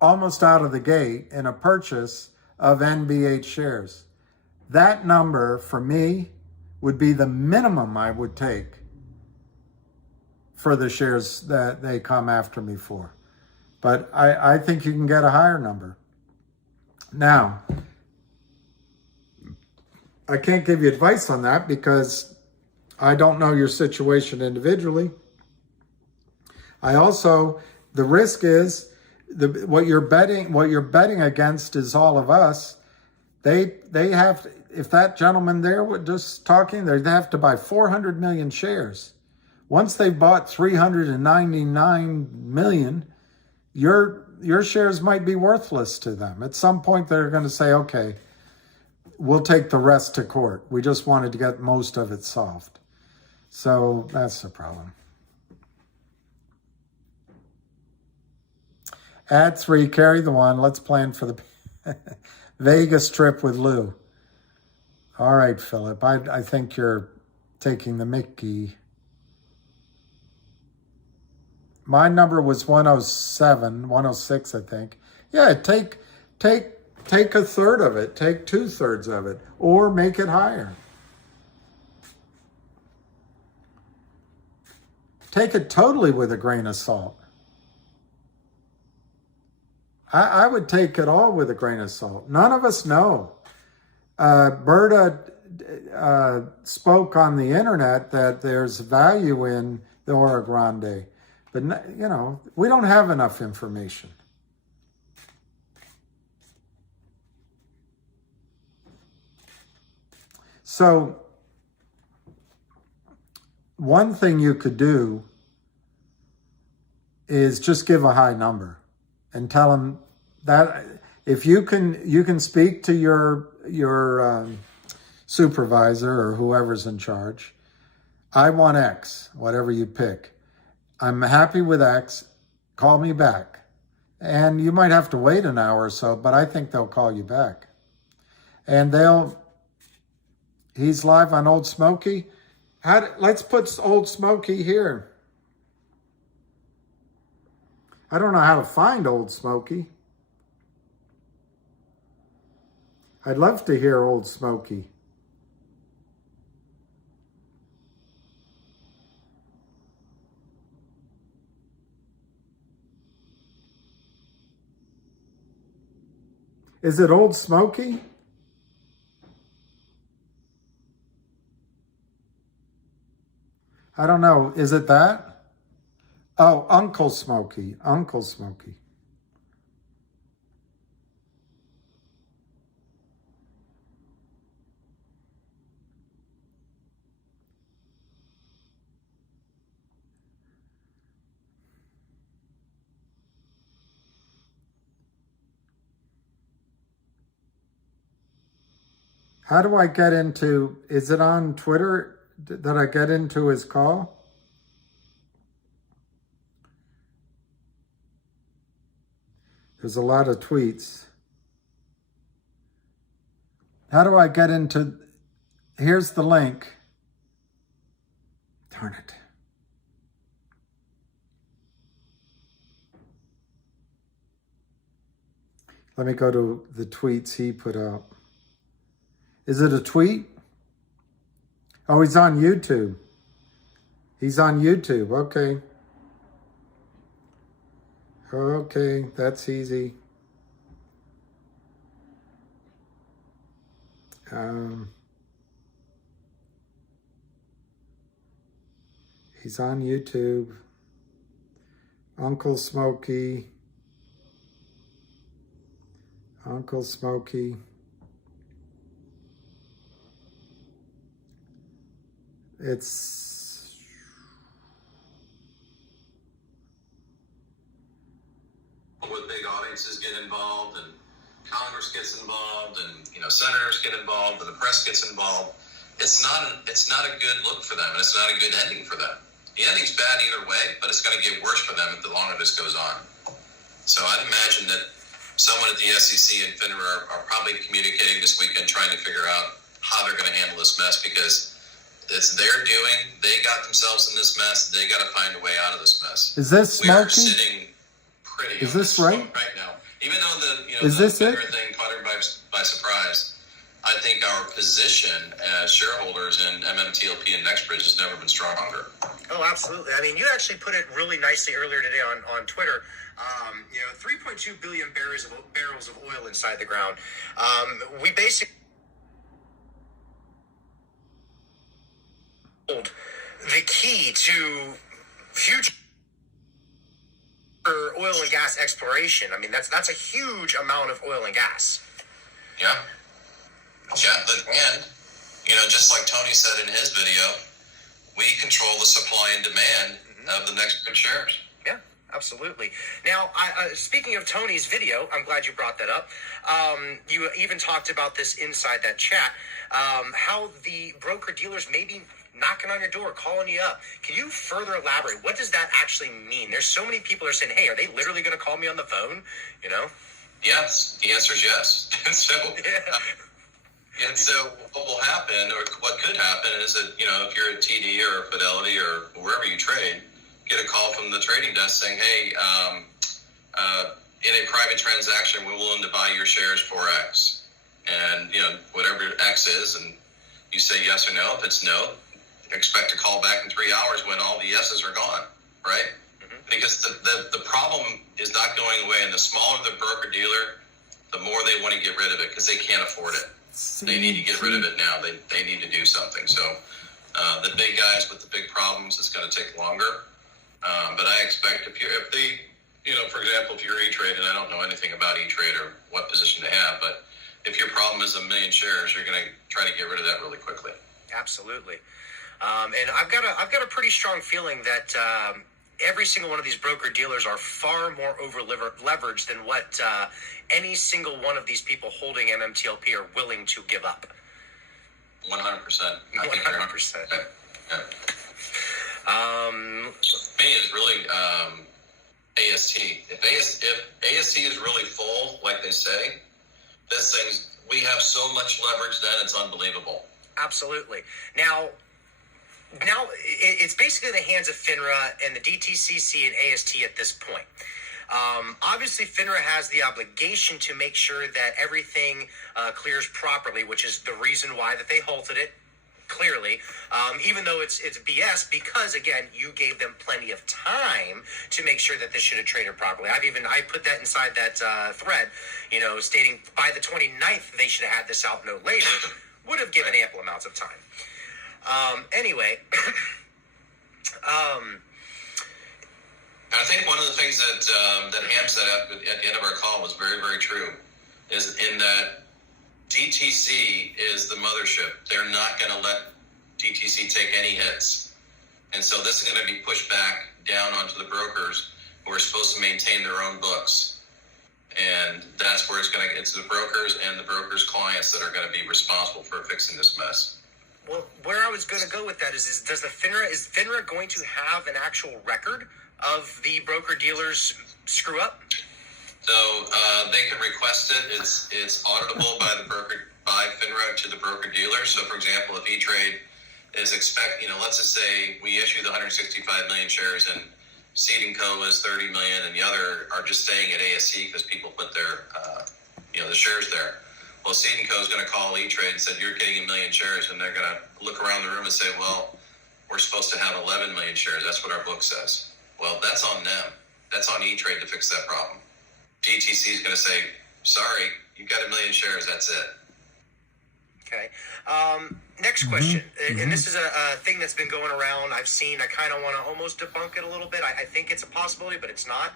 almost out of the gate in a purchase of NBH shares. That number for me would be the minimum I would take for the shares that they come after me for. But I think you can get a higher number. Now, I can't give you advice on that because I don't know your situation individually. I also, the risk is what you're betting against is all of us. They have, if that gentleman there were just talking, they'd have to buy 400 million shares. Once they've bought 399 million, your shares might be worthless to them. At some point, they're going to say, okay, we'll take the rest to court. We just wanted to get most of it solved. So that's the problem. Add 3, carry the 1. Let's plan for the Vegas trip with Lou. All right, Philip. I think you're taking the Mickey. My number was 107, 106, I think. Yeah, take a third of it. Take 2/3 of it, or make it higher. Take it totally with a grain of salt. I would take it all with a grain of salt. None of us know. Berta spoke on the internet that there's value in the Oro Grande. But, you know, we don't have enough information. So, one thing you could do is just give a high number and tell them that if you can speak to your supervisor or whoever's in charge. I want X, whatever you pick. I'm happy with X. Call me back. And you might have to wait an hour or so, but I think they'll call you back. And he's live on Old Smoky. Let's put Old Smoky here. I don't know how to find Old Smoky. I'd love to hear Old Smoky. Is it Old Smoky? I don't know. Is it that? Oh, Uncle Smoky. Uncle Smoky. How do I get into, is it on Twitter that I get into his call? There's a lot of tweets. How do I get into, here's the link. Darn it. Let me go to the tweets he put out. Is it a tweet? Oh, he's on YouTube. He's on YouTube. Okay. Okay, that's easy. He's on YouTube. Uncle Smoky. Uncle Smoky. It's with big audiences get involved, and Congress gets involved, and senators get involved, and the press gets involved. It's not a good look for them, and it's not a good ending for them. The ending's bad either way, but it's going to get worse for them the longer this goes on. So I'd imagine that someone at the SEC and FINRA are probably communicating this weekend, trying to figure out how they're going to handle this mess, because it's their doing. They got themselves in this mess. They got to find a way out of this mess. Is this Smoky? We are sitting pretty. Is this right? Right now, even though is the this thing caught everybody by surprise, I think our position as shareholders in MMTLP and NextBridge has never been stronger. Oh, absolutely. I mean, you actually put it really nicely earlier today on Twitter. 3.2 billion barrels of oil inside the ground. We basically the key to future oil and gas exploration. I mean, that's a huge amount of oil and gas. Yeah. Yeah, but again, just like Tony said in his video, we control the supply and demand of the next good shares. Yeah, absolutely. Now, speaking of Tony's video, I'm glad you brought that up. You even talked about this inside that chat, how the broker-dealers may be knocking on your door, calling you up. Can you further elaborate? What does that actually mean? There's so many people are saying, hey, are they literally going to call me on the phone? You know? Yes, the answer is yes. And so what will happen, or what could happen, is that, you know, if you're at TD or Fidelity or wherever you trade, get a call from the trading desk saying, hey, in a private transaction, we're willing to buy your shares for X. And, you know, whatever X is, and you say yes or no. If it's no, expect a call back in 3 hours when all the yeses are gone, right? Because the problem is not going away. And the smaller the broker-dealer, the more they want to get rid of it because they can't afford it. They need to get rid of it now. They need to do something. So the big guys with the big problems, it's going to take longer. But I expect for example, if you're E-Trade, and I don't know anything about E-Trade or what position they have, but if your problem is 1 million shares, you're going to try to get rid of that really quickly. Absolutely. And I've got a pretty strong feeling that every single one of these broker dealers are far more over leveraged than what any single one of these people holding MMTLP are willing to give up. 100%. 100%. Yeah. Me is really AST. If AST is really full, like they say, we have so much leverage then it's unbelievable. Absolutely. Now it's basically in the hands of FINRA and the DTCC and AST at this point. Obviously, FINRA has the obligation to make sure that everything clears properly, which is the reason why that they halted it, clearly, even though it's BS, because, again, you gave them plenty of time to make sure that this should have traded properly. I put that inside that thread, stating by the 29th they should have had this out no later, would have given ample amounts of time. Anyway, I think one of the things that Ham said at the end of our call was very, very true, is in that DTC is the mothership. They're not going to let DTC take any hits. And so this is going to be pushed back down onto the brokers who are supposed to maintain their own books. And that's where it's the brokers and the brokers' clients that are going to be responsible for fixing this mess. Well, where I was going to go with that is is FINRA going to have an actual record of the broker-dealers screw up? So they can request it. It's auditable by FINRA to the broker-dealer. So, for example, if E-Trade is let's just say we issue the 165 million shares and Seed & Co. is 30 million and the other are just staying at ASC because people put their, the shares there. Well, Seed & Co. is going to call E-Trade and said, you're getting 1 million shares, and they're going to look around the room and say, well, we're supposed to have 11 million shares. That's what our book says. Well, that's on them. That's on E-Trade to fix that problem. DTC is going to say, sorry, you've got 1 million shares, that's it. Okay. Next question. And this is a thing that's been going around. I've seen, I kind of want to almost debunk it a little bit. I think it's a possibility, but it's not.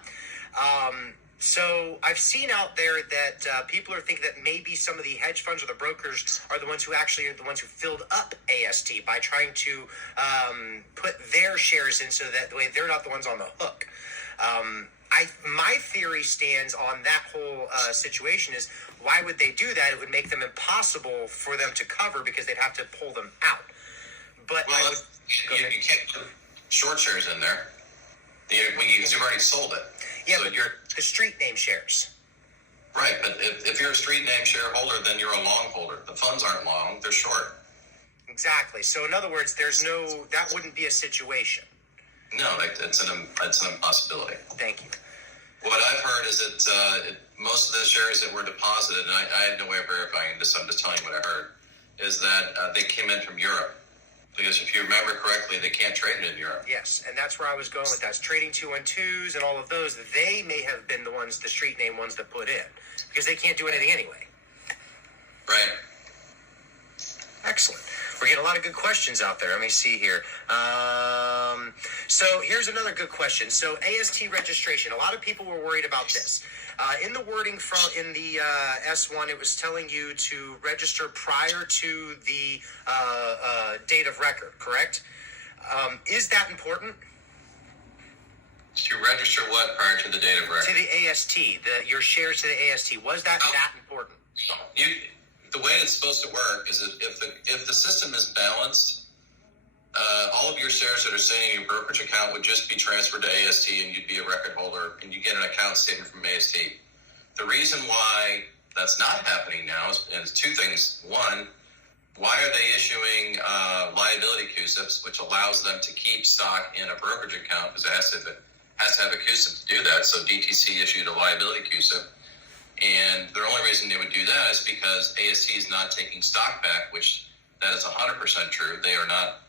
So I've seen out there that people are thinking that maybe some of the hedge funds or the brokers are the ones who actually are the ones who filled up AST by trying to put their shares in so that way they're not the ones on the hook. My theory stands on that whole situation is, why would they do that? It would make them impossible for them to cover because they'd have to pull them out. But you can't put short shares in there because you've already sold it. Yeah, so but you're the street name shares. Right, but if you're a street name shareholder, then you're a long holder. The funds aren't long; they're short. Exactly. So in other words, that wouldn't be a situation. No, it's an impossibility. Thank you. What I've heard is that most of the shares that were deposited, and I had no way of verifying this, I'm just telling you what I heard, is that they came in from Europe. Because if you remember correctly, they can't trade it in Europe. Yes, and that's where I was going with that. Trading 212s and all of those, they may have been the street name ones that put in. Because they can't do anything anyway. Right. Excellent. We're getting a lot of good questions out there. Let me see here. So here's another good question. So AST registration. A lot of people were worried about this. In the wording in the S1, it was telling you to register prior to the date of record, correct? Is that important? To register what prior to the date of record? To the AST, your shares to the AST. Was that important? The way it's supposed to work is that if the system is balanced, all of your shares that are sitting in your brokerage account would just be transferred to AST, and you'd be a record holder, and you get an account statement from AST. The reason why that's not happening now is two things. One, why are they issuing liability CUSIPs, which allows them to keep stock in a brokerage account, because it has to have a CUSIP to do that. So DTC issued a liability CUSIP. And the only reason they would do that is because AST is not taking stock back, which that is 100% true. They are not.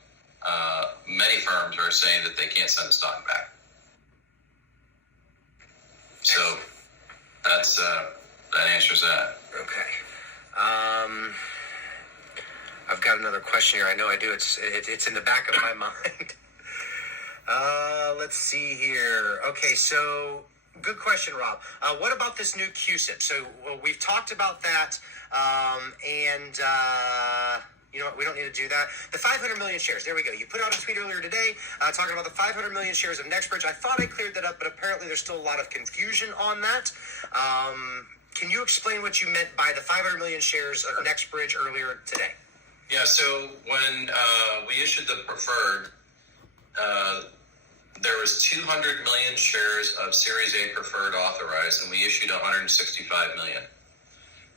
Many firms are saying that they can't send the stock back. So that's that answers that. Okay. I've got another question here. I know I do. It's in the back of my mind. Let's see here. Okay, so good question, Rob. What about this new CUSIP? So we've talked about that, and you know what? We don't need to do that. The 500 million shares. There we go. You put out a tweet earlier today talking about the 500 million shares of NextBridge. I thought I cleared that up, but apparently there's still a lot of confusion on that. Can you explain what you meant by the 500 million shares of NextBridge earlier today? Yeah, so when we issued the preferred, there was 200 million shares of Series A preferred authorized, and we issued 165 million.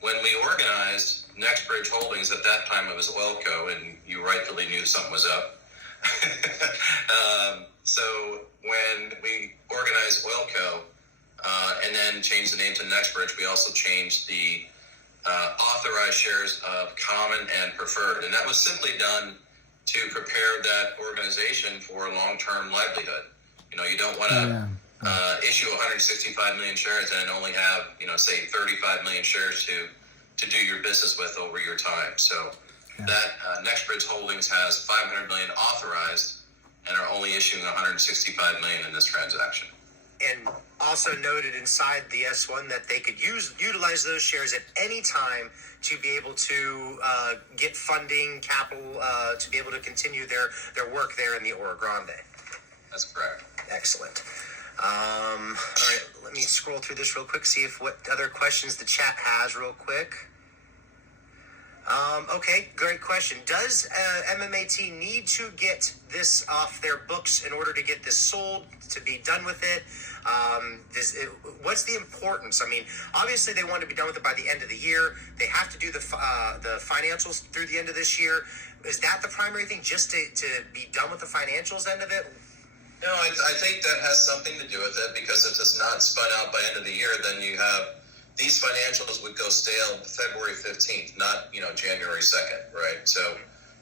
When we organized NextBridge Holdings, at that time it was Oilco, and you rightfully knew something was up. So when we organized Oilco and then changed the name to NextBridge, we also changed the authorized shares of common and preferred. And that was simply done to prepare that organization for a long-term livelihood. You know, you don't want to issue 165 million shares and only have, say 35 million shares to do your business with over your time. So that NextBridge Holdings has 500 million authorized and are only issuing 165 million in this transaction. And also noted inside the S1 that they could utilize those shares at any time to be able to get funding, capital, to be able to continue their work there in the Oro Grande. That's correct. Excellent. All right, let me scroll through this real quick, see what other questions the chat has real quick. Okay, great question. Does MMAT need to get this off their books in order to get this sold, to be done with it? What's the importance? I mean, obviously they want to be done with it by the end of the year. They have to do the financials through the end of this year. Is that the primary thing, just to be done with the financials end of it? No, I think that has something to do with it, because if it's not spun out by end of the year, then you have these financials would go stale February 15th, not January 2nd, right? So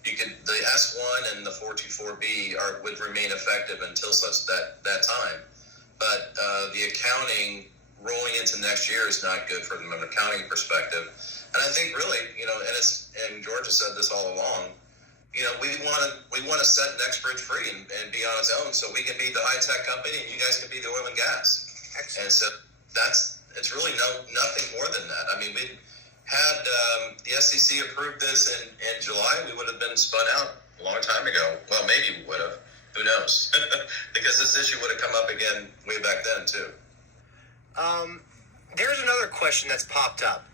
the S1 and the 424B would remain effective until such that time. But the accounting rolling into next year is not good from an accounting perspective. And I think really, and George has said this all along, we want to set NextBridge free and be on its own, so we can be the high tech company and you guys can be the oil and gas. Excellent. And so it's really nothing more than that. I mean, we had the SEC approved this in July, we would have been spun out a long time ago. Well, maybe we would have. Who knows? Because this issue would have come up again way back then too. There's another question that's popped up.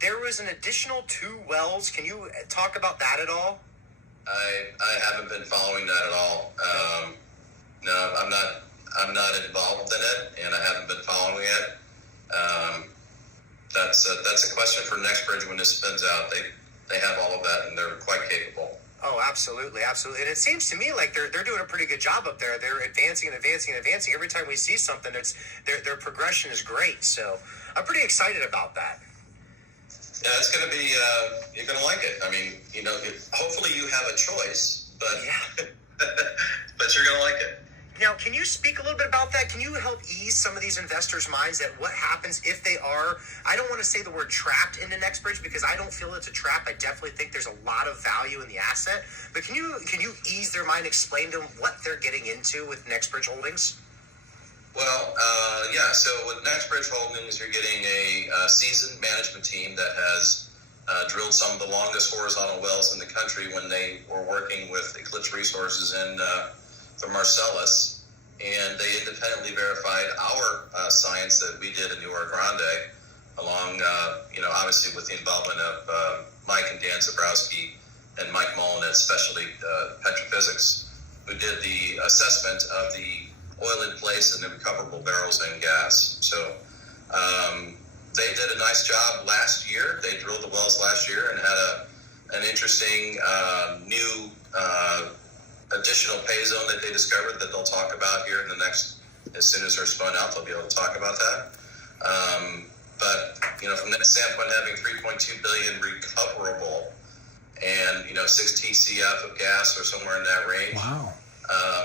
There was an additional 2 wells. Can you talk about that at all? I haven't been following that at all. No, I'm not involved in it, and I haven't been following it. That's a question for NextBridge when this spins out. They have all of that, and they're quite capable. Oh, absolutely, absolutely. And it seems to me like they're doing a pretty good job up there. They're advancing and advancing and advancing. Every time we see something, their progression is great. So I'm pretty excited about that. Yeah, it's going to be, you're going to like it. I mean, hopefully you have a choice, but but you're going to like it. Now, can you speak a little bit about that? Can you help ease some of these investors' minds that what happens if they are, I don't want to say the word trapped into NextBridge because I don't feel it's a trap. I definitely think there's a lot of value in the asset. But can you ease their mind, explain to them what they're getting into with NextBridge Holdings? Well, so with NextBridge Holdings, you're getting a seasoned management team that has drilled some of the longest horizontal wells in the country when they were working with Eclipse Resources in the Marcellus, and they independently verified our science that we did in the Oro Grande, along, obviously with the involvement of Mike and Dan Zabrowski and Mike Mullen at Specialty Petrophysics, who did the assessment of the oil in place and the recoverable barrels in gas. So they did a nice job last year. They drilled the wells last year and had an interesting new additional pay zone that they discovered that they'll talk about here in the next, as soon as they're spun out, they'll be able to talk about that. But from that standpoint, having 3.2 billion recoverable and 6 TCF of gas or somewhere in that range. Wow.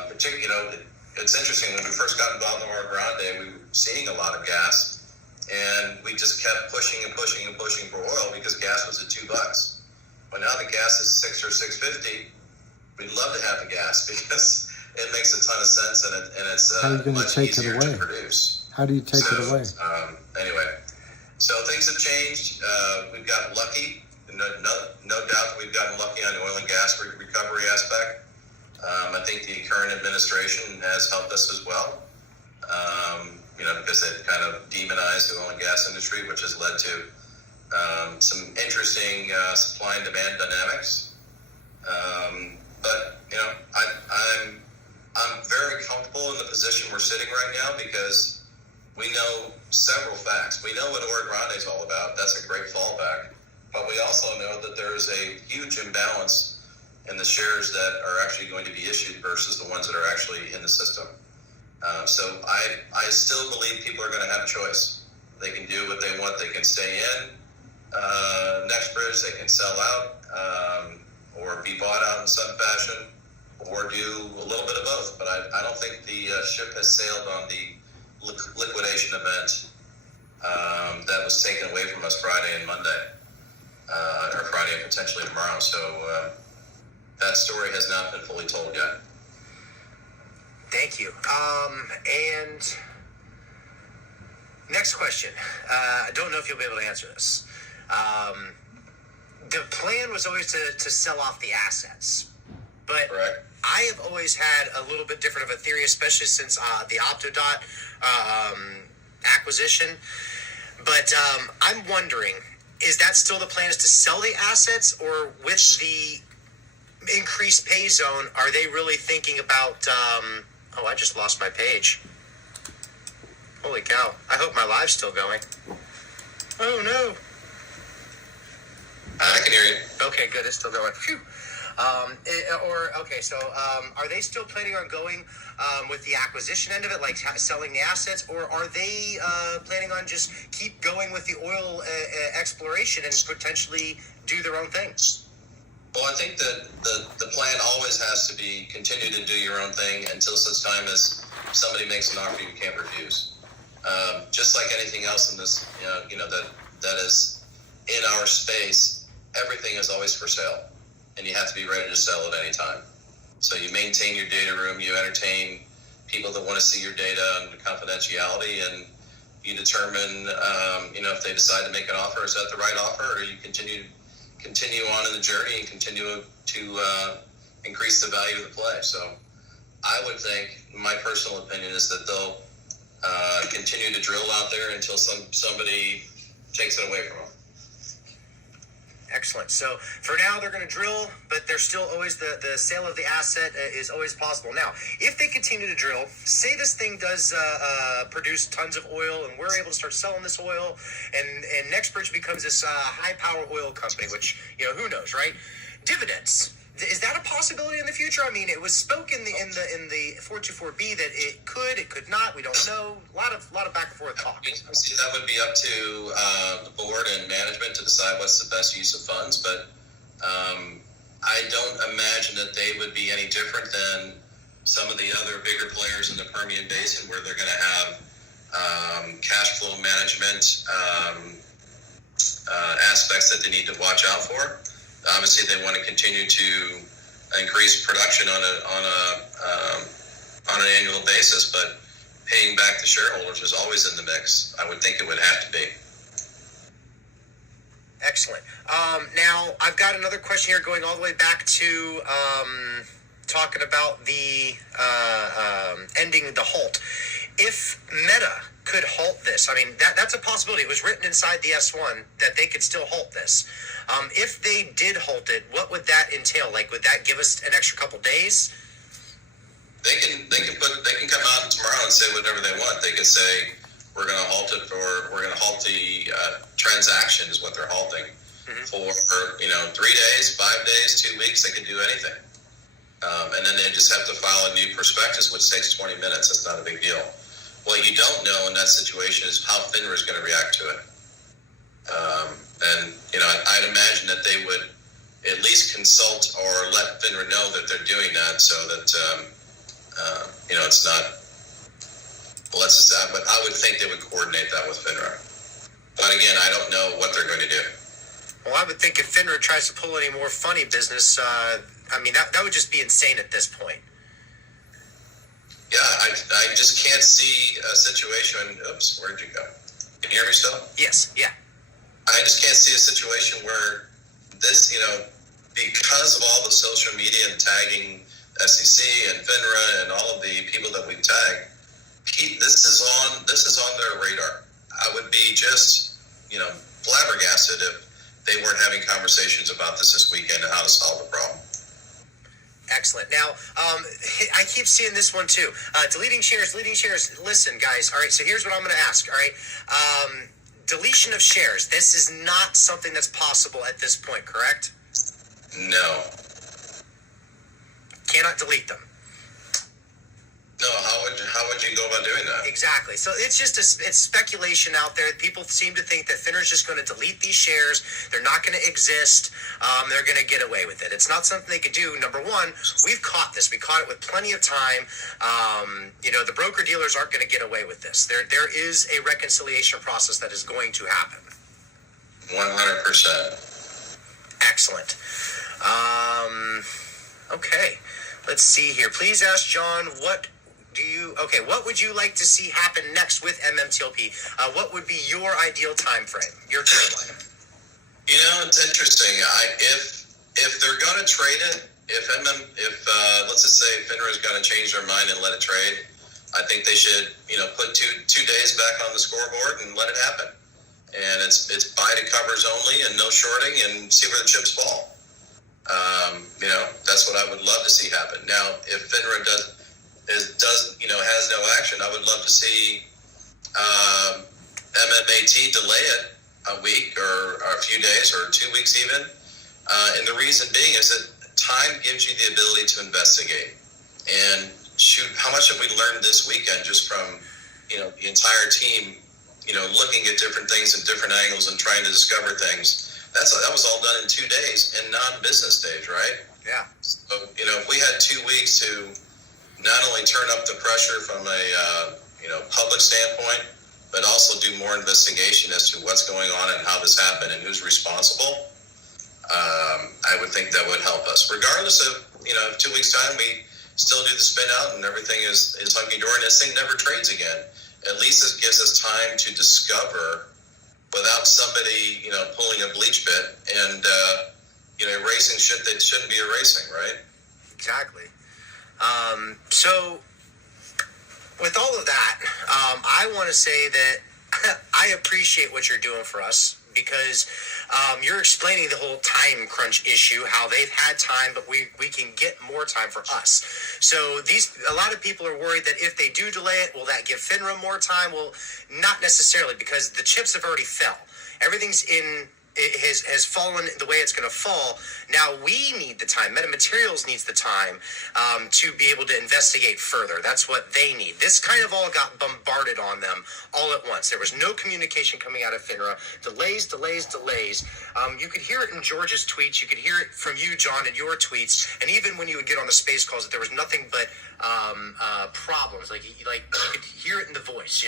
Particularly, it's interesting, when we first got involved in Oro Grande, we were seeing a lot of gas, and we just kept pushing and pushing and pushing for oil because gas was at $2. But now the gas is $6 or $6.50. We'd love to have the gas because it makes a ton of sense, and it's much easier to produce. How do you take it away? Anyway, so things have changed. We've gotten lucky. No doubt that we've gotten lucky on the oil and gas recovery aspect. I think the current administration has helped us as well, because they've kind of demonized the oil and gas industry, which has led to some interesting supply and demand dynamics. But I'm very comfortable in the position we're sitting right now because we know several facts. We know what Oro Grande is all about. That's a great fallback. But we also know that there is a huge imbalance in the shares that are actually going to be issued versus the ones that are actually in the system. So I still believe people are going to have a choice. They can do what they want. They can stay in NextBridge. They can sell out or be bought out in some fashion, or do a little bit of both. But I don't think the ship has sailed on the liquidation event that was taken away from us Friday and Monday, or Friday and potentially tomorrow. So that story has not been fully told yet. Thank you. And next question. I don't know if you'll be able to answer this. The plan was always to sell off the assets, but Correct. I have always had a little bit different of a theory, especially since the Optodot acquisition. But I'm wondering, is that still the plan, is to sell the assets, or with the increased pay zone, are they really thinking about, I just lost my page. Holy cow. I hope my live's still going. Oh, no. I can hear you. Okay, good. It's still going. Phew. Are they still planning on going with the acquisition end of it, like selling the assets, or are they planning on just keep going with the oil exploration and potentially do their own thing? Well, I think that the plan always has to be continue to do your own thing until such time as somebody makes an offer you can't refuse. Just like anything else in this, that is in our space, everything is always for sale, and you have to be ready to sell at any time. So you maintain your data room, you entertain people that want to see your data and confidentiality, and you determine, if they decide to make an offer, is that the right offer, or you continue on in the journey and continue to increase the value of the play. So I would think, my personal opinion is that they'll continue to drill out there until somebody takes it away from them. Excellent. So for now, they're going to drill, but there's still always the sale of the asset is always possible. Now, if they continue to drill, say this thing does produce tons of oil, and we're able to start selling this oil, and NextBridge becomes this high-power oil company, which, who knows, right? Dividends. Is that a possibility in the future? I mean, it was spoken in the 424B that it could not. We don't know. A lot of back and forth talk. See, that would be up to the board and management to decide what's the best use of funds. But I don't imagine that they would be any different than some of the other bigger players in the Permian Basin, where they're going to have cash flow management aspects that they need to watch out for. Obviously, they want to continue to increase production on an annual basis, but paying back to shareholders is always in the mix. I would think it would have to be. Excellent. Now, I've got another question here going all the way back to talking about the ending the halt. If Meta could halt this, I mean, that's a possibility. It was written inside the S1 that they could still halt this. If they did halt it, what would that entail? Like, would that give us an extra couple days? They can come out tomorrow and say whatever they want. They could say we're going to halt it, or we're going to halt the transaction is what they're halting for 3 days, 5 days, 2 weeks. They could do anything, and then they just have to file a new prospectus, which takes 20 minutes. That's not a big deal. What you don't know in that situation is how FINRA is going to react to it. And I'd imagine that they would at least consult or let FINRA know that they're doing that, so that it's not. Well, that's just that. But I would think they would coordinate that with FINRA. But again, I don't know what they're going to do. Well, I would think if FINRA tries to pull any more funny business, that would just be insane at this point. Yeah, I just can't see a situation. Oops, where'd you go? Can you hear me still? Yes, yeah. I just can't see a situation where this, because of all the social media and tagging SEC and FINRA and all of the people that we've tagged, this is on their radar. I would be just, flabbergasted if they weren't having conversations about this weekend and how to solve the problem. Excellent. Now, I keep seeing this one too. Deleting shares. Listen, guys. All right. So here's what I'm going to ask. All right. Deletion of shares. This is not something that's possible at this point, correct? No. Cannot delete them. No. How would you go about doing that? Exactly. So it's just it's speculation out there. People seem to think that FINRA is just going to delete these shares. They're not going to exist. They're going to get away with it. It's not something they could do. Number one, we've caught this. We caught it with plenty of time. The broker dealers aren't going to get away with this. There is a reconciliation process that is going to happen. 100%. Excellent. Okay. Let's see here. Please ask John, what would you like to see happen next with MMTLP? What would be your ideal time frame, your timeline? It's interesting. If they're going to trade it, if let's just say FINRA is going to change their mind and let it trade, I think they should, put two days back on the scoreboard and let it happen. And it's buy to covers only and no shorting, and see where the chips fall. That's what I would love to see happen. Now, if FINRA has no action, I would love to see MMAT delay it a week or a few days or 2 weeks even. And the reason being is that time gives you the ability to investigate. And shoot, how much have we learned this weekend just from, the entire team, looking at different things in different angles and trying to discover things. That was all done in 2 days and non-business days, right? Yeah. So, if we had 2 weeks to not only turn up the pressure from a, public standpoint, but also do more investigation as to what's going on and how this happened and who's responsible, I would think that would help us. Regardless of, 2 weeks' time, we still do the spin out and everything is hunky-dory and this thing never trades again. At least it gives us time to discover without somebody, pulling a bleach bit and, erasing shit they shouldn't be erasing, right? Exactly. So with all of that, I want to say that I appreciate what you're doing for us, because you're explaining the whole time crunch issue, how they've had time, but we can get more time for us. So a lot of people are worried that if they do delay it, will that give FINRA more time? Well, not necessarily, because the chips have already fell. Everything's has fallen the way it's going to fall. Now we need the time. Metamaterials needs the time to be able to investigate further. That's what they need. This kind of all got bombarded on them all at once. There was no communication coming out of FINRA. Delays. You could hear it in George's tweets. You could hear it from you, John, in your tweets. And even when you would get on the space calls, that there was nothing but problems. Like you could hear it in the voice,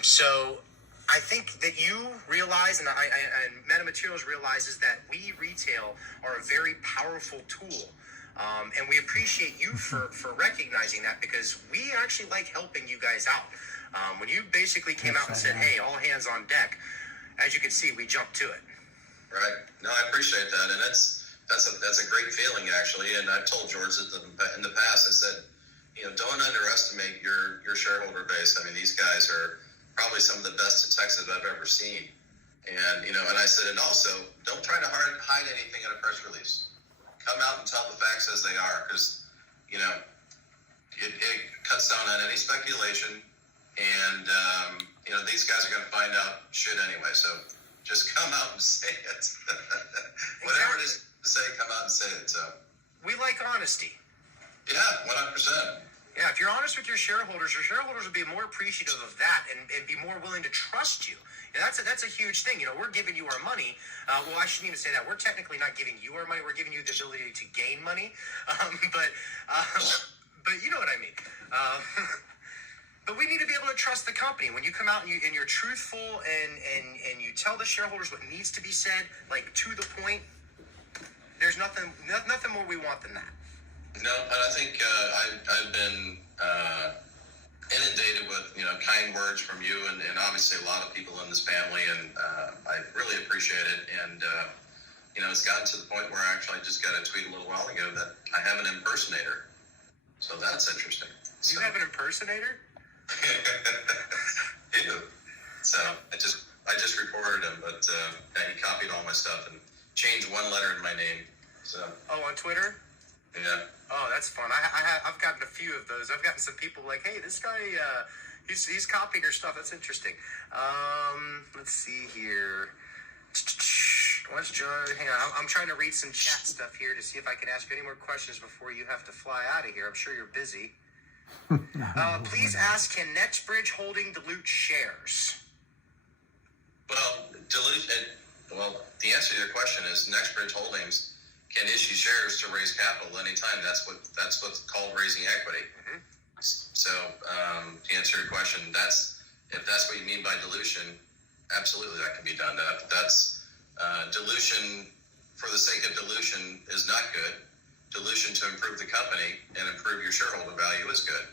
So I think that you realize, and Metamaterials realizes, that we retail are a very powerful tool. And we appreciate you for recognizing that, because we actually like helping you guys out. When you basically came out and said, hey, all hands on deck, as you can see, we jumped to it. Right. No, I appreciate that, and that's a great feeling actually. And I've told George that in the past, I said, don't underestimate your shareholder base. I mean, these guys are probably some of the best detectives I've ever seen. And and I said, and also don't try to hide anything in a press release. Come out and tell the facts as they are, because it cuts down on any speculation. And these guys are going to find out shit anyway. So just come out and say it. Whatever it is to say, come out and say it. So we like honesty. Yeah, 100%. Yeah, if you're honest with your shareholders will be more appreciative of that and be more willing to trust you. And that's a huge thing. We're giving you our money. Well, I shouldn't even say that. We're technically not giving you our money. We're giving you the ability to gain money. But you know what I mean. But we need to be able to trust the company. When you come out and you're truthful and you tell the shareholders what needs to be said, like to the point, there's nothing more we want than that. No, and I think I've been inundated with kind words from you and obviously a lot of people in this family, and I really appreciate it. And it's gotten to the point where I actually just got a tweet a little while ago that I have an impersonator. So that's interesting. You have an impersonator? Yeah. So I just reported him, but he copied all my stuff and changed one letter in my name. So. Oh, on Twitter? Yeah. Oh, that's fun. I've gotten a few of those. I've gotten some people like, hey, this guy, he's copying your stuff. That's interesting. Let's see here. What's John? Hang on. I'm trying to read some chat stuff here to see if I can ask you any more questions before you have to fly out of here. I'm sure you're busy. Please ask, can NextBridge Holding dilute shares? Well, the answer to your question is NextBridge Holdings can issue shares to raise capital anytime. That's what's called raising equity. Mm-hmm. So to answer your question, if that's what you mean by dilution, absolutely that can be done. That's dilution for the sake of dilution is not good. Dilution to improve the company and improve your shareholder value is good.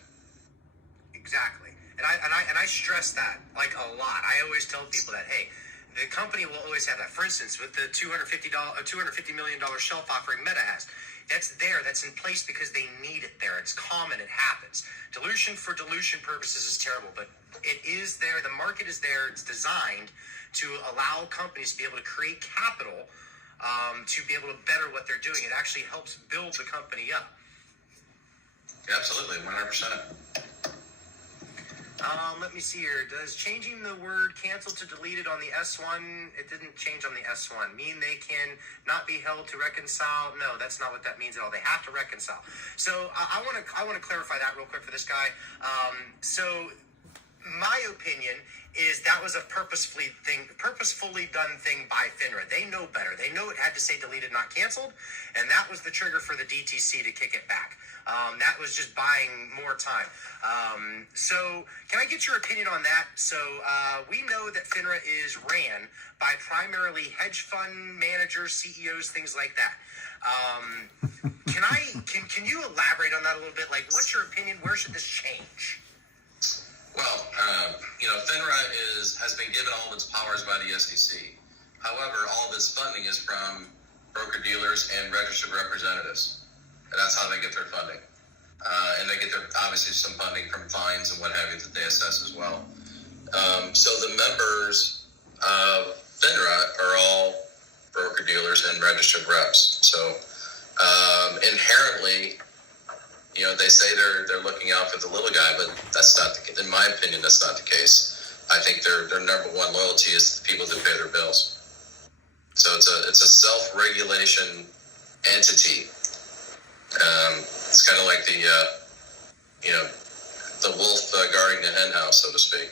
Exactly, and I stress that like a lot. I always tell people that, hey, the company will always have that. For instance, with the $250 million shelf offering Meta has, that's there. That's in place because they need it there. It's common. It happens. Dilution for dilution purposes is terrible, but it is there. The market is there. It's designed to allow companies to be able to create capital to be able to better what they're doing. It actually helps build the company up. Absolutely, 100%. Let me see here. Does changing the word cancel to deleted on the S1, it didn't change on the S1, mean they can not be held to reconcile? No, that's not what that means at all. They have to reconcile. So I want to clarify that real quick for this guy. So my opinion is that was a purposefully done thing by FINRA. They know better. They know it had to say deleted, not canceled, and that was the trigger for the DTC to kick it back. That was just buying more time. So can I get your opinion on that? So we know that FINRA is ran by primarily hedge fund managers, CEOs, things like that. Can you elaborate on that a little bit? Like, what's your opinion? Where should this change? Well, FINRA has been given all of its powers by the SEC. However, all of its funding is from broker-dealers and registered representatives. And that's how they get their funding. And they get obviously some funding from fines and what have you that they assess as well. So the members of FINRA are all broker-dealers and registered reps. So inherently, they say they're looking out for the little guy, but that's not in my opinion, that's not the case. I think their number one loyalty is the people that pay their bills. So it's a self-regulation entity. It's kind of like the wolf guarding the hen house, so to speak.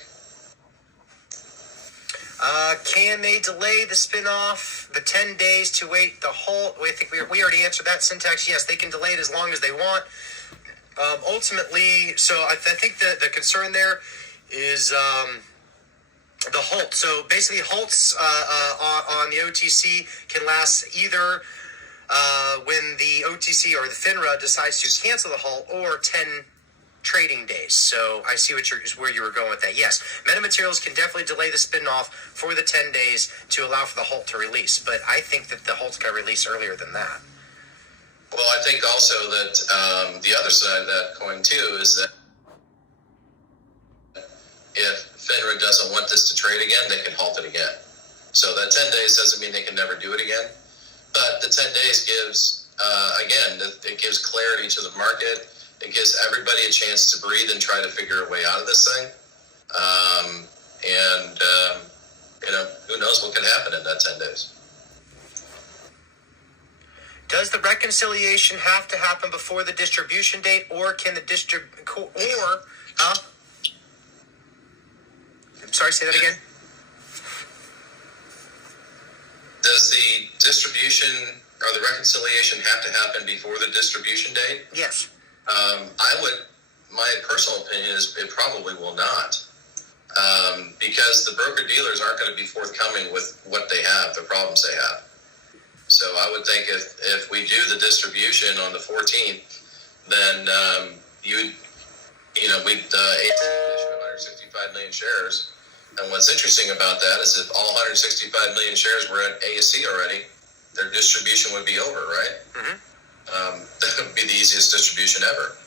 Can they delay the spinoff, the 10 days to wait the whole? I think we already answered that syntax. Yes, they can delay it as long as they want. Ultimately, so I think the concern there is the halt. So basically, halts on the OTC can last either when the OTC or the FINRA decides to cancel the halt, or 10 trading days. So I see where you were going with that. Yes, metamaterials can definitely delay the spin-off for the 10 days to allow for the halt to release. But I think that the halts got released earlier than that. Well, I think also that the other side of that coin too is that if FINRA doesn't want this to trade again, they can halt it again. So that 10 days doesn't mean they can never do it again. But the 10 days gives, again, it gives clarity to the market. It gives everybody a chance to breathe and try to figure a way out of this thing. Who knows what can happen in that 10 days. Does the reconciliation have to happen before the distribution date, or can the Sorry, say that again. Does the distribution or the reconciliation have to happen before the distribution date? Yes. My personal opinion is it probably will not. Because the broker-dealers aren't going to be forthcoming with what they have, the problems they have. So I would think if we do the distribution on the 14th, then we'd issue 165 million shares. And what's interesting about that is if all 165 million shares were at ASC already, their distribution would be over, right? Mm-hmm. That would be the easiest distribution ever.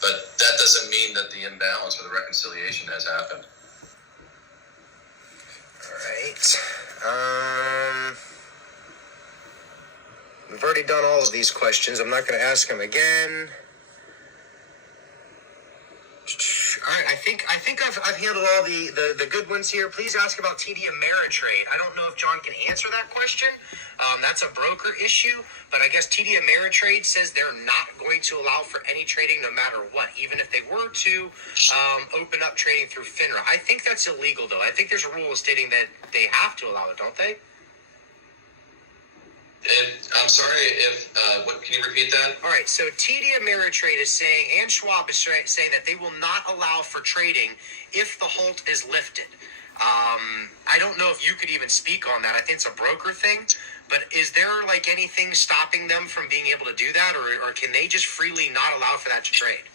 But that doesn't mean that the imbalance or the reconciliation has happened. All right. We've already done all of these questions. I'm not going to ask them again. All right, I think I've handled all the good ones here. Please ask about TD Ameritrade. I don't know if John can answer that question. That's a broker issue, but I guess TD Ameritrade says they're not going to allow for any trading no matter what, even if they were to open up trading through FINRA. I think that's illegal, though. I think there's a rule stating that they have to allow it, don't they? I'm sorry, can you repeat that? All right, so TD Ameritrade is saying, and Schwab is saying that they will not allow for trading if the halt is lifted. I don't know if you could even speak on that. I think it's a broker thing, but is there anything stopping them from being able to do that, or can they just freely not allow for that to trade?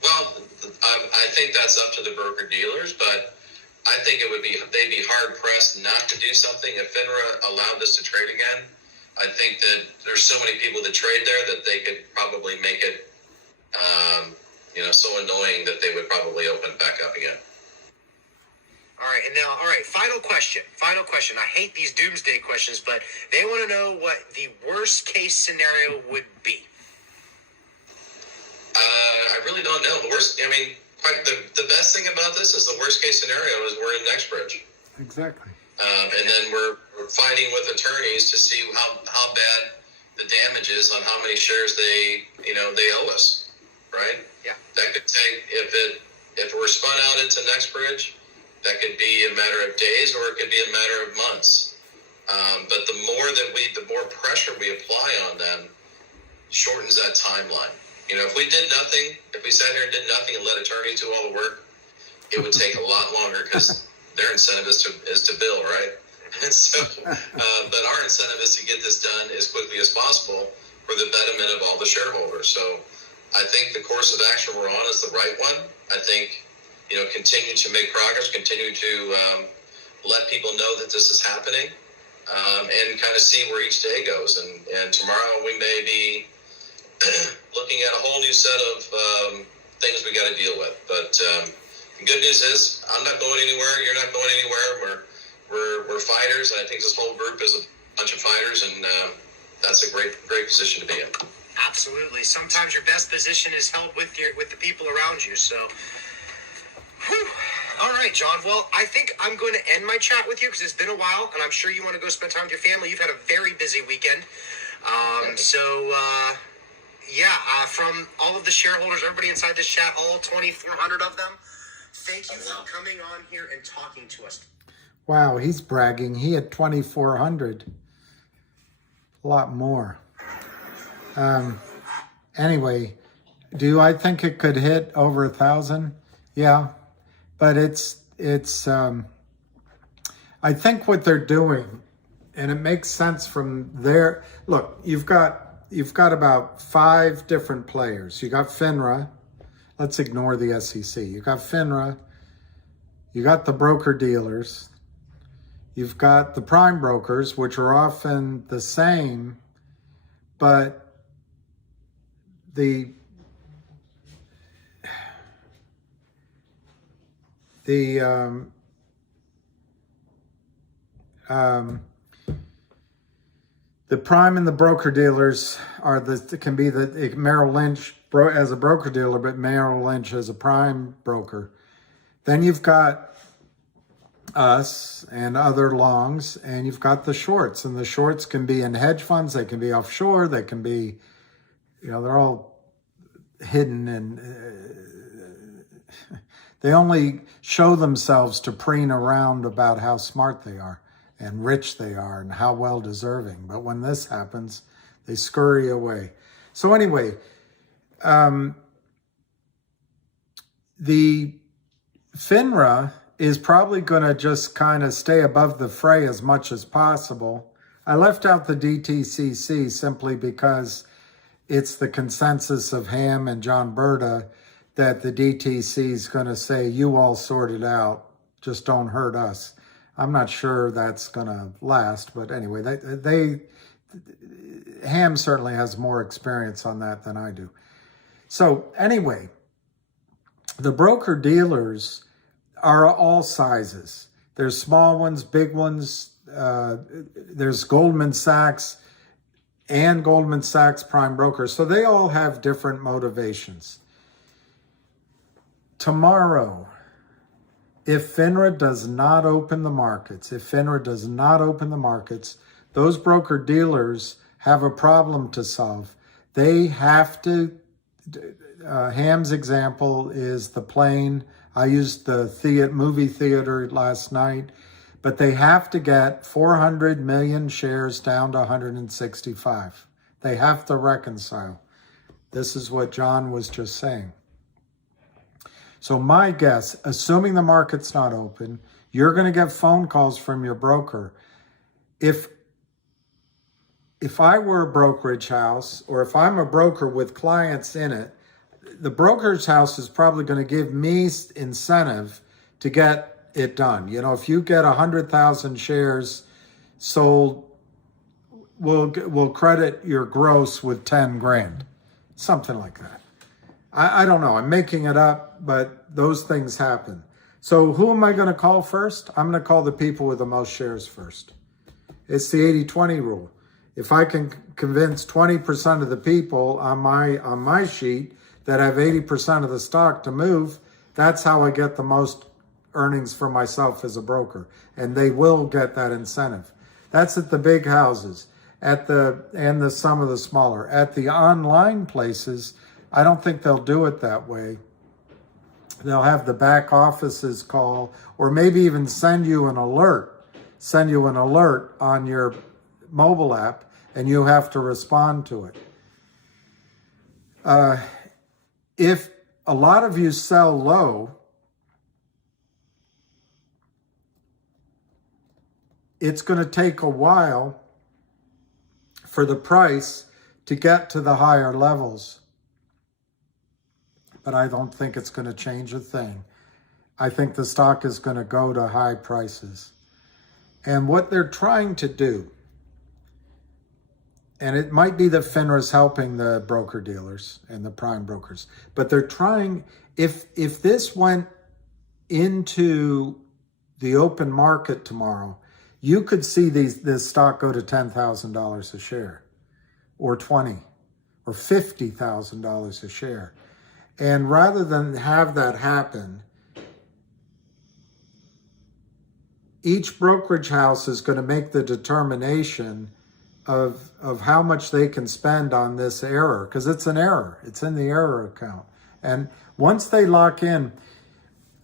Well, I think that's up to the broker dealers, but I think they'd be hard pressed not to do something if FINRA allowed this to trade again. I think that there's so many people that trade there that they could probably make it, so annoying that they would probably open it back up again. All right, final question. I hate these doomsday questions, but they want to know what the worst case scenario would be. I really don't know. The best thing about this is the worst case scenario is we're in Nextbridge. Exactly. And then we're fighting with attorneys to see how bad the damage is on how many shares they owe us, right? Yeah. That could take, if we're spun out into Nextbridge, that could be a matter of days or it could be a matter of months. But the more pressure we apply on them shortens that timeline. If we did nothing, if we sat here and did nothing and let attorneys do all the work, it would take a lot longer because their incentive is to bill, right? And so, but our incentive is to get this done as quickly as possible for the betterment of all the shareholders. So I think the course of action we're on is the right one. I think, continue to make progress, continue to let people know that this is happening, and kind of see where each day goes. And tomorrow we may be looking at a whole new set of things we got to deal with. But the good news is I'm not going anywhere. You're not going anywhere. We're fighters, and I think this whole group is a bunch of fighters, and that's a great position to be in. Absolutely. Sometimes your best position is held with the people around you. So, whew. All right, John. Well, I think I'm going to end my chat with you because it's been a while, and I'm sure you want to go spend time with your family. You've had a very busy weekend. From all of the shareholders, everybody inside this chat, all 2,400 of them, thank you for coming on here and talking to us. Wow, he's bragging. He had 2,400. A lot more. Anyway, do I think it could hit over 1,000? Yeah, but it's. I think what they're doing, and it makes sense from there. Look, you've got about 5 different players. You got FINRA, let's ignore the SEC. You got FINRA, you got the broker-dealers, you've got the prime brokers, which are often the same, but the prime and the broker dealers are can be the Merrill Lynch as a broker dealer, but Merrill Lynch as a prime broker. Then you've got us and other longs, and you've got the shorts, and the shorts can be in hedge funds, they can be offshore, they can be, they're all hidden, and they only show themselves to preen around about how smart they are and rich they are and how well deserving. But when this happens, they scurry away. So anyway, the FINRA is probably going to just kind of stay above the fray as much as possible. I left out the DTCC simply because it's the consensus of Ham and John Berta that the DTC is going to say, you all sort it out, just don't hurt us. I'm not sure that's going to last, but anyway, Ham certainly has more experience on that than I do. So anyway, the broker dealers are all sizes. There's small ones, big ones. There's Goldman Sachs and Goldman Sachs prime brokers. So they all have different motivations. Tomorrow, if FINRA does not open the markets, those broker dealers have a problem to solve. They have to, Ham's example is the plane. I used the movie theater last night, but they have to get 400 million shares down to 165. They have to reconcile. This is what John was just saying. So my guess, assuming the market's not open, you're going to get phone calls from your broker. If I were a brokerage house, or if I'm a broker with clients in it, the brokerage house is probably going to give me incentive to get it done. If you get 100,000 shares sold, we'll credit your gross with 10 grand, something like that. I don't know. I'm making it up, but those things happen. So who am I going to call first? I'm going to call the people with the most shares first. It's the 80-20 rule. If I can convince 20% of the people on my sheet that have 80% of the stock to move, that's how I get the most earnings for myself as a broker. And they will get that incentive. That's at the big houses, and some of the smaller. At the online places, I don't think they'll do it that way. They'll have the back offices call, or maybe even send you an alert on your mobile app, and you have to respond to it. If a lot of you sell low, it's going to take a while for the price to get to the higher levels. But I don't think it's going to change a thing. I think the stock is going to go to high prices. And what they're trying to do, and it might be that FINRA's helping the broker dealers and the prime brokers, but they're trying, if this went into the open market tomorrow, you could see this stock go to $10,000 a share, or $20,000, or $50,000 a share. And rather than have that happen, each brokerage house is going to make the determination of how much they can spend on this error, because it's an error. It's in the error account. And once they lock in,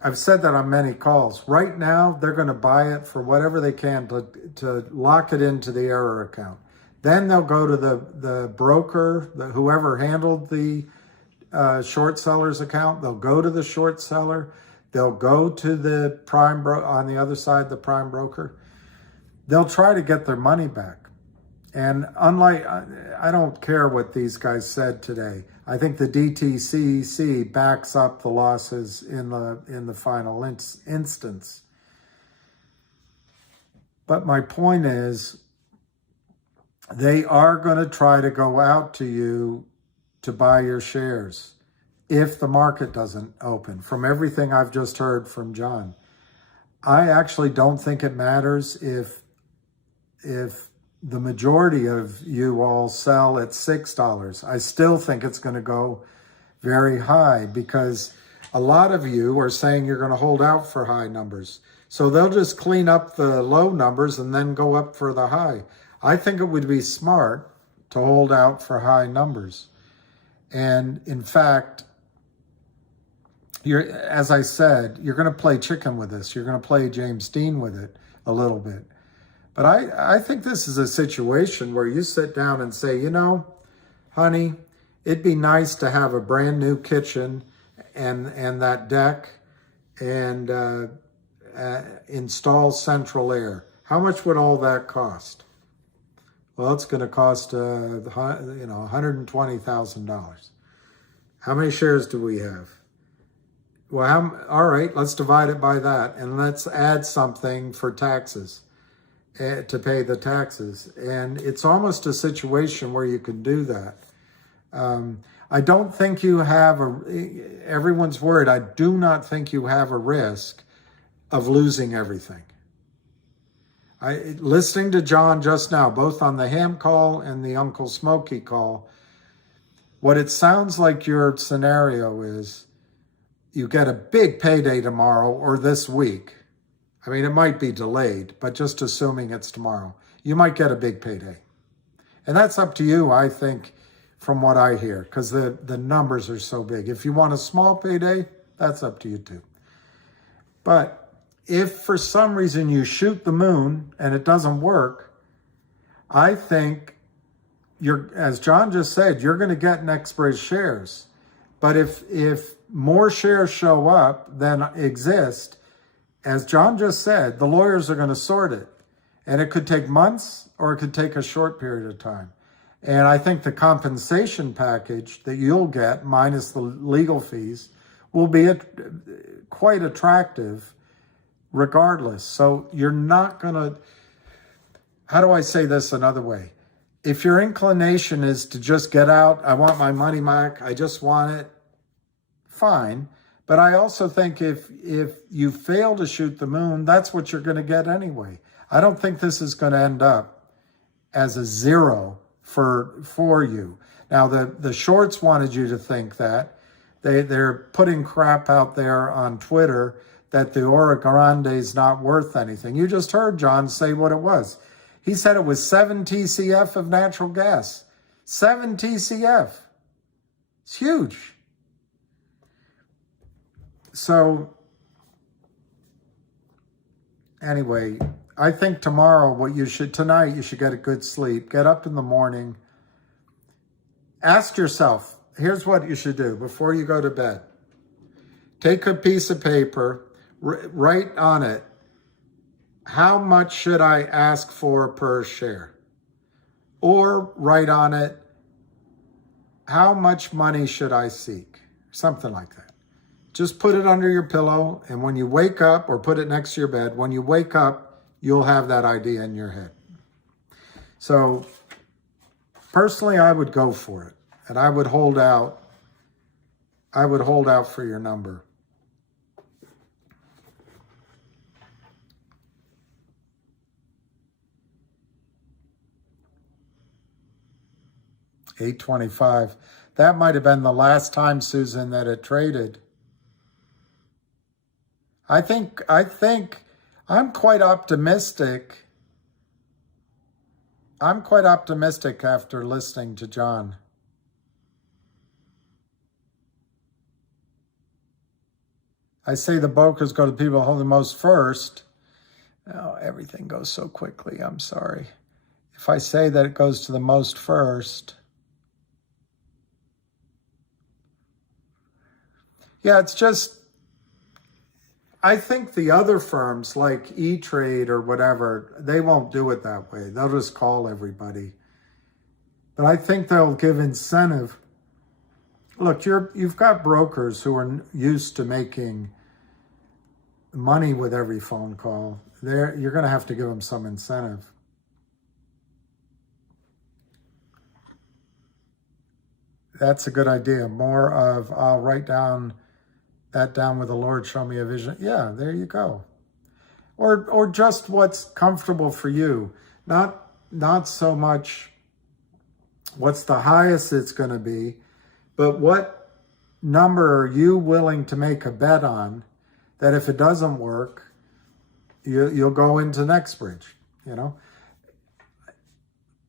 I've said that on many calls, right now they're going to buy it for whatever they can to lock it into the error account. Then they'll go to the broker, whoever handled the short seller's account. They'll go to the short seller. They'll go to the prime on the other side, the prime broker. They'll try to get their money back. And unlike, I don't care what these guys said today. I think the DTCC backs up the losses in the final instance. But my point is, they are going to try to go out to you to buy your shares if the market doesn't open. From everything I've just heard from John, I actually don't think it matters if the majority of you all sell at $6. I still think it's going to go very high because a lot of you are saying you're going to hold out for high numbers. So they'll just clean up the low numbers and then go up for the high. I think it would be smart to hold out for high numbers. And in fact, as I said, you're going to play chicken with this. You're going to play James Dean with it a little bit. But I think this is a situation where you sit down and say, you know, honey, it'd be nice to have a brand new kitchen and that deck and install central air. How much would all that cost? Well, it's going to cost $120,000. How many shares do we have? Well, all right, let's divide it by that, and let's add something for taxes, to pay the taxes. And it's almost a situation where you can do that. I don't think you have everyone's worried. I do not think you have a risk of losing everything. Listening to John just now, both on the ham call and the Uncle Smokey call, what it sounds like your scenario is you get a big payday tomorrow or this week. I mean, it might be delayed, but just assuming it's tomorrow, you might get a big payday. And that's up to you, I think, from what I hear, because the numbers are so big. If you want a small payday, that's up to you too. But if for some reason you shoot the moon and it doesn't work, I think as John just said, you're going to get Nextbridge shares. But if more shares show up than exist, as John just said, the lawyers are going to sort it. And it could take months or it could take a short period of time. And I think the compensation package that you'll get, minus the legal fees, will be quite attractive regardless. So you're not going to, how do I say this another way? If your inclination is to just get out, I want my money back, I just want it, fine. But I also think if you fail to shoot the moon, that's what you're going to get anyway. I don't think this is going to end up as a zero for you. Now, the shorts wanted you to think that. They're putting crap out there on Twitter that the Oro Grande is not worth anything. You just heard John say what it was. He said it was 7 TCF of natural gas. 7 TCF. It's huge. So, anyway, I think tonight you should get a good sleep. Get up in the morning. Ask yourself, here's what you should do before you go to bed. Take a piece of paper, write on it, how much should I ask for per share? Or write on it, how much money should I seek? Something like that. Just put it under your pillow, and when you wake up, or put it next to your bed, when you wake up, you'll have that idea in your head. So, personally, I would go for it, and I would hold out. I would hold out for your number. $8.25. That might have been the last time, Susan, that it traded. I think I'm quite optimistic. I'm quite optimistic after listening to John. I say the brokers go to people holding most first. Oh, everything goes so quickly. I'm sorry. If I say that it goes to the most first. Yeah, it's just, I think the other firms like E-Trade or whatever, they won't do it that way. They'll just call everybody. But I think they'll give incentive. Look, you've got brokers who are used to making money with every phone call. You're going to have to give them some incentive. That's a good idea. More of, I'll write that down with the Lord, show me a vision. Yeah, there you go. Or just what's comfortable for you. Not so much what's the highest it's going to be, but what number are you willing to make a bet on that if it doesn't work, you'll go into next bridge, you know?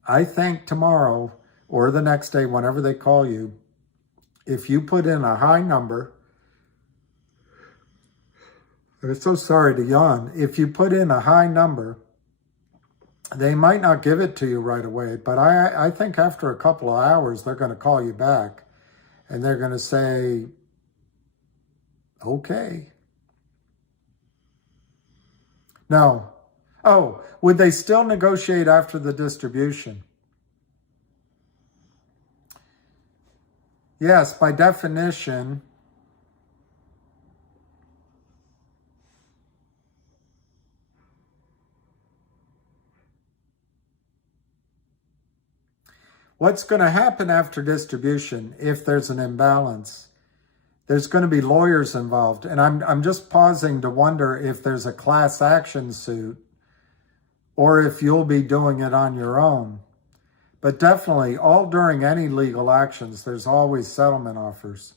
I think tomorrow or the next day, whenever they call you, if you put in a high number, I'm so sorry to yawn. If you put in a high number, they might not give it to you right away, but I think after a couple of hours, they're going to call you back and they're going to say, okay. No. Oh, would they still negotiate after the distribution? Yes, by definition. What's going to happen after distribution if there's an imbalance? There's going to be lawyers involved. And I'm just pausing to wonder if there's a class action suit or if you'll be doing it on your own. But definitely, all during any legal actions, there's always settlement offers.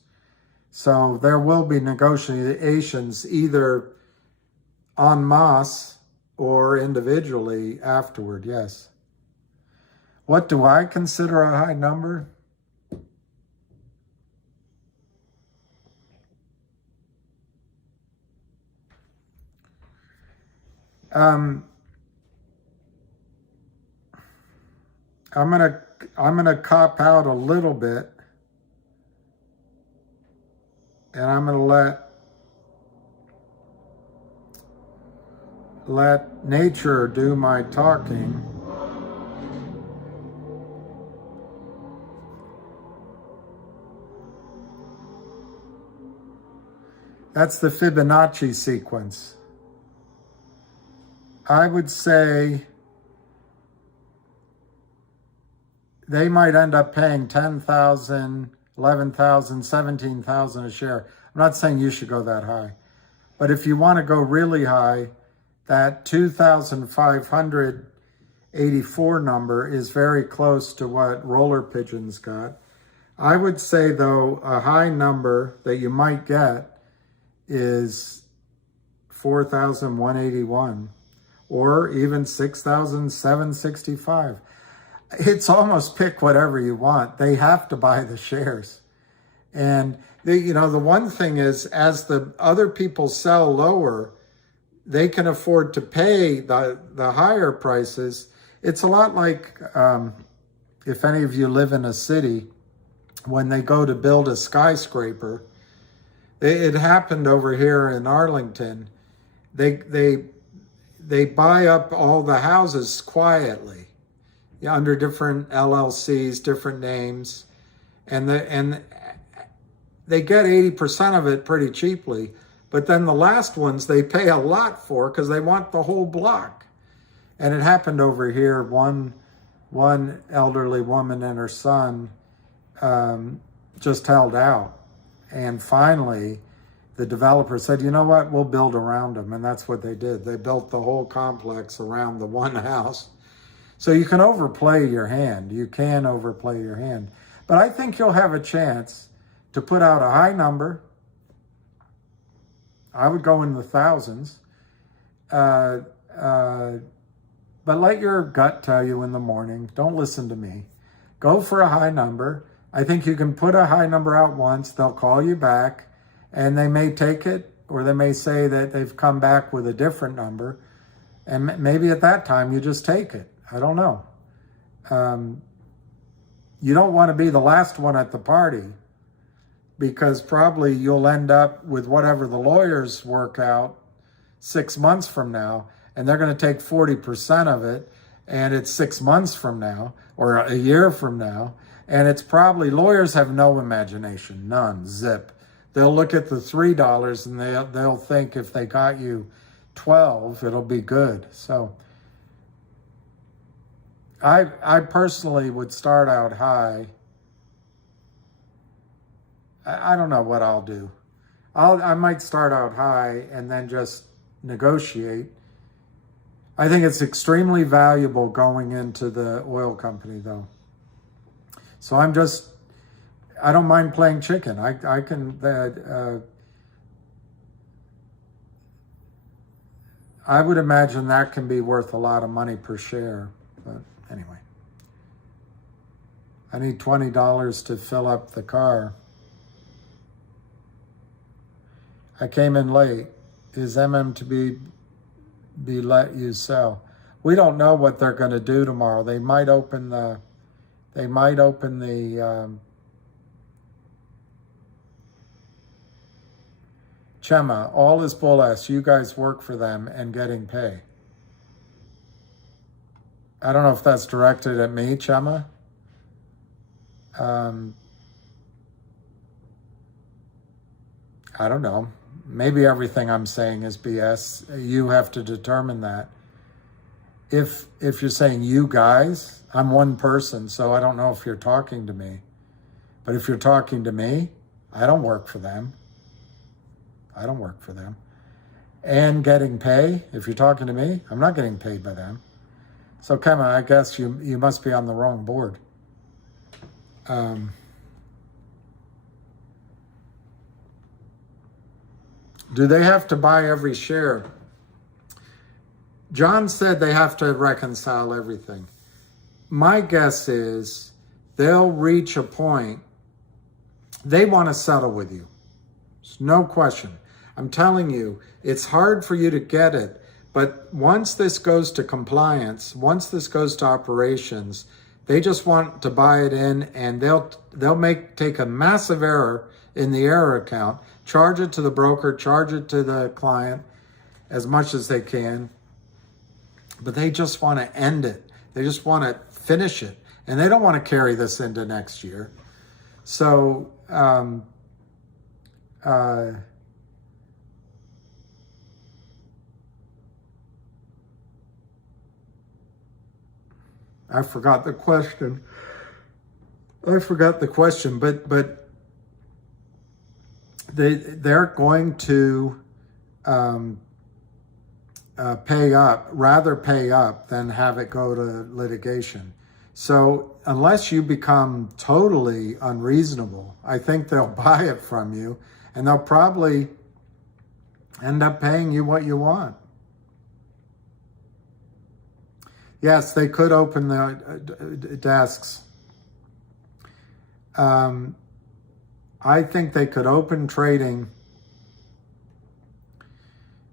So there will be negotiations either en masse or individually afterward, yes. What do I consider a high number? I'm gonna cop out a little bit, and I'm gonna let nature do my talking. That's the Fibonacci sequence. I would say they might end up paying $10,000, $11,000, $17,000 a share. I'm not saying you should go that high. But if you want to go really high, that 2,584 number is very close to what Roller Pigeons got. I would say, though, a high number that you might get is 4,181 or even 6,765. It's almost pick whatever you want. They have to buy the shares. And the one thing is, as the other people sell lower, they can afford to pay the higher prices. It's a lot like if any of you live in a city, when they go to build a skyscraper. It happened over here in Arlington. They buy up all the houses quietly, under different LLCs, different names, and they get 80% of it pretty cheaply. But then the last ones they pay a lot for because they want the whole block. And it happened over here. One elderly woman and her son just held out. And finally, the developer said, you know what, we'll build around them. And that's what they did. They built the whole complex around the one house. So you can overplay your hand. You can overplay your hand. But I think you'll have a chance to put out a high number. I would go in the thousands. But let your gut tell you in the morning. Don't listen to me. Go for a high number. I think you can put a high number out once. They'll call you back, and they may take it, or they may say that they've come back with a different number. And maybe at that time, you just take it. I don't know. You don't want to be the last one at the party, because probably you'll end up with whatever the lawyers work out 6 months from now, and they're going to take 40% of it, and it's 6 months from now or a year from now, and it's probably, lawyers have no imagination, none, zip. They'll look at the $3 and they'll think if they got you 12, it'll be good. So I personally would start out high. I don't know what I'll do. I might start out high and then just negotiate. I think it's extremely valuable going into the oil company, though. So I don't mind playing chicken. I can, I would imagine that can be worth a lot of money per share. But anyway, I need $20 to fill up the car. I came in late. Is MM to be let you sell? We don't know what they're going to do tomorrow. They might open the Chema, all is bull ass. You guys work for them and getting pay. I don't know if that's directed at me, Chema. I don't know. Maybe everything I'm saying is BS. You have to determine that. If you're saying you guys, I'm one person, so I don't know if you're talking to me. But if you're talking to me, I don't work for them. I don't work for them. And getting pay, if you're talking to me, I'm not getting paid by them. So, Kema, I guess you must be on the wrong board. Do they have to buy every share? John said they have to reconcile everything. My guess is they'll reach a point, they want to settle with you. There's no question. I'm telling you, it's hard for you to get it, but once this goes to compliance, once this goes to operations, they just want to buy it in, and they'll take a massive error in the error account, charge it to the broker, charge it to the client as much as they can, but they just want to end it. They just want to finish it, and they don't want to carry this into next year. So I forgot the question. But they're going to rather pay up than have it go to litigation. So unless you become totally unreasonable, I think they'll buy it from you, and they'll probably end up paying you what you want. Yes, they could open the desks. I think they could open trading,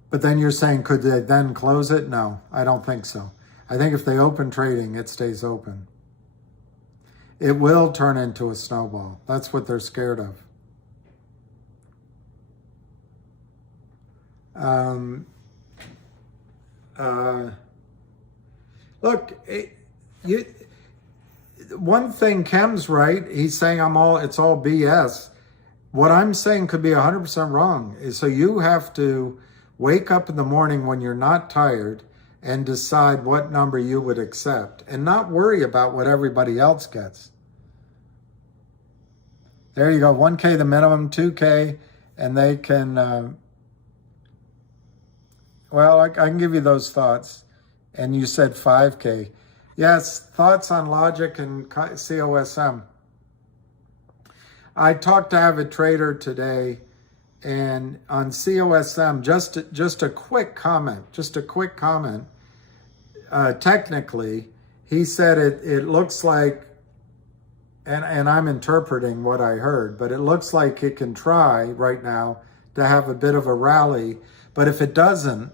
but then you're saying, could they then close it? No, I don't think so. I think if they open trading, it stays open. It will turn into a snowball. That's what they're scared of. Look, one thing, Kem's right. He's saying it's all BS. What I'm saying could be 100% wrong. So you have to wake up in the morning when you're not tired and decide what number you would accept and not worry about what everybody else gets. There you go. 1K the minimum, 2K, and they can, I can give you those thoughts. And you said 5K. Yes, thoughts on logic and COSM. I talked to Avid Trader today, and on COSM, just a quick comment. Technically, he said it looks like, and I'm interpreting what I heard, but it looks like it can try right now to have a bit of a rally, but if it doesn't,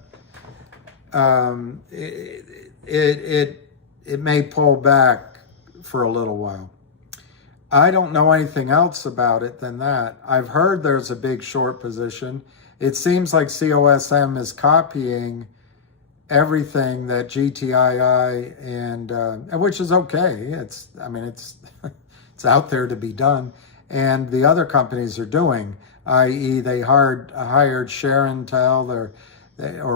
it may pull back for a little while. I don't know anything else about it than that. I've heard there's a big short position. It seems like COSM is copying everything that GTII and which is okay. I mean, it's out there to be done, and the other companies are doing, i.e., they hired Sharon Tell or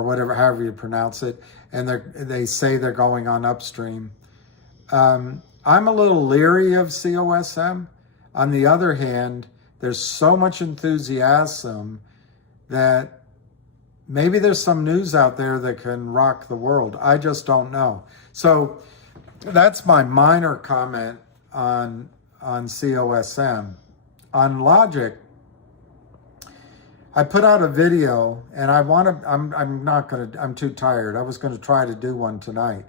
whatever, however you pronounce it, and they say they're going on upstream. I'm a little leery of COSM. On the other hand, there's so much enthusiasm that maybe there's some news out there that can rock the world. I just don't know. So that's my minor comment on COSM. On Logic, I put out a video, and I'm too tired. I was going to try to do one tonight.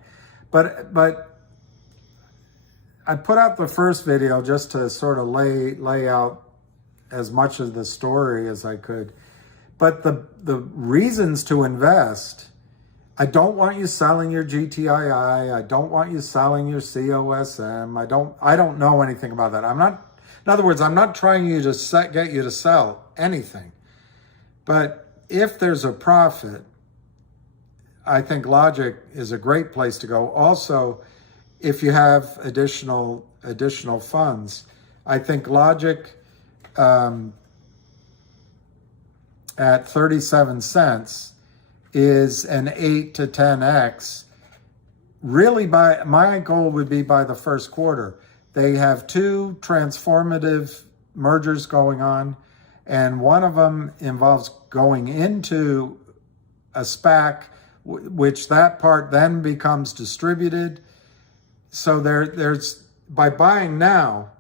But I put out the first video just to sort of lay out as much of the story as I could. But the reasons to invest, I don't want you selling your GTII. I don't want you selling your COSM. I don't know anything about that. In other words, I'm not trying to get you to sell anything. But if there's a profit, I think Logic is a great place to go. Also, if you have additional funds, I think Logic at 37 cents is an 8 to 10x. Really, my goal would be by the first quarter. They have 2 transformative mergers going on, and one of them involves going into a SPAC, which that part then becomes distributed. So there's by buying now,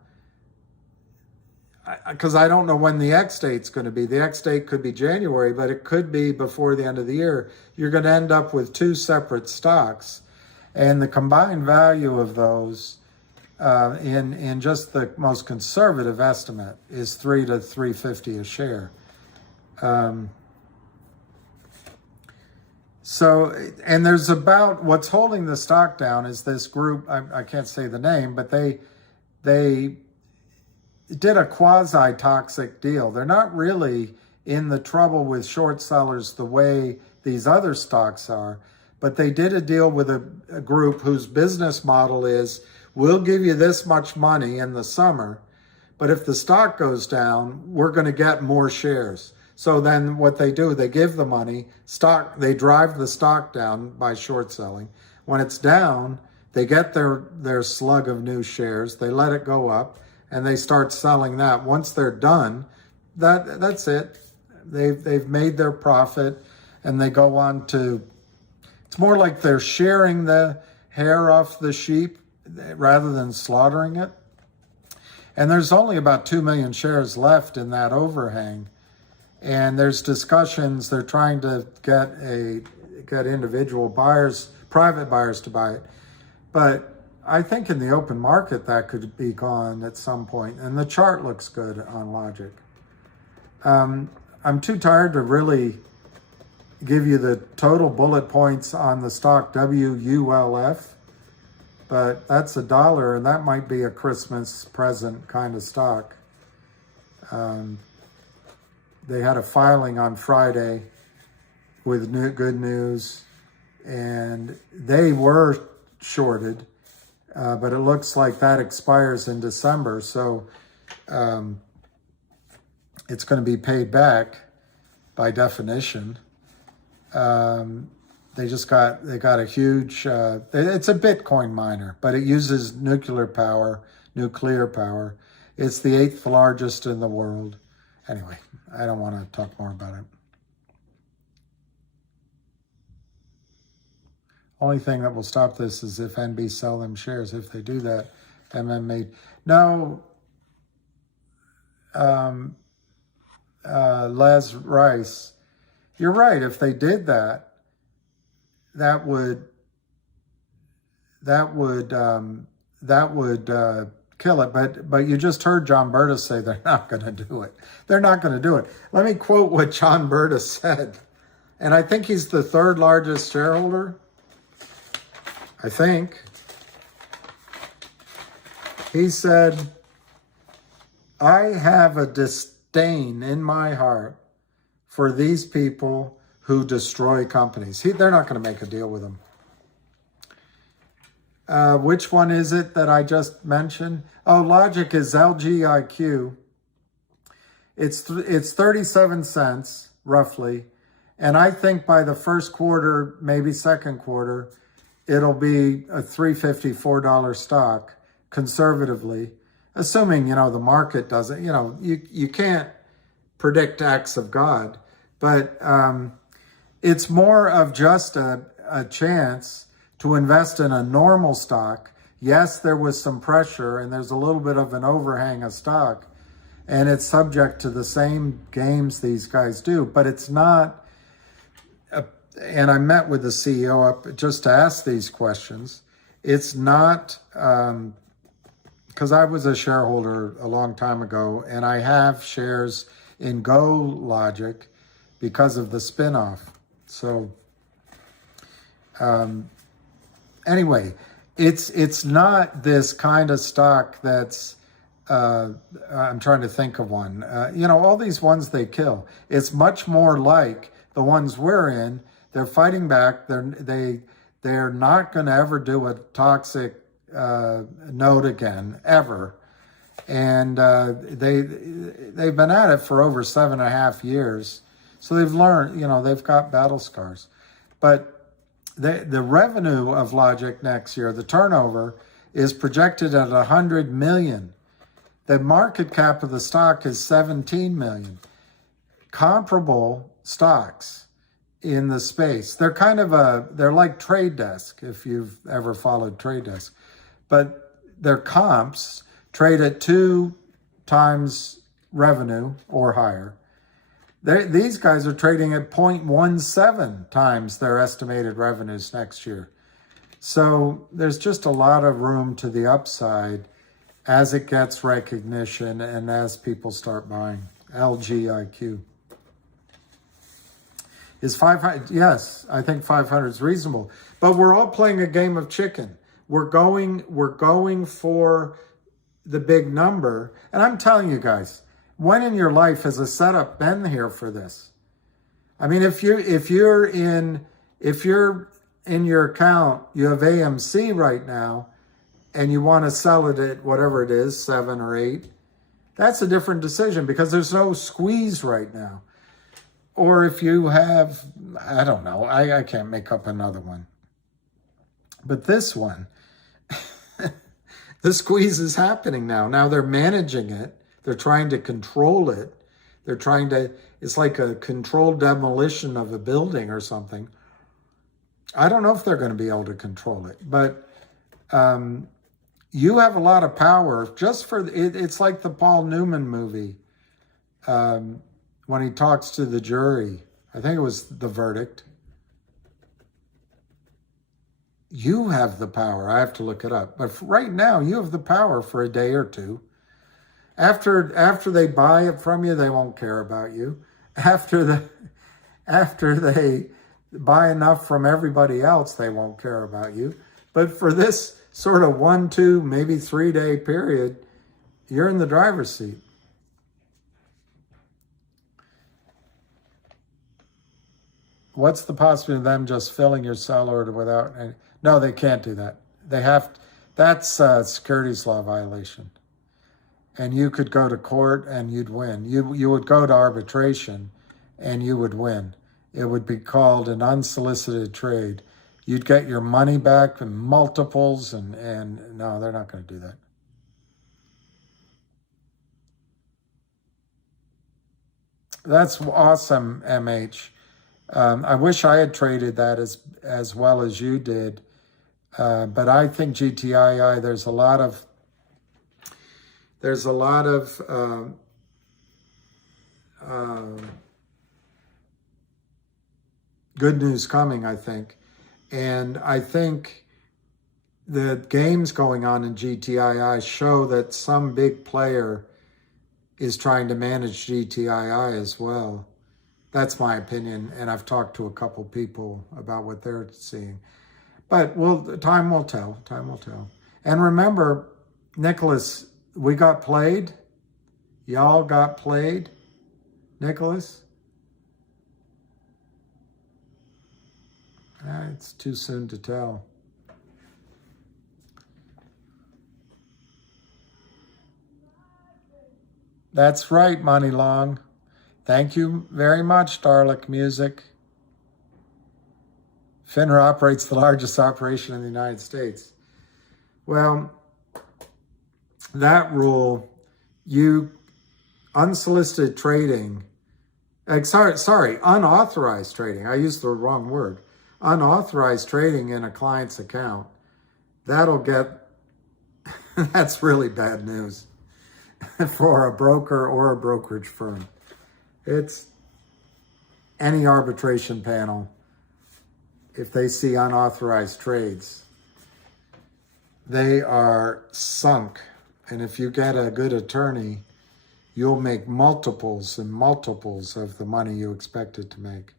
because I don't know when the X date's going to be. The X date could be January, but it could be before the end of the year. You're going to end up with 2 separate stocks, and the combined value of those, in just the most conservative estimate, is $3 to $3.50 a share. So, and there's about, what's holding the stock down is this group, I can't say the name, but they did a quasi-toxic deal. They're not really in the trouble with short sellers the way these other stocks are, but they did a deal with a group whose business model is, we'll give you this much money in the summer, but if the stock goes down, we're going to get more shares. So then what they do, they give the money, they drive the stock down by short selling. When it's down, they get their slug of new shares, they let it go up, and they start selling that. Once they're done, that's it. They've made their profit, and they go on to, it's more like they're sharing the hair off the sheep rather than slaughtering it. And there's only about 2 million shares left in that overhang. And there's discussions, they're trying to get individual buyers, private buyers to buy it. But I think in the open market that could be gone at some point. And the chart looks good on Logic. I'm too tired to really give you the total bullet points on the stock WULF. But that's $1, and that might be a Christmas present kind of stock. They had a filing on Friday with good news, and they were shorted, but it looks like that expires in December, so it's going to be paid back by definition. They got a huge, it's a Bitcoin miner, but it uses nuclear power. It's the 8th largest in the world. Anyway, I don't want to talk more about it. Only thing that will stop this is if NB sell them shares. If they do that, MM made. No, Les Rice, you're right. If they did that, that would kill it. But you just heard John Berta say they're not going to do it. They're not going to do it. Let me quote what John Berta said. And I think he's the 3rd largest shareholder. I think. He said, I have a disdain in my heart for these people who destroy companies. They're not going to make a deal with them. Which one is it that I just mentioned? Oh, Logic is LGIQ. It's 37 cents, roughly. And I think by the first quarter, maybe second quarter, it'll be a $3.54 stock, conservatively. Assuming, the market doesn't, you can't predict acts of God. But it's more of just a chance to invest in a normal stock. Yes, there was some pressure and there's a little bit of an overhang of stock, and it's subject to the same games these guys do, but it's not. And I met with the CEO up just to ask these questions. It's not, because I was a shareholder a long time ago, and I have shares in Go Logic because of the spinoff. So anyway, it's not this kind of stock that's, I'm trying to think of one. All these ones they kill. It's much more like the ones we're in. They're fighting back. They're not going to ever do a toxic note again, ever. And they've been at it for over 7.5 years. So they've learned, they've got battle scars. But the revenue of Logic next year, the turnover, is projected at $100 million. The market cap of the stock is $17 million. Comparable stocks in the space. They're they're like Trade Desk, if you've ever followed Trade Desk. But their comps trade at 2 times revenue or higher. These guys are trading at 0.17 times their estimated revenues next year. So there's just a lot of room to the upside as it gets recognition and as people start buying. LGIQ. Is 500? Yes, I think 500 is reasonable. But we're all playing a game of chicken. We're going for the big number. And I'm telling you guys, when in your life has a setup been here for this? I mean, if you're in your account, you have AMC right now, and you want to sell it at whatever it is, 7 or 8, that's a different decision because there's no squeeze right now. Or if you have, I don't know, I can't make up another one. But this one, the squeeze is happening now. Now they're managing it. They're trying to control it. It's like a controlled demolition of a building or something. I don't know if they're going to be able to control it, but you have a lot of power just for it. It's like the Paul Newman movie when he talks to the jury. I think it was The Verdict. You have the power. I have to look it up. But right now, you have the power for a day or two. After they buy it from you, they won't care about you. After they buy enough from everybody else, they won't care about you. But for this sort of 1, 2, maybe 3 day period, you're in the driver's seat. What's the possibility of them just filling your cell order without any? No, they can't do that. That's a securities law violation. And you could go to court and you'd win. You would go to arbitration and you would win. It would be called an unsolicited trade. You'd get your money back in multiples and no, they're not going to do that. That's awesome, MH. I wish I had traded that as well as you did. But I think GTII, there's a lot of good news coming, I think. And I think the games going on in GTII show that some big player is trying to manage GTII as well. That's my opinion, and I've talked to a couple people about what they're seeing. But time will tell. Time will tell. And remember, Nicholas, we got played. Y'all got played. Nicholas? It's too soon to tell. That's right, Money Long. Thank you very much, Darlick Music. FINRA operates the largest operation in the United States. Well, that rule, unsolicited trading, unauthorized trading. I used the wrong word. Unauthorized trading in a client's account, that's really bad news for a broker or a brokerage firm. It's any arbitration panel, if they see unauthorized trades, they are sunk. And if you get a good attorney, you'll make multiples and multiples of the money you expected to make.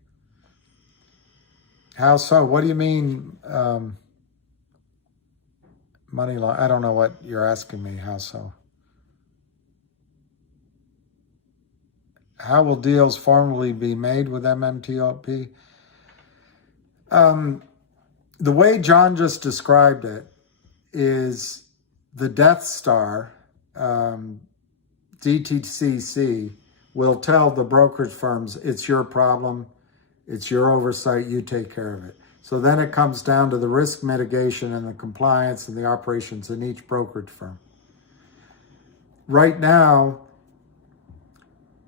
How so? What do you mean, money law? I don't know what you're asking me. How so? How will deals formally be made with MMTLP? The way John just described it is the Death Star, DTCC, will tell the brokerage firms, it's your problem, it's your oversight, you take care of it. So then it comes down to the risk mitigation and the compliance and the operations in each brokerage firm. Right now,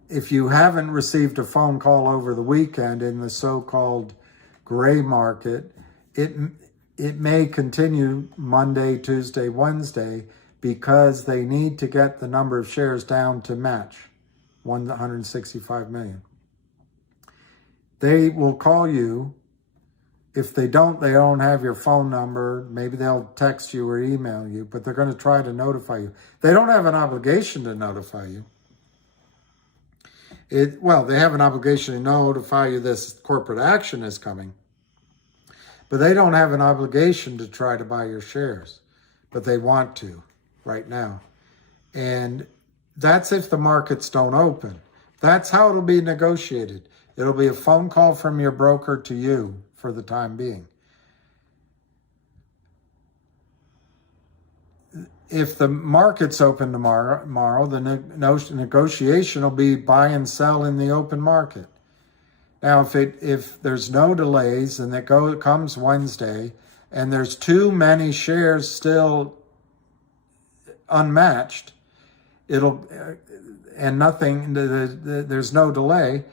if you haven't received a phone call over the weekend in the so-called gray market, it may continue Monday, Tuesday, Wednesday, because they need to get the number of shares down to match 165 million. They will call you. If they don't have your phone number. Maybe they'll text you or email you, but they're going to try to notify you. They don't have an obligation to notify you. They have an obligation to notify you this corporate action is coming, but they don't have an obligation to try to buy your shares, but they want to right now. And that's if the markets don't open. That's how it'll be negotiated. It'll be a phone call from your broker to you for the time being. If the markets open tomorrow, the negotiation will be buy and sell in the open market. Now, if there's no delays and it comes Wednesday and there's too many shares still unmatched, there's no delay,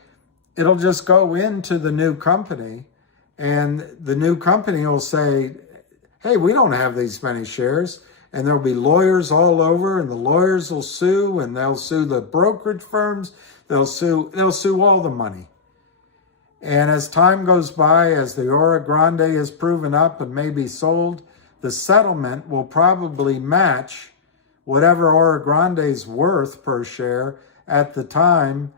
it'll just go into the new company, and the new company will say, hey, we don't have these many shares. And there'll be lawyers all over, and the lawyers will sue, and they'll sue the brokerage firms. They'll sue all the money. And as time goes by, as the Oro Grande is proven up and may be sold, the settlement will probably match whatever Oro Grande's worth per share at the time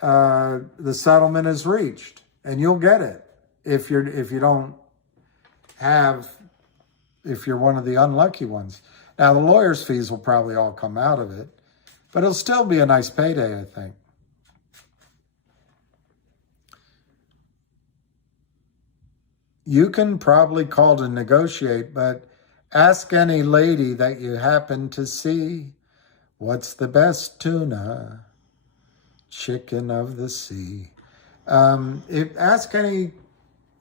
the settlement is reached. And you'll get it if you're one of the unlucky ones. Now, the lawyer's fees will probably all come out of it, but it'll still be a nice payday, I think. You can probably call to negotiate, but ask any lady that you happen to see, what's the best tuna? Chicken of the sea. Ask any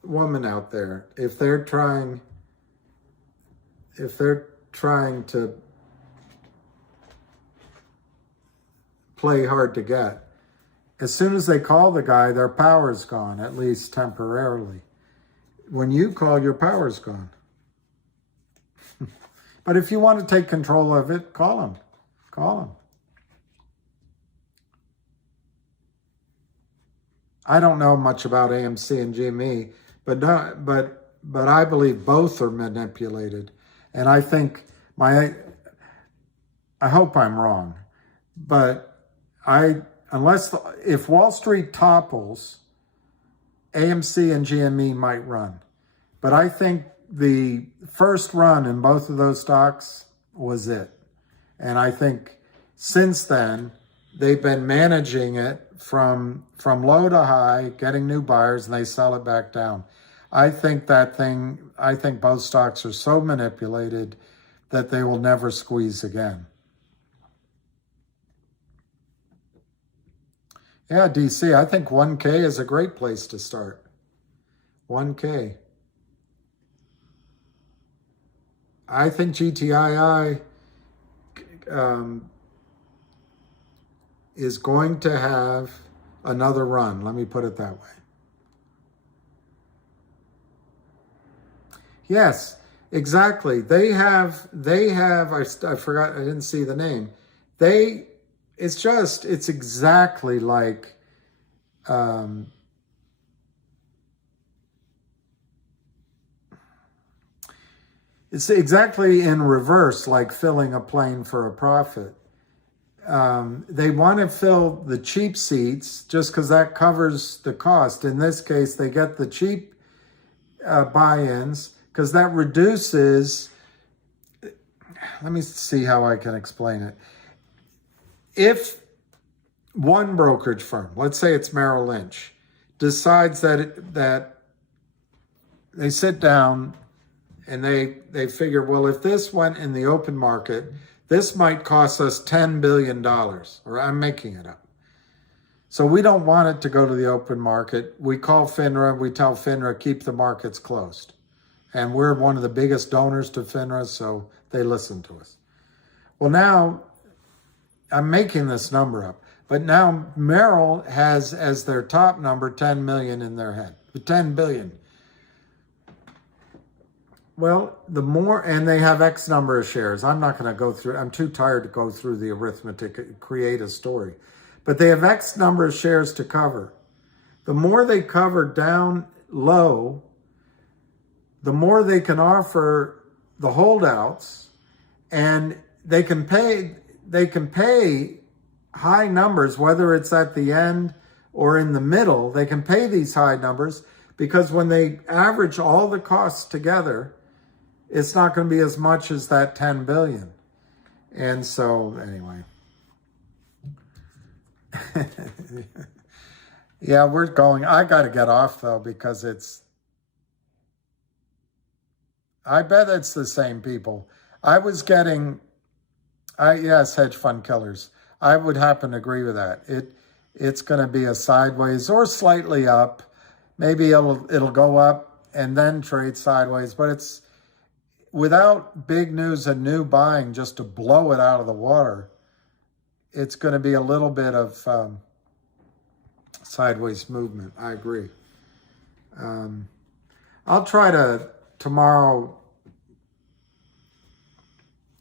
woman out there if they're trying to play hard to get. As soon as they call the guy, their power's gone, at least temporarily. When you call, your power's gone. But if you want to take control of it, call him. Call him. I don't know much about AMC and GME, but I believe both are manipulated. And I think I hope I'm wrong, but if Wall Street topples, AMC and GME might run. But I think the first run in both of those stocks was it. And I think since then, they've been managing it from low to high, getting new buyers, and they sell it back down. I think both stocks are so manipulated that they will never squeeze again. Yeah, DC, I think 1K is a great place to start. 1K. I think GTII is going to have another run. Let me put it that way. Yes, exactly. They have, I forgot, I didn't see the name. It's exactly like, it's exactly in reverse, like filling a plane for a profit. They want to fill the cheap seats just because that covers the cost. In this case, they get the cheap buy-ins because that reduces, let me see how I can explain it. If one brokerage firm, let's say it's Merrill Lynch, decides that they sit down and they figure, well, if this went in the open market, this might cost us $10 billion, or I'm making it up. So we don't want it to go to the open market. We call FINRA, we tell FINRA, keep the markets closed. And we're one of the biggest donors to FINRA, so they listen to us. Well, now, I'm making this number up, but now Merrill has as their top number 10 million in their head, 10 billion. Well, the more, and they have X number of shares. I'm not going to go through, I'm too tired to go through the arithmetic, create a story. But they have X number of shares to cover. The more they cover down low, the more they can offer the holdouts, and they can pay high numbers, whether it's at the end or in the middle. They can pay these high numbers because when they average all the costs together, it's not going to be as much as that 10 billion. And so, anyway. Yeah, we're going. I got to get off, though, because I bet it's the same people. I was getting, yes, hedge fund killers. I would happen to agree with that. It's going to be a sideways or slightly up. Maybe it'll go up and then trade sideways, but it's without big news and new buying just to blow it out of the water. It's going to be a little bit of sideways movement. I agree. I'll try to tomorrow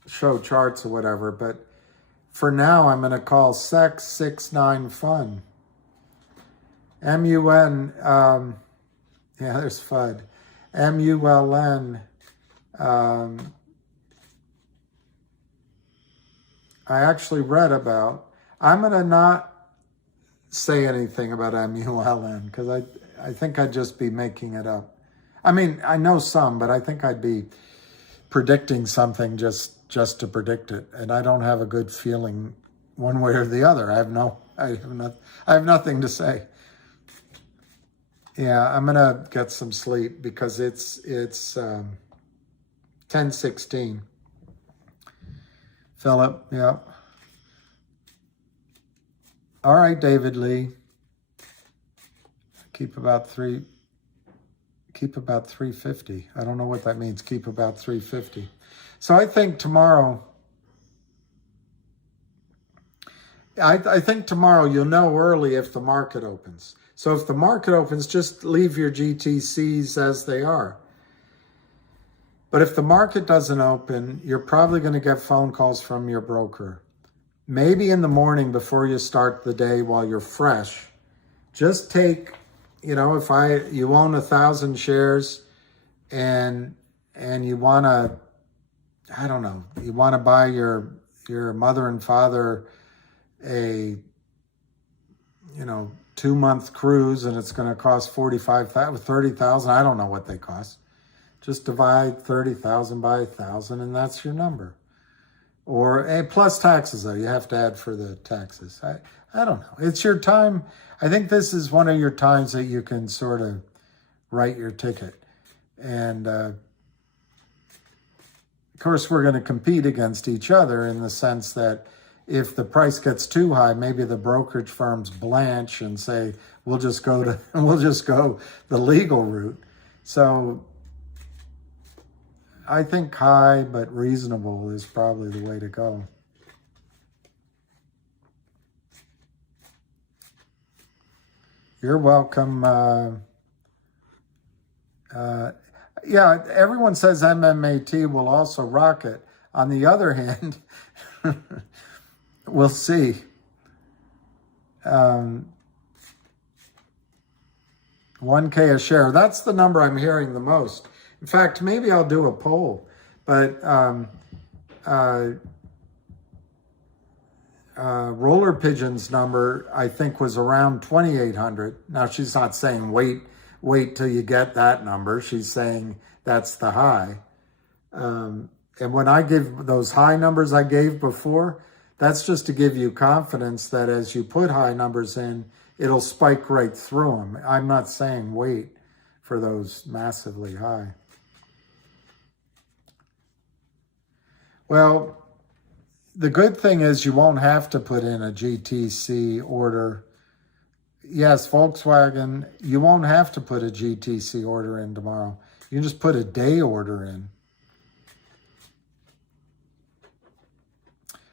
show charts or whatever, but for now I'm going to call SEC69FUN. MUN, yeah, there's FUD. MULN. I actually read about, I'm going to not say anything about MULN because I think I'd just be making it up. I mean, I know some, but I think I'd be predicting something just to predict it. And I don't have a good feeling one way or the other. I have nothing to say. Yeah, I'm going to get some sleep because it's 10:16. Philip, yeah. All right, David Lee. Keep about 350. I don't know what that means. Keep about 350. So I think tomorrow, I think tomorrow you'll know early if the market opens. So if the market opens, just leave your GTCs as they are. But if the market doesn't open, you're probably going to get phone calls from your broker. Maybe in the morning before you start the day while you're fresh, just take, you know, you own 1,000 shares and you want to, I don't know, you want to buy your mother and father a, 2-month cruise and it's going to cost $45,000, $30,000. I don't know what they cost. Just divide 30,000 by 1,000 and that's your number. Or plus taxes, though. You have to add for the taxes. I don't know. It's your time. I think this is one of your times that you can sort of write your ticket. And of course, we're going to compete against each other in the sense that if the price gets too high, maybe the brokerage firms blanch and say, we'll just go the legal route. So I think high but reasonable is probably the way to go. You're welcome. Yeah, everyone says MMAT will also rock it. On the other hand, we'll see. 1K a share. That's the number I'm hearing the most. In fact, maybe I'll do a poll. But Roller Pigeon's number, I think, was around 2,800. Now, she's not saying wait till you get that number. She's saying that's the high. And when I give those high numbers I gave before, that's just to give you confidence that as you put high numbers in, it'll spike right through them. I'm not saying wait for those massively high. Well, the good thing is you won't have to put in a GTC order. Yes, Volkswagen, you won't have to put a GTC order in tomorrow. You can just put a day order in.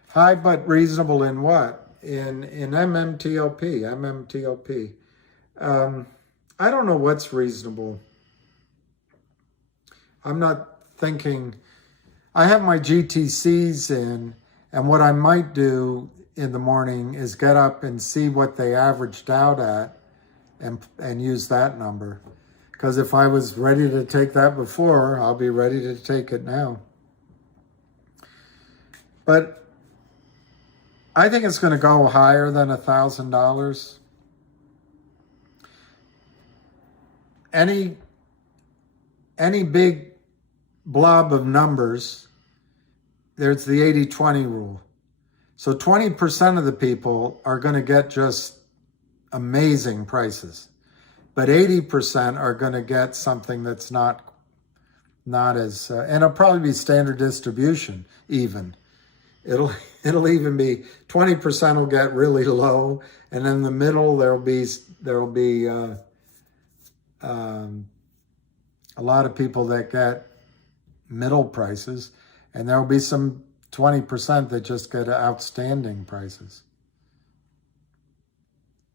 High but reasonable in what? In MMTLP. I don't know what's reasonable. I'm not thinking. I have my GTCs in, and what I might do in the morning is get up and see what they averaged out at and use that number. Because if I was ready to take that before, I'll be ready to take it now. But I think it's going to go higher than $1,000. Any big blob of numbers, there's the 80-20 rule. So 20% of the people are going to get just amazing prices, but 80% are going to get something that's not as, and it'll probably be standard distribution even. It'll even be 20% will get really low, and in the middle there'll be a lot of people that get middle prices, and there'll be some 20% that just get outstanding prices.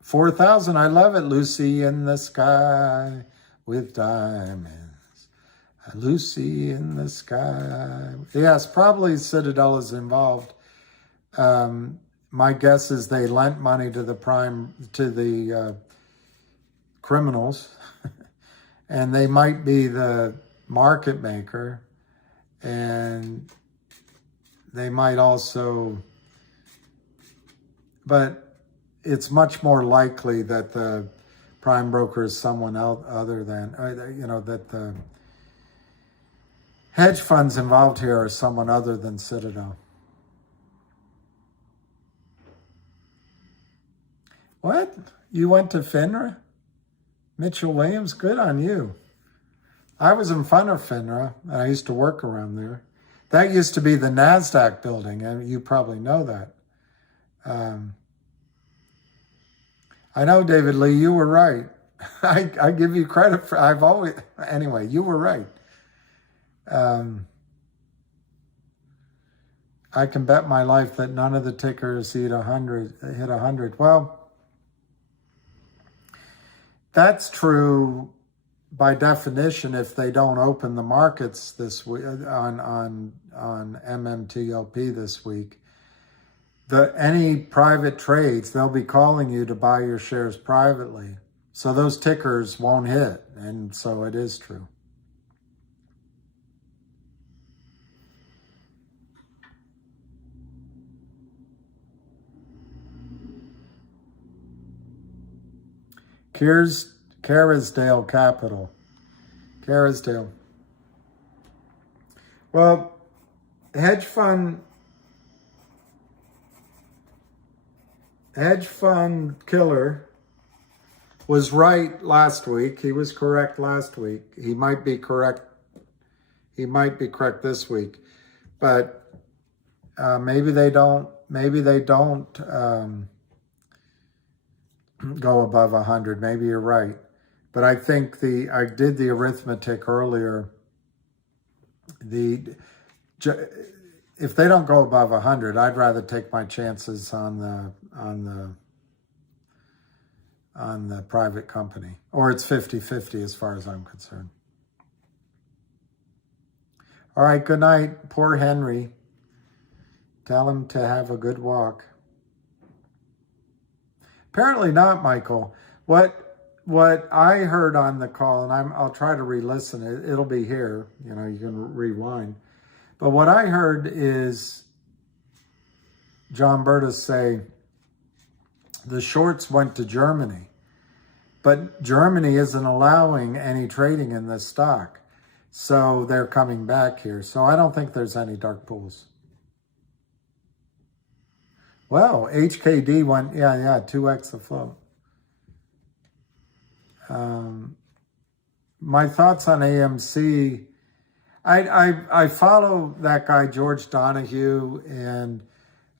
4,000, I love it. Lucy in the sky with diamonds. Lucy in the sky. Yes, probably Citadel is involved. My guess is they lent money to the criminals, and they might be the market maker, and they might also, but it's much more likely that the prime broker is someone else other than, that the hedge funds involved here are someone other than Citadel. What? You went to FINRA? Mitchell Williams, good on you. I was in front of FINRA, and I used to work around there. That used to be the NASDAQ building, and you probably know that. I know, David Lee, you were right. I give you credit for, anyway, you were right. I can bet my life that none of the tickers hit 100. Well, that's true by definition if they don't open the markets this week on MMTLP this week. Any private trades, they'll be calling you to buy your shares privately. So those tickers won't hit, and so it is true. Carisdale Capital. Carisdale. Well, hedge fund killer was right last week. He was correct last week. He might be correct. He might be correct this week, but maybe they don't. Maybe they don't go above 100. Maybe you're right, but I think I did the arithmetic earlier. If they don't go above 100, I'd rather take my chances on the private company, or it's 50-50 as far as I'm concerned. All right, good night. Poor Henry. Tell him to have a good walk. Apparently not, Michael. What I heard on the call, and I'll try to re-listen. It'll be here. You know, you can rewind. But what I heard is John Berta say the shorts went to Germany, but Germany isn't allowing any trading in this stock. So they're coming back here. So I don't think there's any dark pools. Well, HKD went, yeah, 2x the float. My thoughts on AMC, I follow that guy, George Donahue, and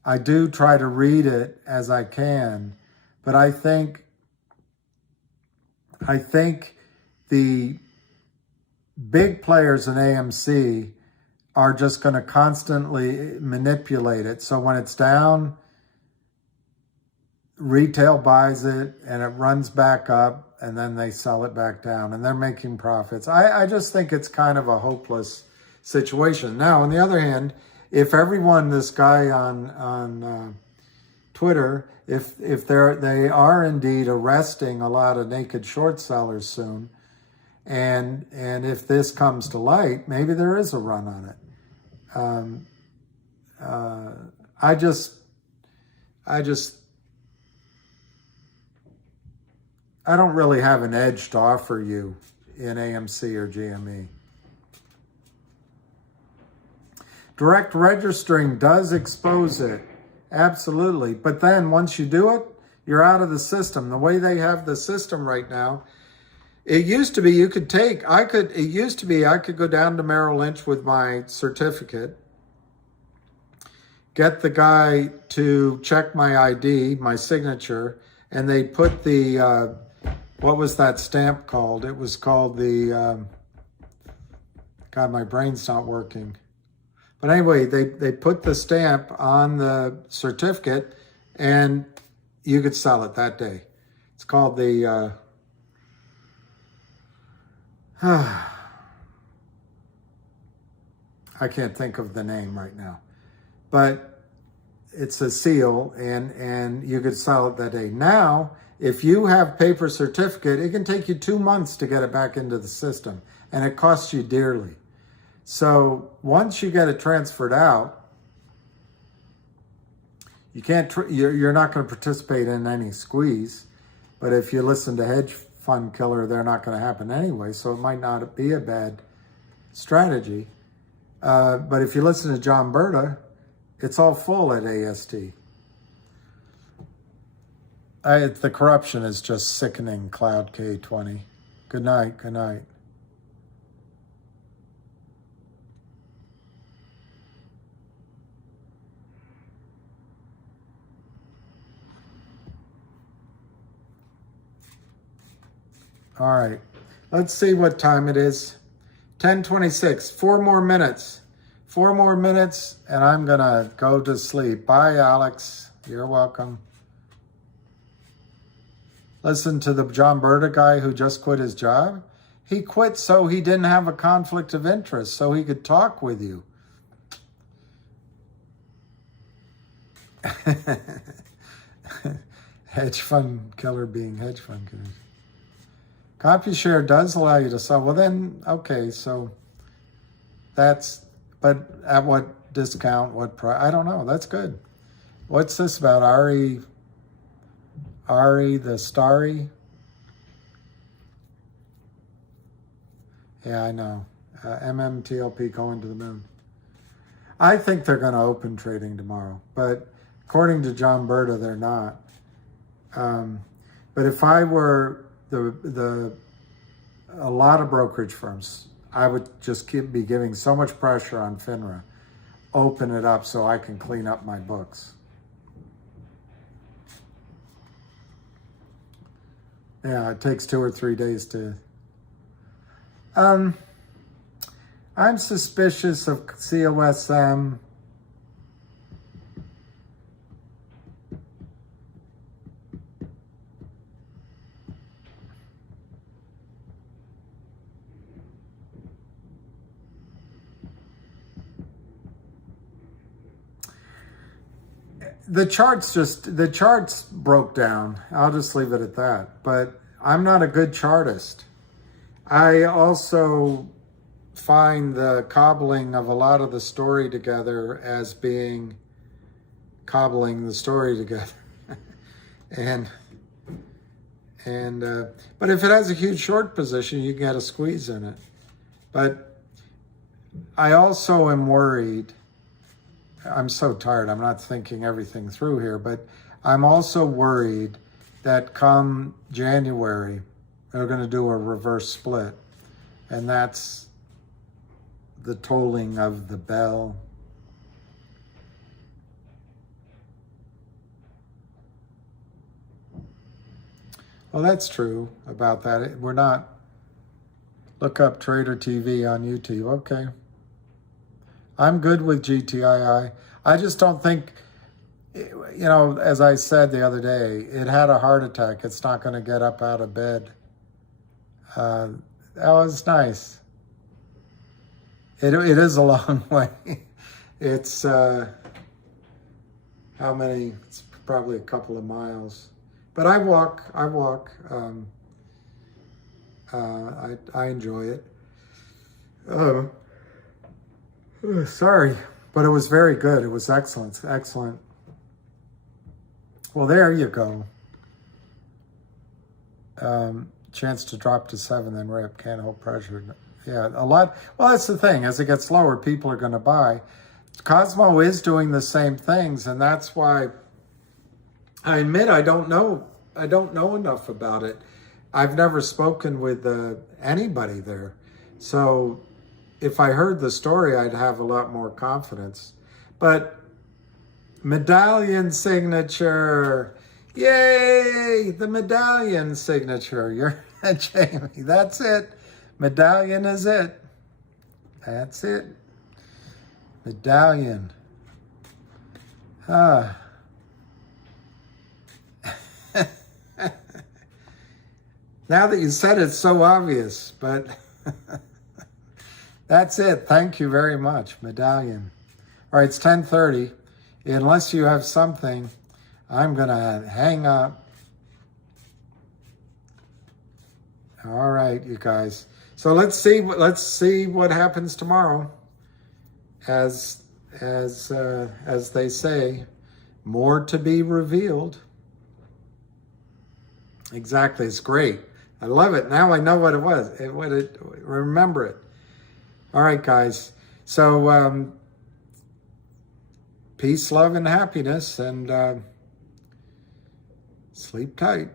I do try to read it as I can, but I think the big players in AMC are just going to constantly manipulate it. So when it's down, retail buys it and it runs back up and then they sell it back down and they're making profits. I just think it's kind of a hopeless situation. Now, on the other hand, if everyone, this guy on Twitter, if they are indeed arresting a lot of naked short sellers soon, and if this comes to light, maybe there is a run on it. I don't really have an edge to offer you in AMC or GME. Direct registering does expose it, absolutely. But then once you do it, you're out of the system. The way they have the system right now, it used to be I could go down to Merrill Lynch with my certificate, get the guy to check my ID, my signature, and they put the, what was that stamp called? It was called the, God, my brain's not working. But anyway, they put the stamp on the certificate and you could sell it that day. It's called the, I can't think of the name right now, but it's a seal and you could sell it that day. Now, if you have paper certificate, it can take you 2 months to get it back into the system and it costs you dearly. So once you get it transferred out, you're not going to participate in any squeeze. But if you listen to Hedge Fund Killer, they're not going to happen anyway. So it might not be a bad strategy. But if you listen to John Berta, it's all full at AST. The corruption is just sickening, Cloud K20. Good night, good night. All right, let's see what time it is. 10:26, 4 more minutes. 4 more minutes and I'm gonna go to sleep. Bye, Alex, you're welcome. Listen to the John Berta guy who just quit his job. He quit so he didn't have a conflict of interest, so he could talk with you. Hedge fund killer being hedge fund killer. CompuShare does allow you to sell. Well then, okay, so that's, but at what discount, what price? I don't know, that's good. What's this about? Ari the Starry? Yeah, I know. MMTLP going to the moon. I think they're going to open trading tomorrow, but according to John Berta, they're not. But if I were a lot of brokerage firms, I would just be giving so much pressure on FINRA. Open it up so I can clean up my books. Yeah, it takes 2 or 3 days to... I'm suspicious of COSM. The charts broke down. I'll just leave it at that. But I'm not a good chartist. I also find the cobbling of a lot of the story together as being cobbling the story together. But if it has a huge short position, you can get a squeeze in it. But I also am worried. I'm so tired. I'm not thinking everything through here, but I'm also worried that come January, they're going to do a reverse split. And that's the tolling of the bell. Well, that's true about that. We're not, look up Trader TV on YouTube. Okay. I'm good with GTII. I just don't think, you know, as I said the other day, it had a heart attack. It's not going to get up out of bed. That was nice. It is a long way. It's, how many? It's probably a couple of miles. But I walk. I enjoy it. Sorry, but it was very good. It was excellent. Excellent. Well, there you go. Chance to drop to 7, then rip. Can't hold pressure. Yeah, a lot. Well, that's the thing. As it gets lower, people are going to buy. Cosmo is doing the same things, and that's why I admit I don't know enough about it. I've never spoken with anybody there. So if I heard the story, I'd have a lot more confidence. But medallion signature. Yay! The medallion signature. You're Jamie. That's it. Medallion is it. That's it. Medallion. Now that you said it, it's so obvious, but that's it. Thank you very much. Medallion. All right, it's 10:30. Unless you have something, I'm going to hang up. All right, you guys. So let's see what happens tomorrow. As they say, more to be revealed. Exactly. It's great. I love it. Now I know what it was. Remember it. All right, guys. So peace, love, and happiness, and sleep tight.